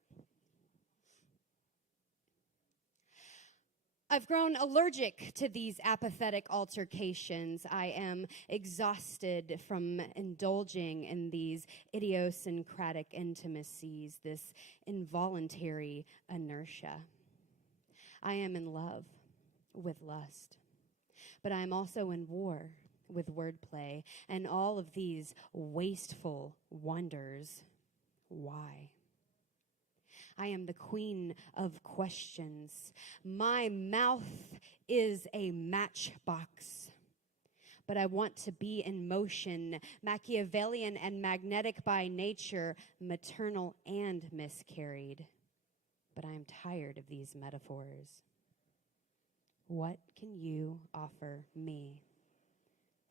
I've grown allergic to these apathetic altercations. I am exhausted from indulging in these idiosyncratic intimacies, this involuntary inertia. I am in love with lust, but I am also in war with wordplay and all of these wasteful wonders. Why? I am the queen of questions. My mouth is a matchbox, but I want to be in motion, Machiavellian and magnetic by nature, maternal and miscarried. But I am tired of these metaphors. What can you offer me?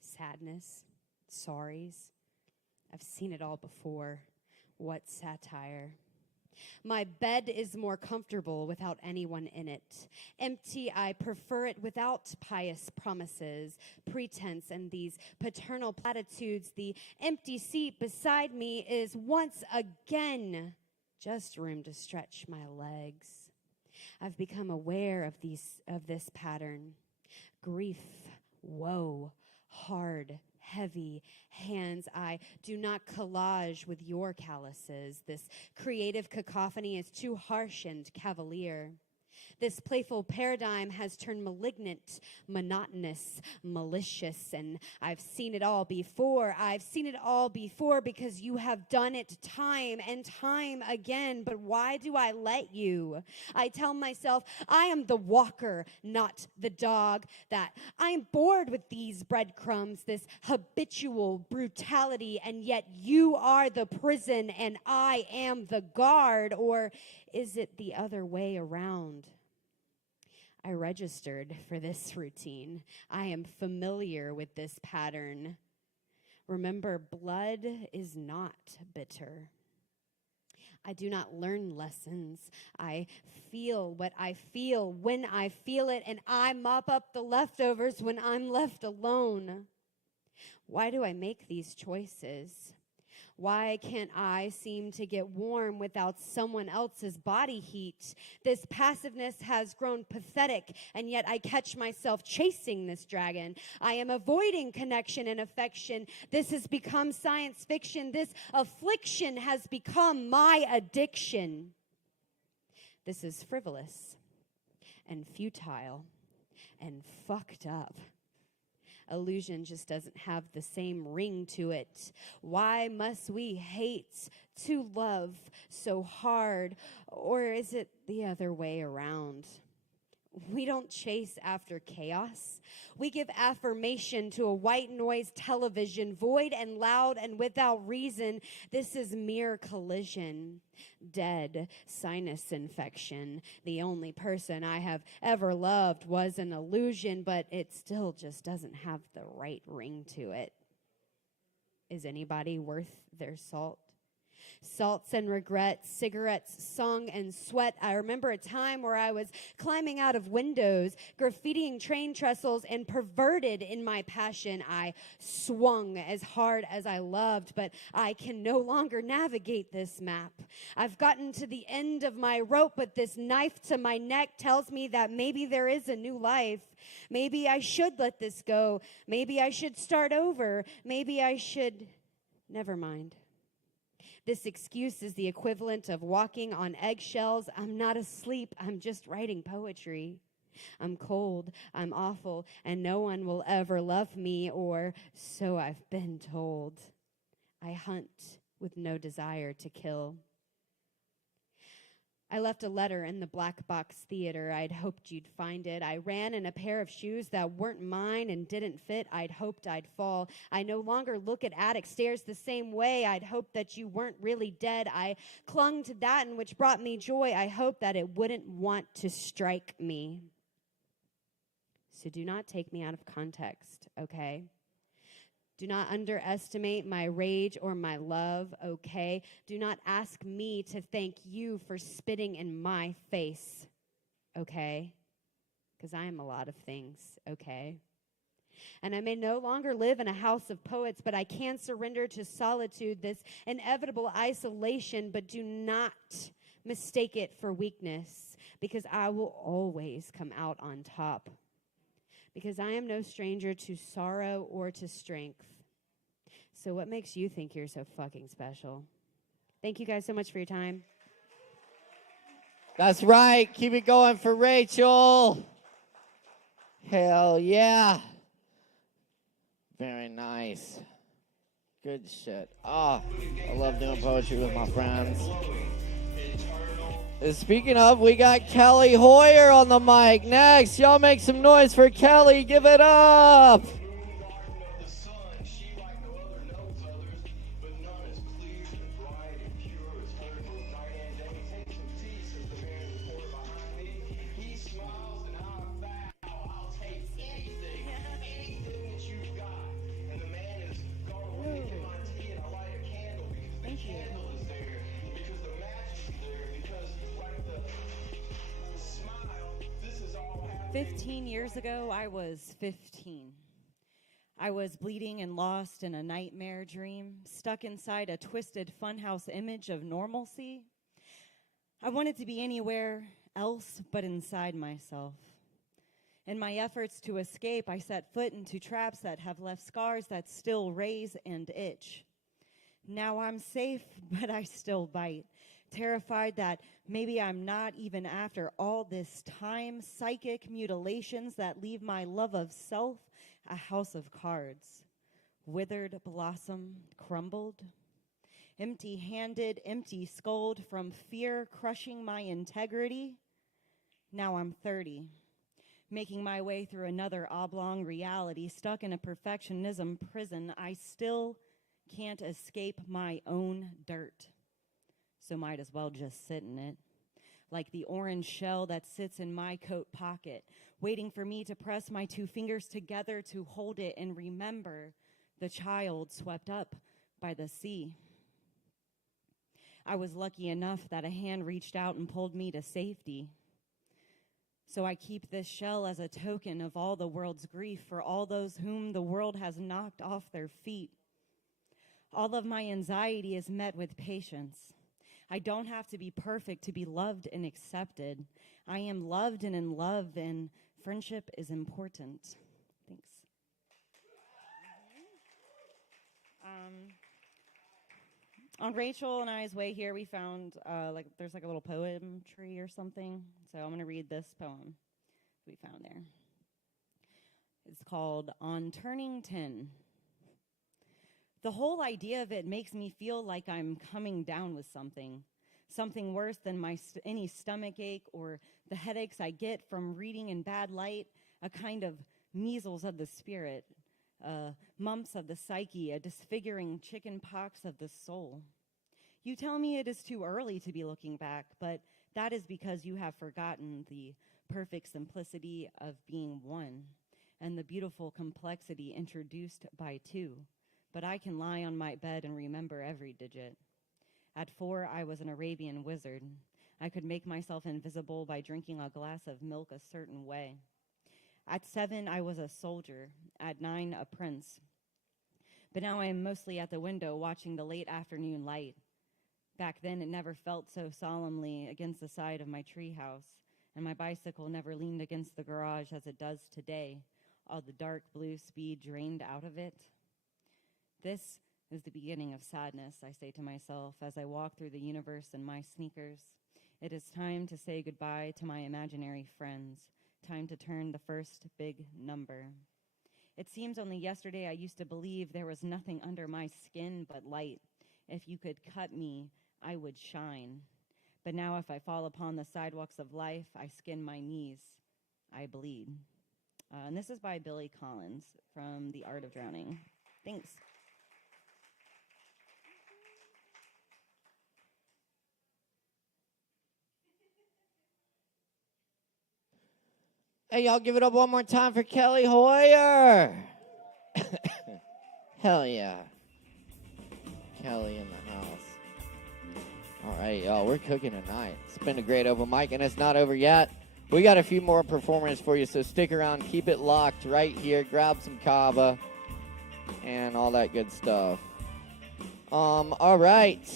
Sadness, sorries. I've seen it all before. What satire? My bed is more comfortable without anyone in it. Empty, I prefer it without pious promises, pretense, and these paternal platitudes. The empty seat beside me is once again just room to stretch my legs. I've become aware of this pattern. Grief, woe, hard, heavy hands. I do not collage with your calluses. This creative cacophony is too harsh and cavalier. This playful paradigm has turned malignant, monotonous, malicious, and I've seen it all before. I've seen it all before because you have done it time and time again. But why do I let you? I tell myself I am the walker, not the dog, that I'm bored with these breadcrumbs, this habitual brutality, and yet you are the prison and I am the guard. Or is it the other way around? I registered for this routine. I am familiar with this pattern. Remember, blood is not bitter. I do not learn lessons. I feel what I feel when I feel it, and I mop up the leftovers when I'm left alone. Why do I make these choices? Why can't I seem to get warm without someone else's body heat? This passiveness has grown pathetic, and yet I catch myself chasing this dragon. I am avoiding connection and affection. This has become science fiction. This affliction has become my addiction. This is frivolous and futile and fucked up. Illusion just doesn't have the same ring to it. Why must we hate to love so hard? Or is it the other way around? We don't chase after chaos. We give affirmation to a white noise television, void and loud and without reason. This is mere collision. Dead sinus infection. The only person I have ever loved was an illusion, but it still just doesn't have the right ring to it. Is anybody worth their salt? Salts and regrets, cigarettes, song and sweat. I remember a time where I was climbing out of windows, graffitiing train trestles, and perverted in my passion. I swung as hard as I loved, but I can no longer navigate this map. I've gotten to the end of my rope, but this knife to my neck tells me that maybe there is a new life. Maybe I should let this go. Maybe I should start over. Maybe I should... Never mind. This excuse is the equivalent of walking on eggshells. I'm not asleep. I'm just writing poetry. I'm cold. I'm awful. And no one will ever love me, or so I've been told. I hunt with no desire to kill. I left a letter in the Black Box Theater. I'd hoped you'd find it. I ran in a pair of shoes that weren't mine and didn't fit. I'd hoped I'd fall. I no longer look at attic stairs the same way. I'd hoped that you weren't really dead. I clung to that in which brought me joy. I hoped that it wouldn't want to strike me. So do not take me out of context, okay? Do not underestimate my rage or my love, okay? Do not ask me to thank you for spitting in my face, okay? Because I am a lot of things, okay? And I may no longer live in a house of poets, but I can surrender to solitude, this inevitable isolation, but do not mistake it for weakness, because I will always come out on top. Because I am no stranger to sorrow or to strength. So what makes you think you're so fucking special? Thank you guys so much for your time. That's right. Keep it going for Rachel. Hell yeah. Very nice. Good shit. I love doing poetry with my friends. And speaking of, we got Kelly Hoyer on the mic next. Y'all make some noise for Kelly. Give it up. Thank you. 15 years ago, I was 15. I was bleeding and lost in a nightmare dream, stuck inside a twisted funhouse image of normalcy. I wanted to be anywhere else but inside myself. In my efforts to escape, I set foot into traps that have left scars that still raise and itch. Now I'm safe, but I still bite. Terrified that maybe I'm not even after all this time, psychic mutilations that leave my love of self a house of cards. Withered blossom crumbled. Empty-handed, empty-skulled from fear crushing my integrity. Now I'm 30, making my way through another oblong reality, stuck in a perfectionism prison. I still can't escape my own dirt. So might as well just sit in it, like the orange shell that sits in my coat pocket, waiting for me to press my two fingers together to hold it and remember the child swept up by the sea. I was lucky enough that a hand reached out and pulled me to safety. So I keep this shell as a token of all the world's grief for all those whom the world has knocked off their feet. All of my anxiety is met with patience. I don't have to be perfect to be loved and accepted. I am loved and in love, and friendship is important. Thanks. On Rachel and I's way here, we found there's like a little poem tree or something. So I'm going to read this poem we found there. It's called On Turning 10. The whole idea of it makes me feel like I'm coming down with something worse than any stomach ache or the headaches I get from reading in bad light, a kind of measles of the spirit, mumps of the psyche, a disfiguring chicken pox of the soul. You tell me it is too early to be looking back, but that is because you have forgotten the perfect simplicity of being one and the beautiful complexity introduced by two. But I can lie on my bed and remember every digit. At 4, I was an Arabian wizard. I could make myself invisible by drinking a glass of milk a certain way. At 7, I was a soldier. At 9, a prince. But now I am mostly at the window watching the late afternoon light. Back then, it never felt so solemnly against the side of my treehouse, and my bicycle never leaned against the garage as it does today, all the dark blue speed drained out of it. This is the beginning of sadness, I say to myself as I walk through the universe in my sneakers. It is time to say goodbye to my imaginary friends, time to turn the first big number. It seems only yesterday I used to believe there was nothing under my skin but light. If you could cut me, I would shine. But now if I fall upon the sidewalks of life, I skin my knees, I bleed. And this is by Billy Collins from The Art of Drowning. Thanks. Hey, y'all give it up one more time for Kelly Hoyer. Hell yeah. Kelly in the house. All right, y'all, we're cooking tonight. It's been a great open mic, and it's not over yet. We got a few more performances for you, so stick around. Keep it locked right here. Grab some Kava and all that good stuff. All right.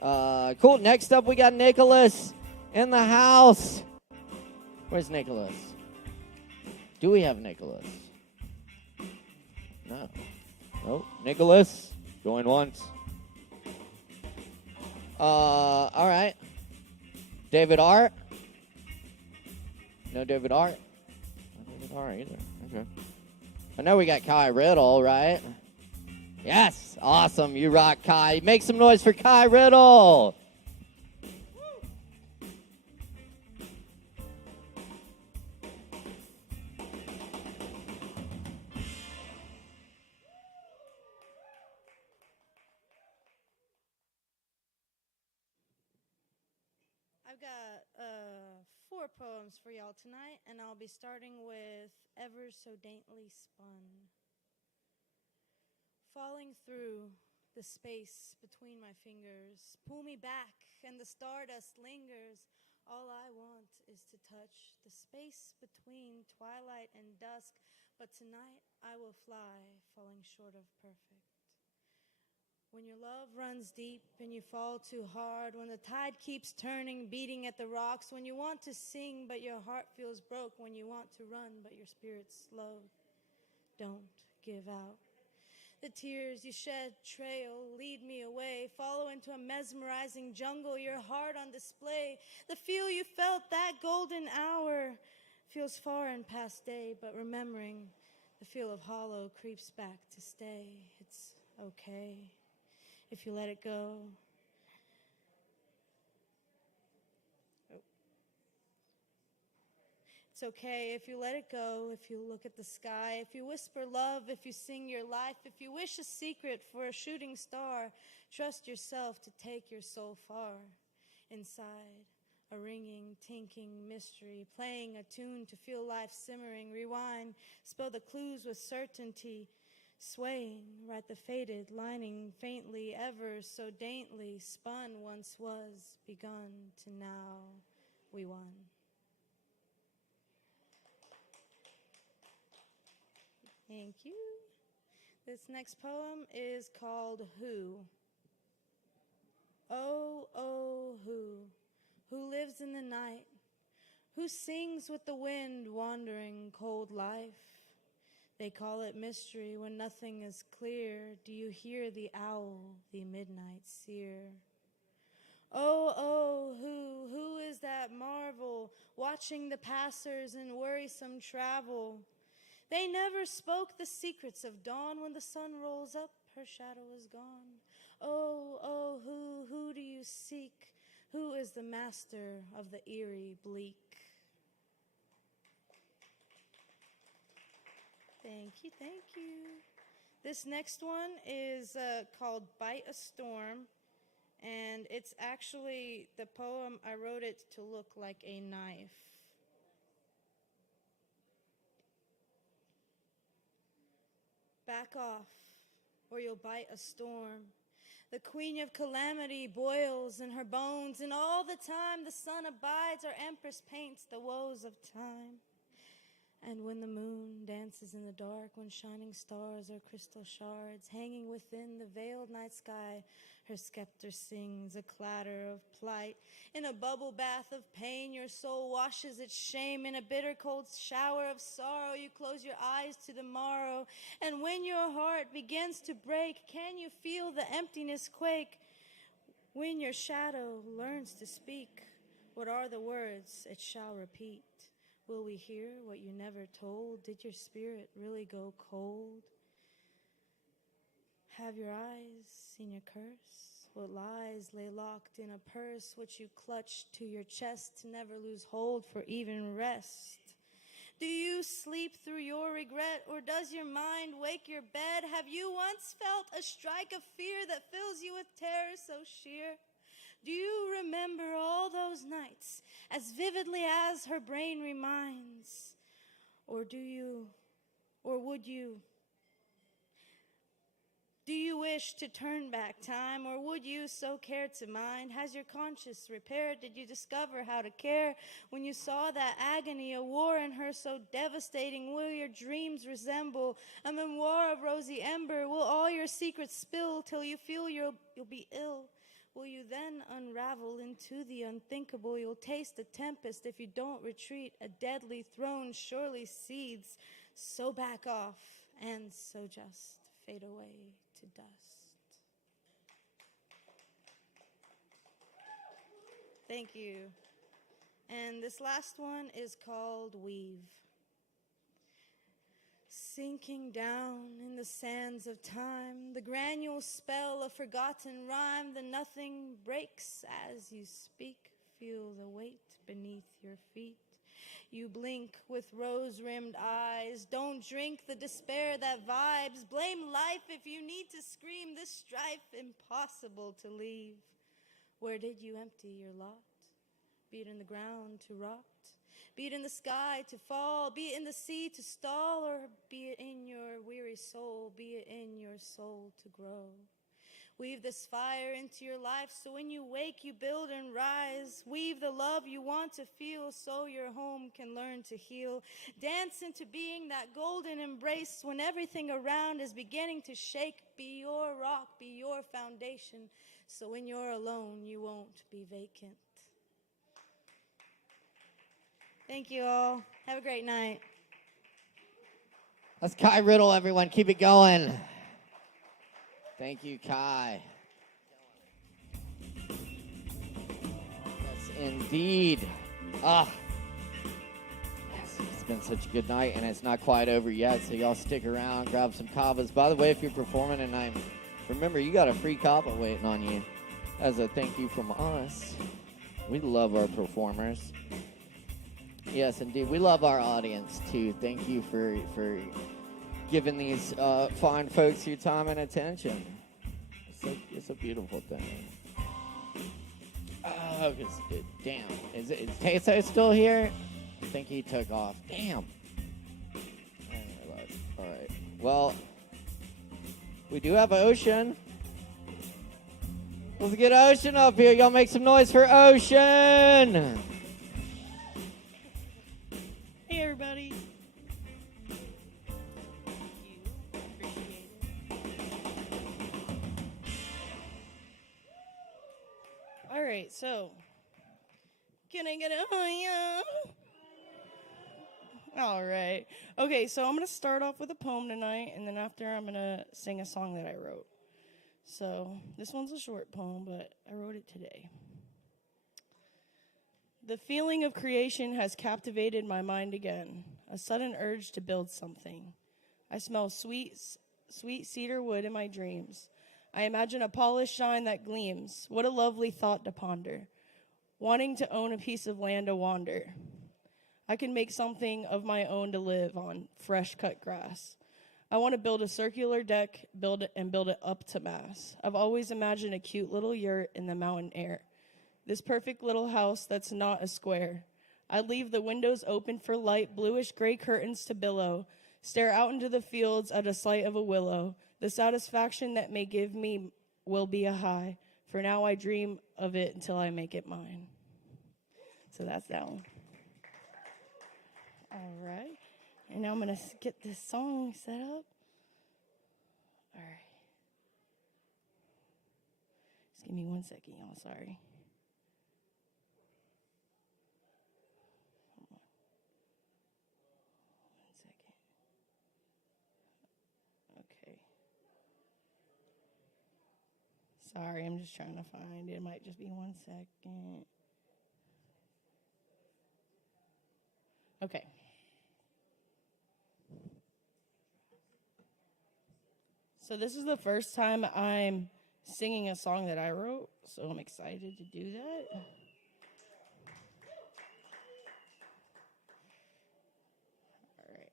Cool. Next up, we got Nicholas in the house. Where's Nicholas? Do we have Nicholas? No. Oh, Nicholas. Going once. All right. David Art. No David Art. No David Art either. Okay. I know we got Kai Riddle, right? Yes. Awesome. You rock, Kai. Make some noise for Kai Riddle. I've got 4 poems for y'all tonight, and I'll be starting with Ever So Daintily Spun. Falling through the space between my fingers, pull me back and the stardust lingers. All I want is to touch the space between twilight and dusk, but tonight I will fly, falling short of perfect. When your love runs deep and you fall too hard, when the tide keeps turning, beating at the rocks, when you want to sing but your heart feels broke, when you want to run but your spirit's slow, don't give out. The tears you shed trail, lead me away, follow into a mesmerizing jungle, your heart on display. The feel you felt that golden hour feels far and past day, but remembering the feel of hollow creeps back to stay. It's okay if you let it go. It's okay if you let it go, if you look at the sky, if you whisper love, if you sing your life, if you wish a secret for a shooting star. Trust yourself to take your soul far. Inside, a ringing, tinking mystery, playing a tune to feel life simmering. Rewind, spell the clues with certainty. Swaying, right the faded lining faintly, ever so daintily, spun once was, begun to now, we won. Thank you. This next poem is called Who. Oh, who lives in the night, who sings with the wind, wandering cold life. They call it mystery when nothing is clear. Do you hear the owl, the midnight seer? Oh, who is that marvel, watching the passers in worrisome travel? They never spoke the secrets of dawn. When the sun rolls up, her shadow is gone. Oh, who do you seek? Who is the master of the eerie bleak? Thank you. This next one is called Bite a Storm, and it's actually the poem, I wrote it to look like a knife. Back off, or you'll bite a storm. The queen of calamity boils in her bones, and all the time the sun abides, our empress paints the woes of time. And when the moon dances in the dark, when shining stars are crystal shards, hanging within the veiled night sky, her scepter sings a clatter of plight. In a bubble bath of pain, your soul washes its shame. In a bitter cold shower of sorrow, you close your eyes to the morrow. And when your heart begins to break, can you feel the emptiness quake? When your shadow learns to speak, what are the words it shall repeat? Will we hear what you never told? Did your spirit really go cold? Have your eyes seen your curse? What lies lay locked in a purse which you clutch to your chest to never lose hold for even rest? Do you sleep through your regret, or does your mind wake your bed? Have you once felt a strike of fear that fills you with terror so sheer? Do you remember all those nights as vividly as her brain reminds? Or would you? Do you wish to turn back time, or would you so care to mind? Has your conscience repaired? Did you discover how to care when you saw that agony, a war in her so devastating? Will your dreams resemble a memoir of rosy ember? Will all your secrets spill till you feel you'll be ill? Will you then unravel into the unthinkable? You'll taste the tempest if you don't retreat. A deadly throne surely seethes. So back off and so just fade away to dust. Thank you. And this last one is called Weave. Sinking down in the sands of time, the granule spell of forgotten rhyme, the nothing breaks as you speak. Feel the weight beneath your feet. You blink with rose-rimmed eyes. Don't drink the despair that vibes. Blame life if you need to scream. This strife impossible to leave. Where did you empty your lot? Be it in the ground to rot, be it in the sky to fall, be it in the sea to stall, or be it in your weary soul, be it in your soul to grow. Weave this fire into your life so when you wake you build and rise. Weave the love you want to feel so your home can learn to heal. Dance into being that golden embrace when everything around is beginning to shake. Be your rock, be your foundation, so when you're alone you won't be vacant. Thank you all. Have a great night. That's Kai Riddle, everyone. Keep it going. Thank you, Kai. Yes, indeed. Yes, it's been such a good night, and it's not quite over yet, so y'all stick around, grab some Kavas. By the way, if you're performing tonight, remember, you got a free Kava waiting on you as a thank you from us. We love our performers. Yes, indeed. We love our audience, too. Thank you for giving these fine folks your time and attention. It's a beautiful thing. Oh, damn. Is Teso still here? I think he took off. Damn. All right. Well, We do have Ocean. Let's get Ocean up here. Y'all make some noise for Ocean. Hey, everybody. All right, so can I get a hiya? All right. Okay, so I'm going to start off with a poem tonight, and then after I'm going to sing a song that I wrote. So this one's a short poem, but I wrote it today. The feeling of creation has captivated my mind again, a sudden urge to build something. I smell sweet cedar wood in my dreams. I imagine a polished shine that gleams. What a lovely thought to ponder. Wanting to own a piece of land to wander. I can make something of my own to live on, fresh cut grass. I want to build a circular deck, build it up to mass. I've always imagined a cute little yurt in the mountain air. This perfect little house that's not a square. I'd leave the windows open for light, bluish gray curtains to billow. Stare out into the fields at a sight of a willow. The satisfaction that may give me will be a high. For now I dream of it until I make it mine. So that's that one. All right. And now I'm going to get this song set up. All right. Just give me 1 second, y'all. Sorry. Hold on. 1 second. Okay. Sorry, I'm just trying to find it. It might just be 1 second. Okay. So this is the first time I'm singing a song that I wrote, so I'm excited to do that. All right.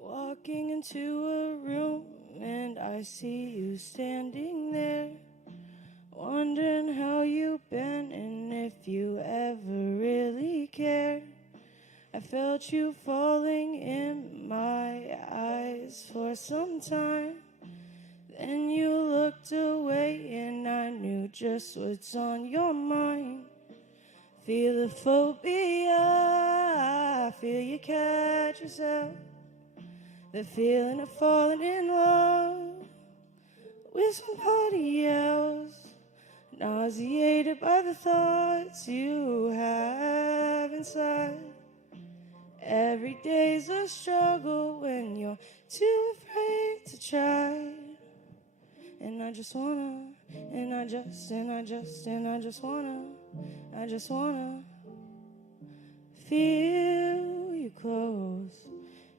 Walking into a room and I see you standing there, wondering how you've been and if you ever really cared. I felt you falling in my eyes for some time. Then you looked away and I knew just what's on your mind. Feel the phobia, I feel you catch yourself. The feeling of falling in love with somebody else. Nauseated by the thoughts you have inside. Every day's a struggle when you're too afraid to try. And I just wanna, and I just wanna feel you close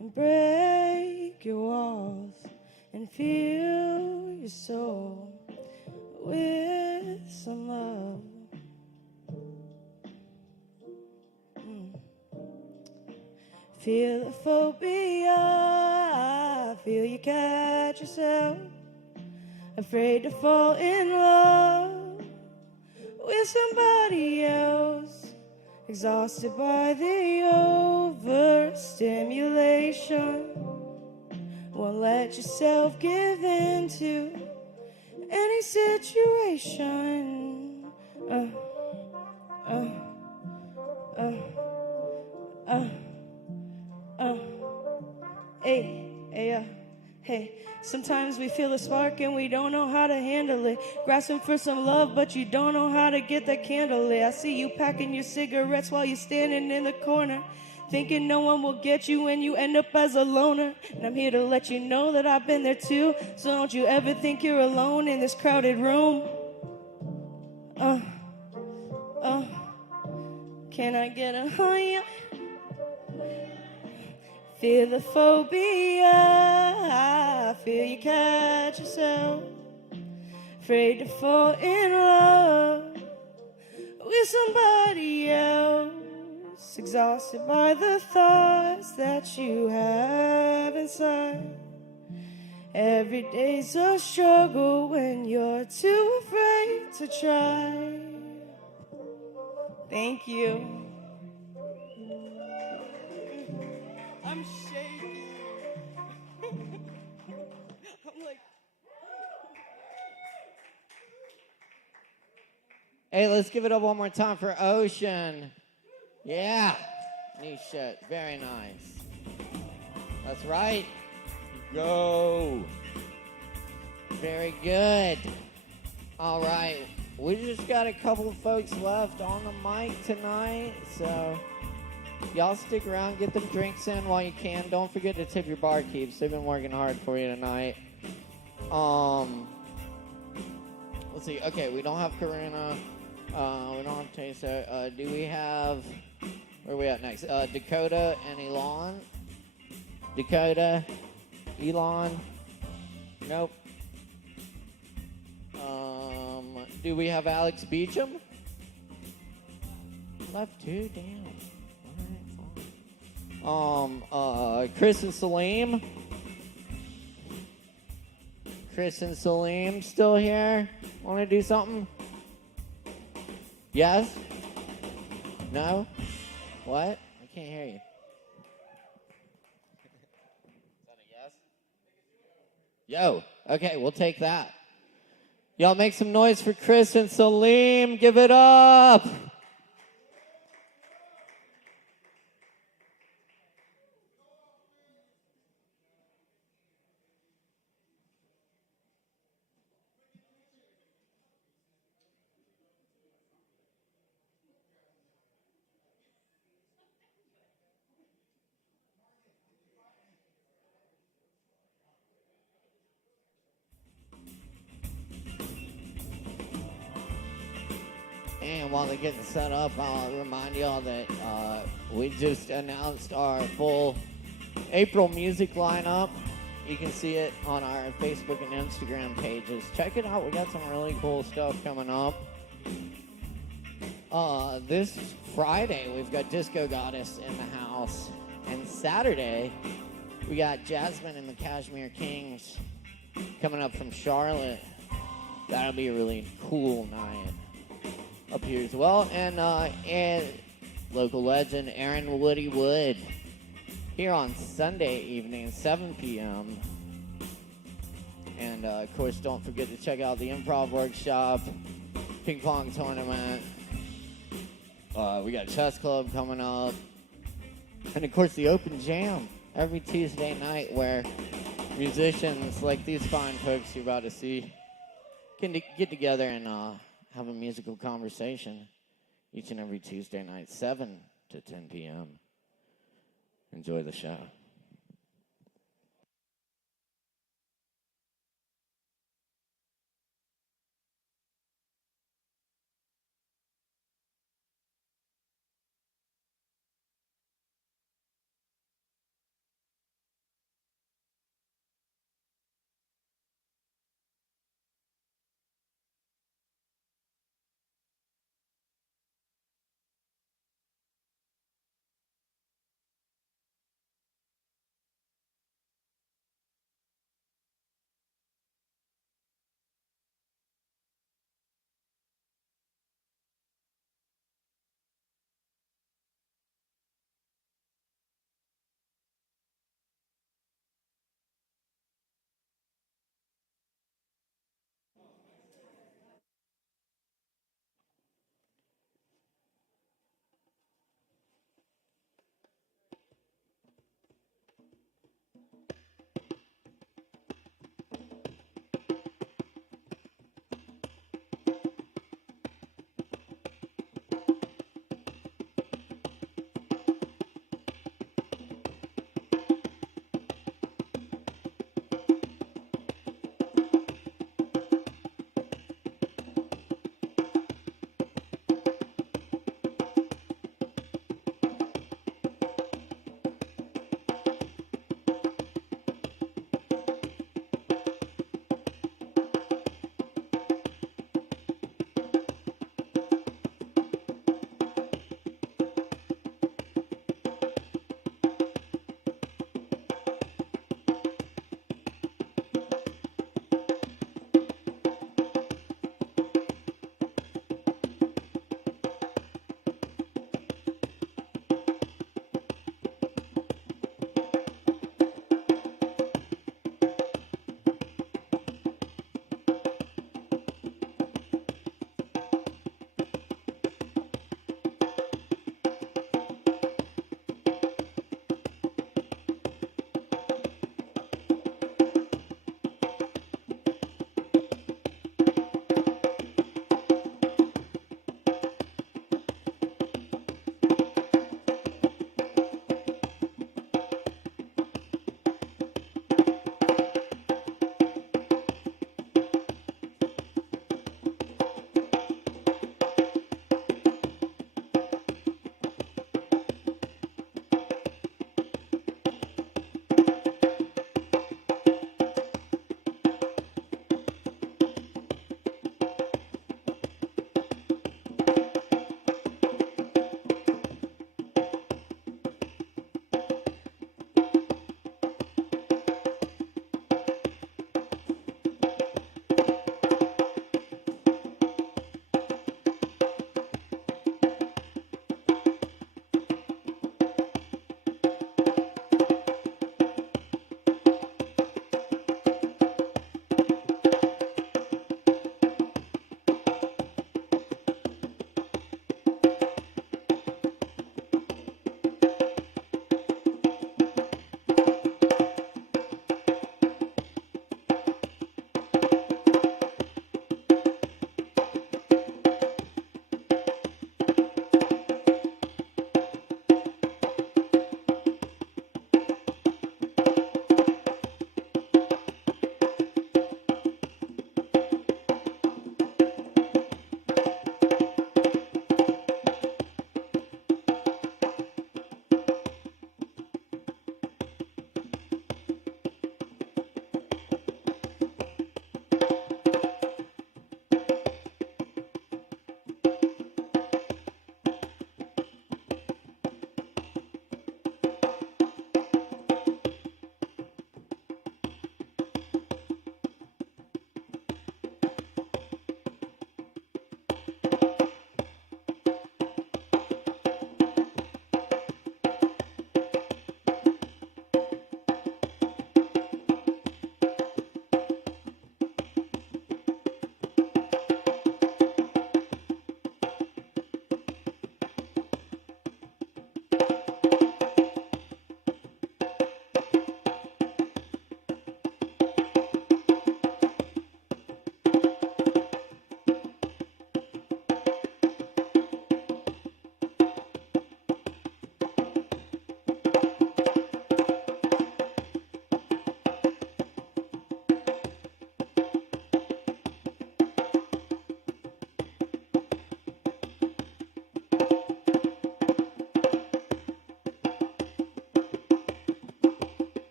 and break your walls and fill your soul with some love. Feel the phobia, I feel you catch yourself, afraid to fall in love with somebody else, exhausted by the overstimulation. Won't let yourself give in to any situation. Hey. Sometimes we feel a spark and we don't know how to handle it. Grasping for some love, but you don't know how to get that candle lit. I see you packing your cigarettes while you're standing in the corner, thinking no one will get you when you end up as a loner. And I'm here to let you know that I've been there too. So don't you ever think you're alone in this crowded room. Can I get a hiya? Feel the phobia, I feel you catch yourself. Afraid to fall in love with somebody else. Exhausted by the thoughts that you have inside. Every day's a struggle when you're too afraid to try. Thank you. I'm shaking. I'm like... Hey, let's give it up one more time for Ocean. Yeah. Neat shit. Very nice. That's right. Go. Very good. All right. We just got a couple of folks left on the mic tonight, so y'all stick around, get them drinks in while you can. Don't forget to tip your barkeeps. They've been working hard for you tonight. Let's see. Okay, we don't have Karina. We don't have Tessa. Do we have... Where are we at next? Dakota and Elon. Dakota, Elon. Nope. Do we have Alex Beecham? Left two, damn. All right, fine. Chris and Salim. Chris and Salim still here? Want to do something? Yes? No? What? I can't hear you. Is that a yes? Yo. Okay, we'll take that. Y'all make some noise for Chris and Salim. Give it up. And while they're getting set up, I'll remind y'all that we just announced our full April music lineup. You can see it on our Facebook and Instagram pages. Check it out. We got some really cool stuff coming up. This Friday, we've got Disco Goddess in the house. And Saturday, we got Jasmine and the Kashmir Kings coming up from Charlotte. That'll be a really cool night up here as well. And local legend Aaron Woody Wood here on Sunday evening, 7 p.m. And of course, don't forget to check out the improv workshop, ping pong tournament. We got chess club coming up, and of course the open jam every Tuesday night, where musicians like these fine folks you're about to see can get together and have a musical conversation each and every Tuesday night, 7 to 10 p.m. Enjoy the show.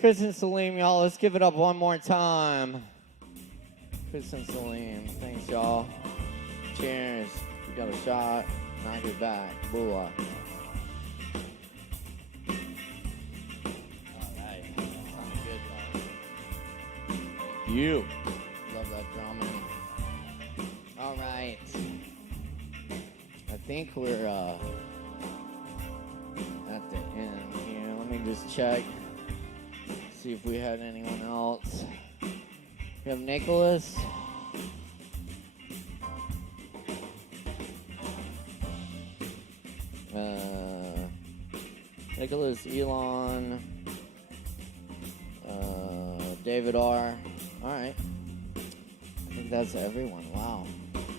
Chris and Salim, y'all, let's give it up one more time. Chris and Salim, thanks, y'all. Cheers. We got a shot. Knock it back. Booah. All right. Sounded good, though. You. Love that drumming. All right. I think we're at the end here. Let me just check. See if we had anyone else. We have Nicholas. Nicholas, Elon, David R. All right. I think that's everyone. Wow.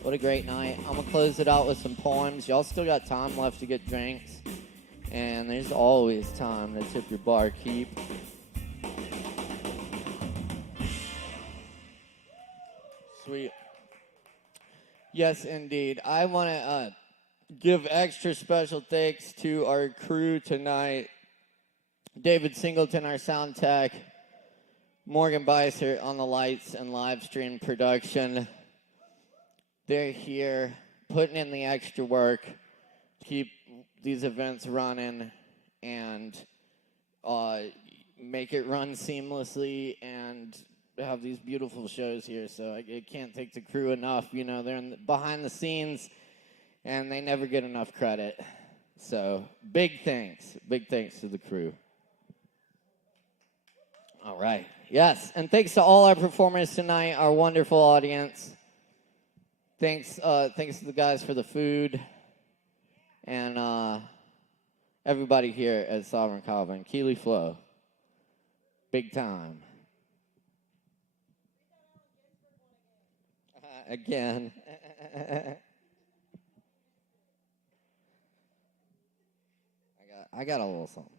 What a great night. I'm going to close it out with some poems. Y'all still got time left to get drinks. And there's always time to tip your barkeep. Sweet. Yes, indeed. I want to give extra special thanks to our crew tonight. David Singleton, our sound tech. Morgan Beissert on the lights and live stream production. They're here putting in the extra work to keep these events running and make it run seamlessly and have these beautiful shows here. So I can't thank the crew enough. You know, they're behind the scenes and they never get enough credit. So big thanks to the crew. All right. Yes, and thanks to all our performers tonight, our wonderful audience. Thanks to the guys for the food, and everybody here at Sovereign Kava and Keeley Flow. Big time. Again. I got a little something.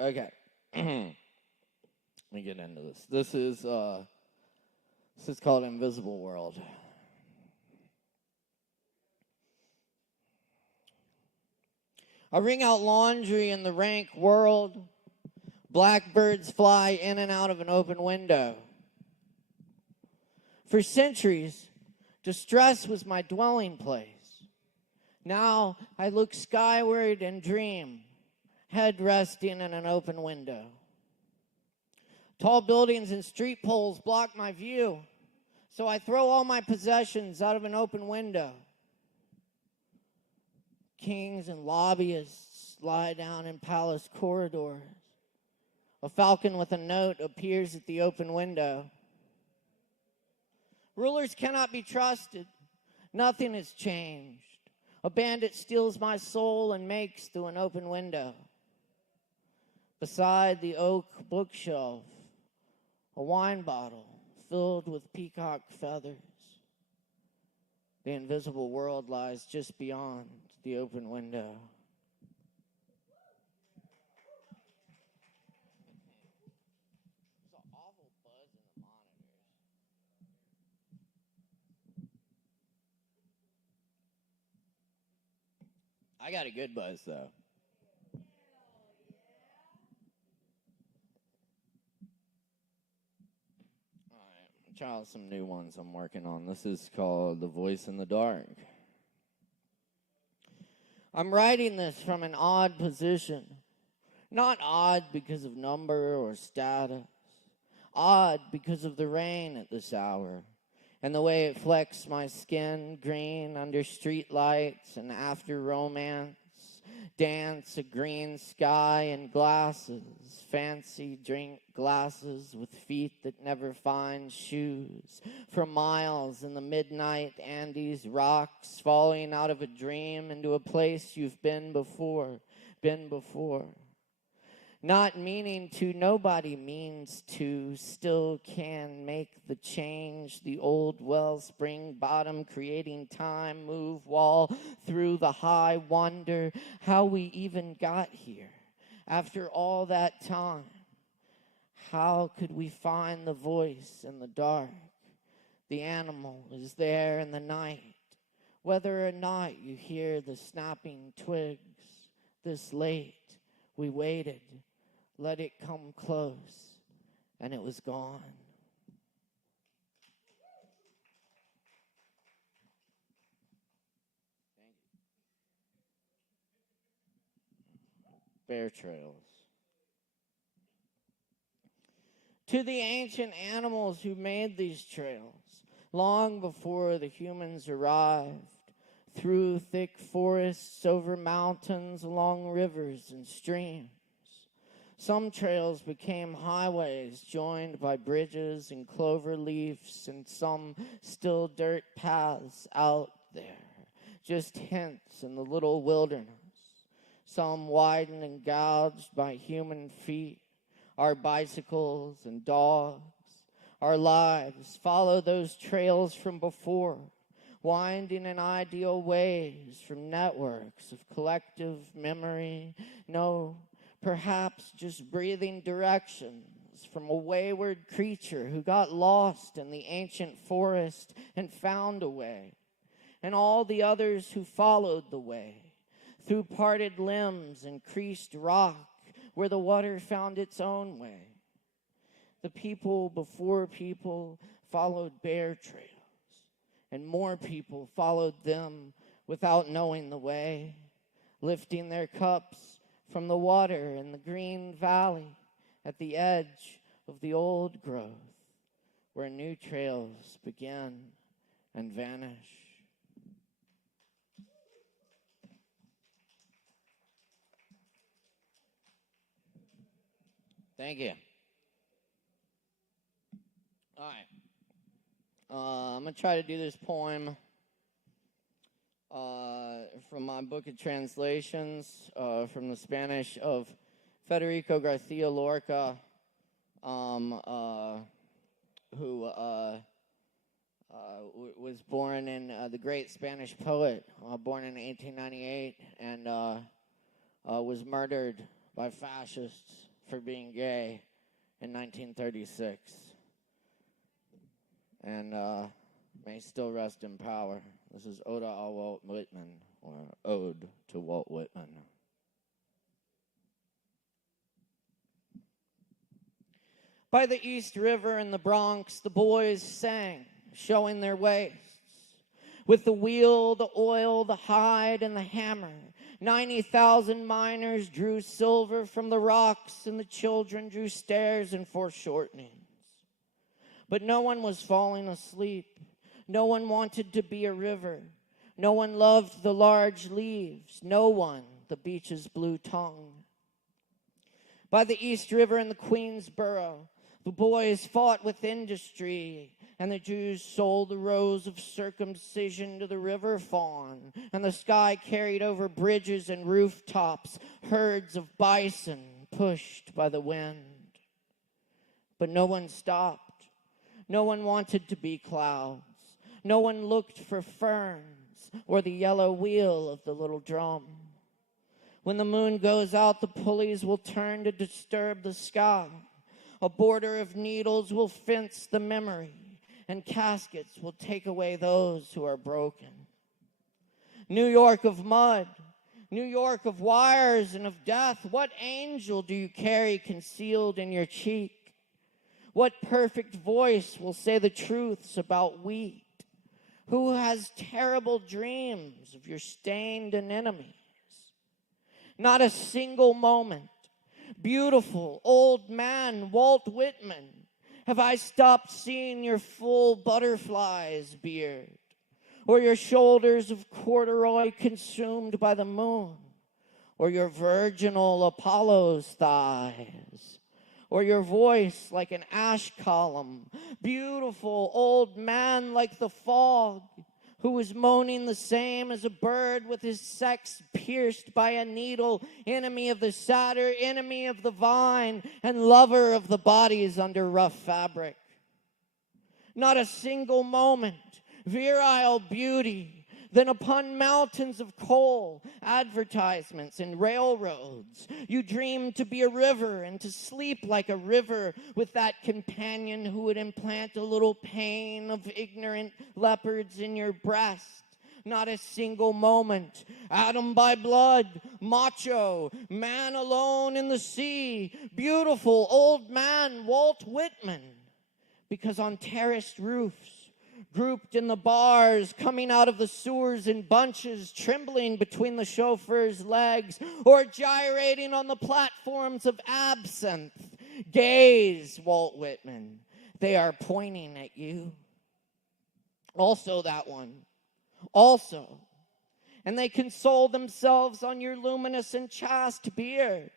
Okay. Let me get into this. This is called Invisible World. I wring out laundry in the rank world. Blackbirds fly in and out of an open window. For centuries, distress was my dwelling place. Now I look skyward and dream, head resting in an open window. Tall buildings and street poles block my view, so I throw all my possessions out of an open window. Kings and lobbyists lie down in palace corridors. A falcon with a note appears at the open window. Rulers cannot be trusted. Nothing has changed. A bandit steals my soul and makes through an open window. Beside the oak bookshelf, a wine bottle filled with peacock feathers. The invisible world lies just beyond the open window. I got a good buzz, though. All right, try out some new ones I'm working on. This is called The Voice in the Dark. I'm writing this from an odd position. Not odd because of number or status. Odd because of the rain at this hour. And the way it flecks my skin green under street lights and after romance, dance a green sky and glasses, fancy drink glasses with feet that never find shoes. For miles in the midnight Andes rocks, falling out of a dream into a place you've been before. Not meaning to, nobody means to, still can make the change. The old wellspring bottom creating time, move wall through the high wonder how we even got here. After all that time, how could we find the voice in the dark? The animal is there in the night. Whether or not you hear the snapping twigs, This late, we waited, let it come close, and it was gone. Bear trails. To the ancient animals who made these trails, long before the humans arrived, through thick forests, over mountains, along rivers and streams. Some trails became highways joined by bridges and clover leaves, and some still dirt paths out there, just hints in the little wilderness. Some widened and gouged by human feet. Our bicycles and dogs, our lives follow those trails from before, winding in ideal ways from networks of collective memory. No, perhaps just breathing directions from a wayward creature who got lost in the ancient forest and found a way, and all the others who followed the way, through parted limbs and creased rock, where the water found its own way. The people before people followed bear trails, and more people followed them without knowing the way, lifting their cups from the water in the green valley at the edge of the old growth, where new trails begin and vanish. Thank you. All right. I'm going to try to do this poem from my book of translations from the Spanish of Federico Garcia Lorca, who was born in the great Spanish poet, born in 1898, and was murdered by fascists for being gay in 1936. And may still rest in power. This is Ode a Walt Whitman, or Ode to Walt Whitman. By the East River in the Bronx, the boys sang, showing their waists. With the wheel, the oil, the hide, and the hammer, 90,000 miners drew silver from the rocks, and the children drew stairs and foreshortenings. But no one was falling asleep. No one wanted to be a river. No one loved the large leaves. No one the beach's blue tongue. By the East River in the Queensboro, the boys fought with industry, and the Jews sold the rows of circumcision to the river fawn, and the sky carried over bridges and rooftops herds of bison pushed by the wind. But no one stopped. No one wanted to be clouds. No one looked for ferns or the yellow wheel of the little drum. When the moon goes out, the pulleys will turn to disturb the sky. A border of needles will fence the memory, and caskets will take away those who are broken. New York of mud, New York of wires and of death, what angel do you carry concealed in your cheek? What perfect voice will say the truths about wheat? Who has terrible dreams of your stained anemones? Not a single moment. Beautiful old man Walt Whitman, have I stopped seeing your full butterfly's beard, or your shoulders of corduroy consumed by the moon, or your virginal Apollo's thighs, or your voice like an ash column, beautiful old man like the fog, who was moaning the same as a bird with his sex pierced by a needle, enemy of the satyr, enemy of the vine, and lover of the bodies under rough fabric. Not a single moment, virile beauty, then upon mountains of coal, advertisements, and railroads, you dreamed to be a river and to sleep like a river with that companion who would implant a little pain of ignorant leopards in your breast. not a single moment. Atom by blood, macho, man alone in the sea, beautiful old man Walt Whitman. Because on terraced roofs, grouped in the bars, coming out of the sewers in bunches, trembling between the chauffeur's legs, or gyrating on the platforms of absinthe, gaze, Walt Whitman. They are pointing at you. Also that one. Also. And they console themselves on your luminous and chaste beard.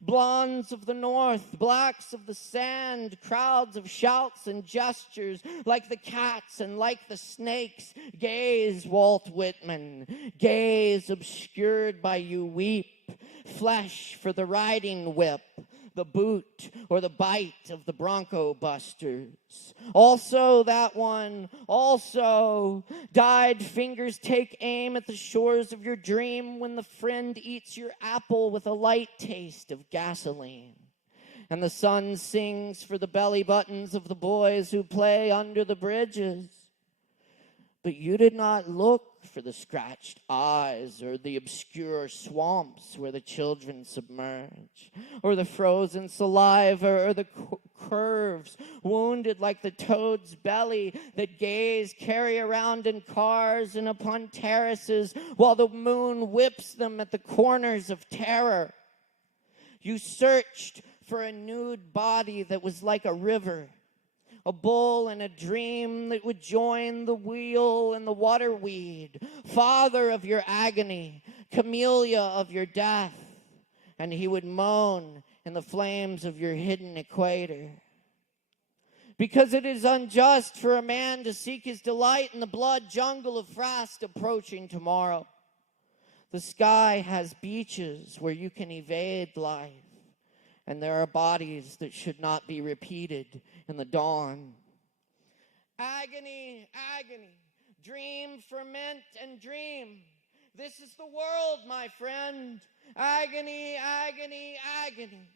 Blondes of the north, blacks of the sand, crowds of shouts and gestures, like the cats and like the snakes. Gaze, Walt Whitman, gaze obscured by you weep, flesh for the riding whip, the boot or the bite of the bronco busters. Also that one, also, dyed fingers take aim at the shores of your dream when the friend eats your apple with a light taste of gasoline. And the sun sings for the belly buttons of the boys who play under the bridges. But you did not look for the scratched eyes or the obscure swamps where the children submerge, or the frozen saliva or the curves wounded like the toad's belly that gays carry around in cars and upon terraces while the moon whips them at the corners of terror. You searched for a nude body that was like a river, a bull in a dream that would join the wheel and the waterweed, father of your agony, camellia of your death, and he would moan in the flames of your hidden equator. Because it is unjust for a man to seek his delight in the blood jungle of fast approaching tomorrow. The sky has beaches where you can evade life. And there are bodies that should not be repeated in the dawn. Agony, agony, dream, ferment, and dream. This is the world, my friend. Agony, agony, agony.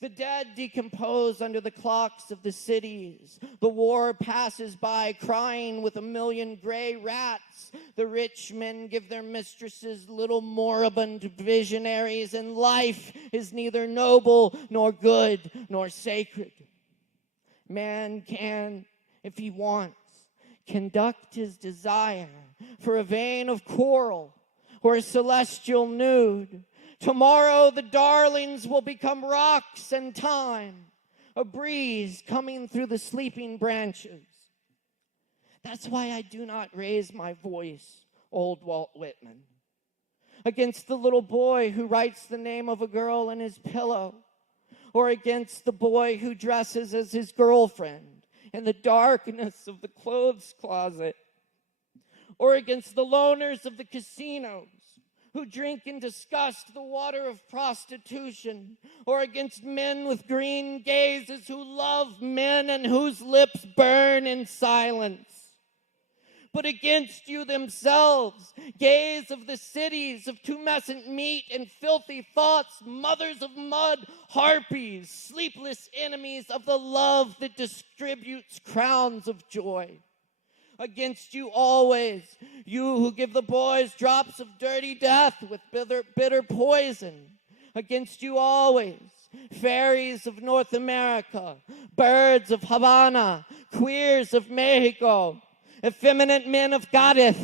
The dead decompose under the clocks of the cities. The war passes by crying with a million gray rats. The rich men give their mistresses little moribund visionaries, and life is neither noble nor good nor sacred. Man can, if he wants, conduct his desire for a vein of coral or a celestial nude. Tomorrow the darlings will become rocks and time, a breeze coming through the sleeping branches. That's why I do not raise my voice, old Walt Whitman, against the little boy who writes the name of a girl in his pillow, or against the boy who dresses as his girlfriend in the darkness of the clothes closet, or against the loners of the casinos who drink in disgust the water of prostitution, or against men with green gazes who love men and whose lips burn in silence. But against you themselves, gays of the cities of tumescent meat and filthy thoughts, mothers of mud, harpies, sleepless enemies of the love that distributes crowns of joy. Against you always, you who give the boys drops of dirty death with bitter poison. Against you always, fairies of North America, birds of Havana, queers of Mexico, effeminate men of Cadiz,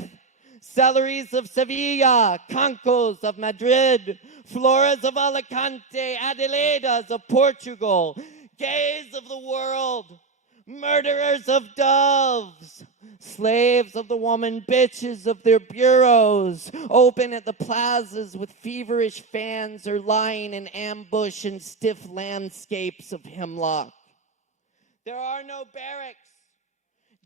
celeries of Sevilla, cancos of Madrid, floras of Alicante, Adelaidas of Portugal, gays of the world, murderers of doves, slaves of the woman, bitches of their bureaus, open at the plazas with feverish fans or lying in ambush in stiff landscapes of hemlock. There are no barracks.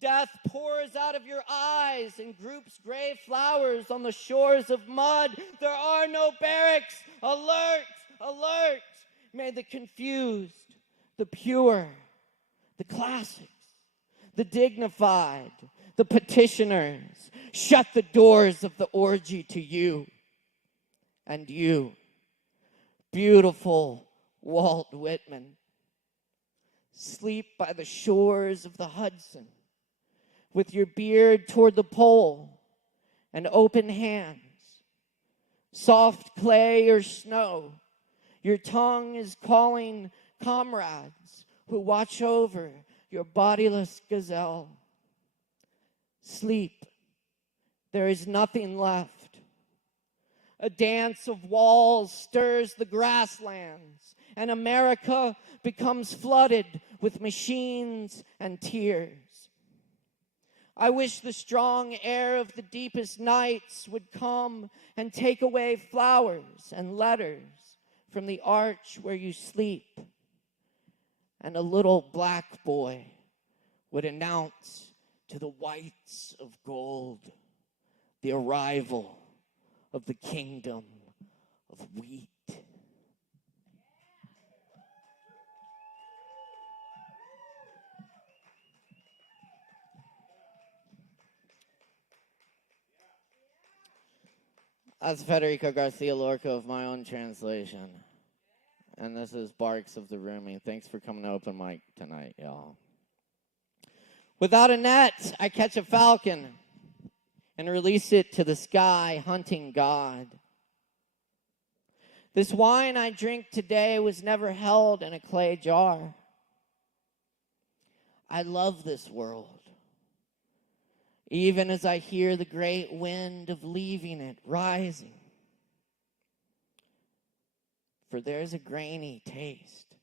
Death pours out of your eyes and groups gray flowers on the shores of mud. There are no barracks. Alert, alert. May the confused, the pure, the classics, the dignified, the petitioners shut the doors of the orgy to you. And you, beautiful Walt Whitman, sleep by the shores of the Hudson with your beard toward the pole and open hands, soft clay or snow. Your tongue is calling comrades who watch over your bodiless gazelle. Sleep. There is nothing left. A dance of walls stirs the grasslands, and America becomes flooded with machines and tears. I wish the strong air of the deepest nights would come and take away flowers and letters from the arch where you sleep. And a little black boy would announce to the whites of gold the arrival of the kingdom of wheat. That's Federico Garcia Lorca of my own translation. And this is Barks of the Rooming. Thanks for coming to open mic tonight, y'all. Without a net, I catch a falcon and release it to the sky, hunting God. This wine I drink today was never held in a clay jar. I love this world, even as I hear the great wind of leaving it rising. For there's a grainy taste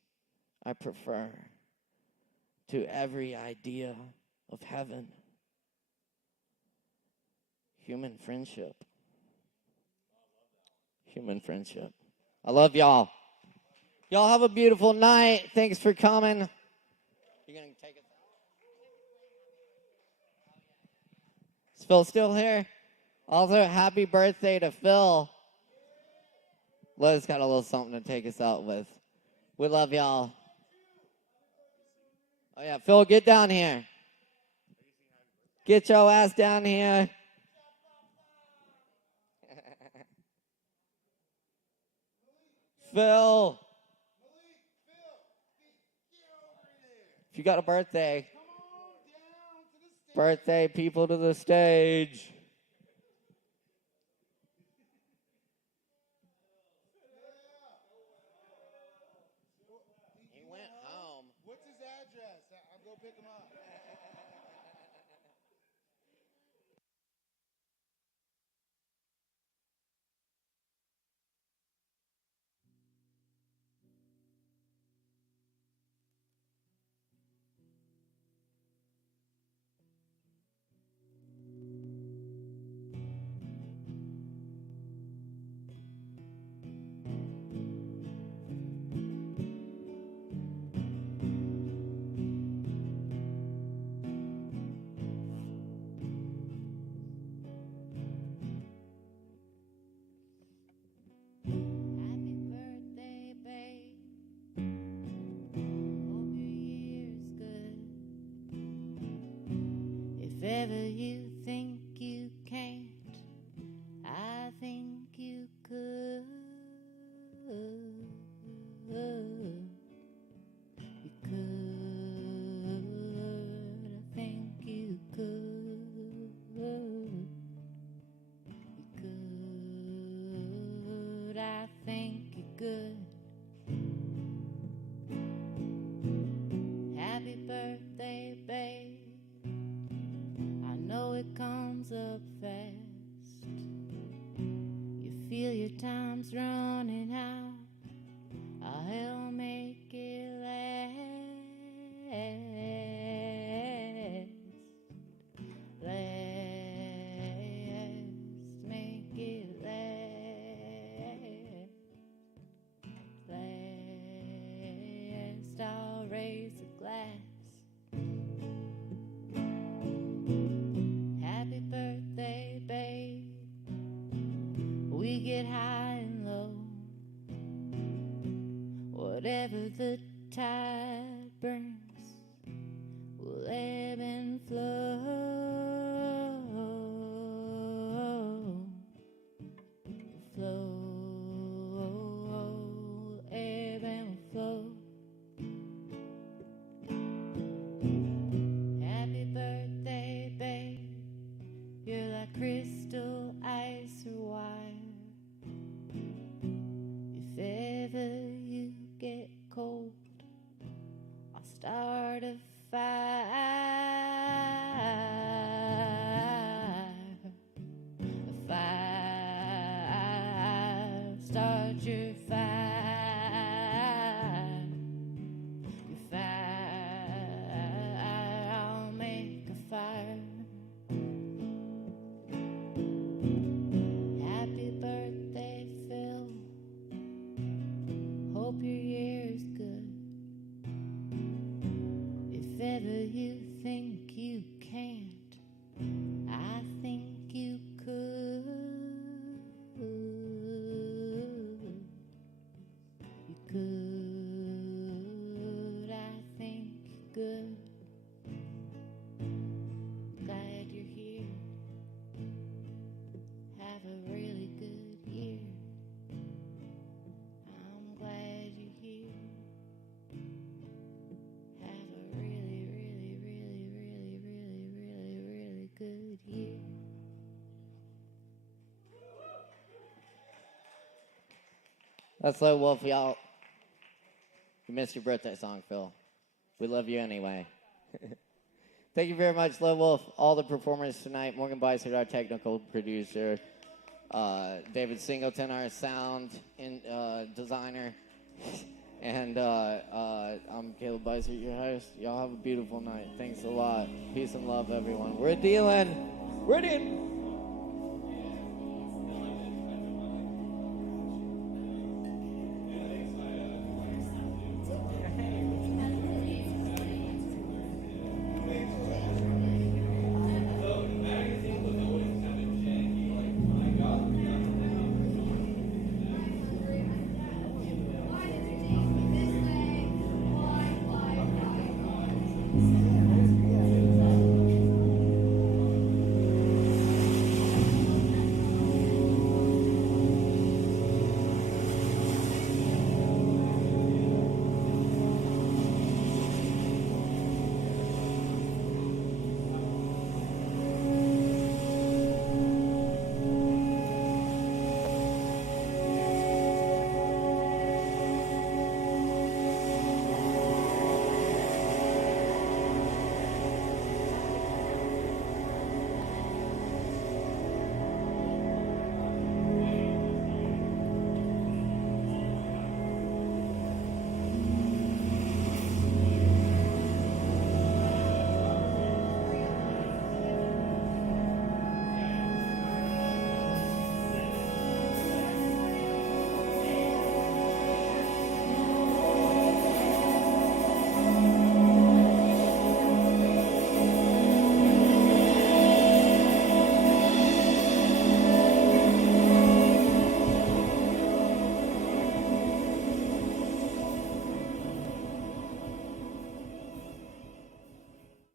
I prefer to every idea of heaven. Human friendship. Human friendship. I love y'all. Y'all have a beautiful night. Thanks for coming. You're going to take it. Is Phil still here? Also, happy birthday to Phil. Liz got a little something to take us out with. We love y'all. Oh, yeah, Phil, get down here. Get your ass down here. Phil. If you got a birthday people to the stage. He went home. What's his address? I'll go pick him up. If ever you think you can't, I think you could. You could. I think you could. You could. I think you could. Happy birthday, babe. I know it comes up fast. You feel your time's running out. I'll hell make it last. Last, make it last. Last, I'll raise a glass. Happy birthday, babe. We get high and low. Whatever the tide brings, we'll ebb and flow. Flow, ebb and flow. Happy birthday, babe. You're like crystal your fire. Your fire, I'll make a fire. Happy birthday, Phil. Hope your year's good. If ever you think you can't, I think you could. You could, I think you could. Glad you're here. Have a really good year. I'm glad you're here. Have a really, really, really, really, really, really, really good year. That's Low Wolf, y'all. You missed your birthday song, Phil. We love you anyway. Thank you very much, Low Wolf. All the performers tonight. Morgan Beissert, our technical producer. David Singleton, our sound designer. And I'm Caleb Beissert, your host. Y'all have a beautiful night. Thanks a lot. Peace and love, everyone. We're dealing. We're dealing.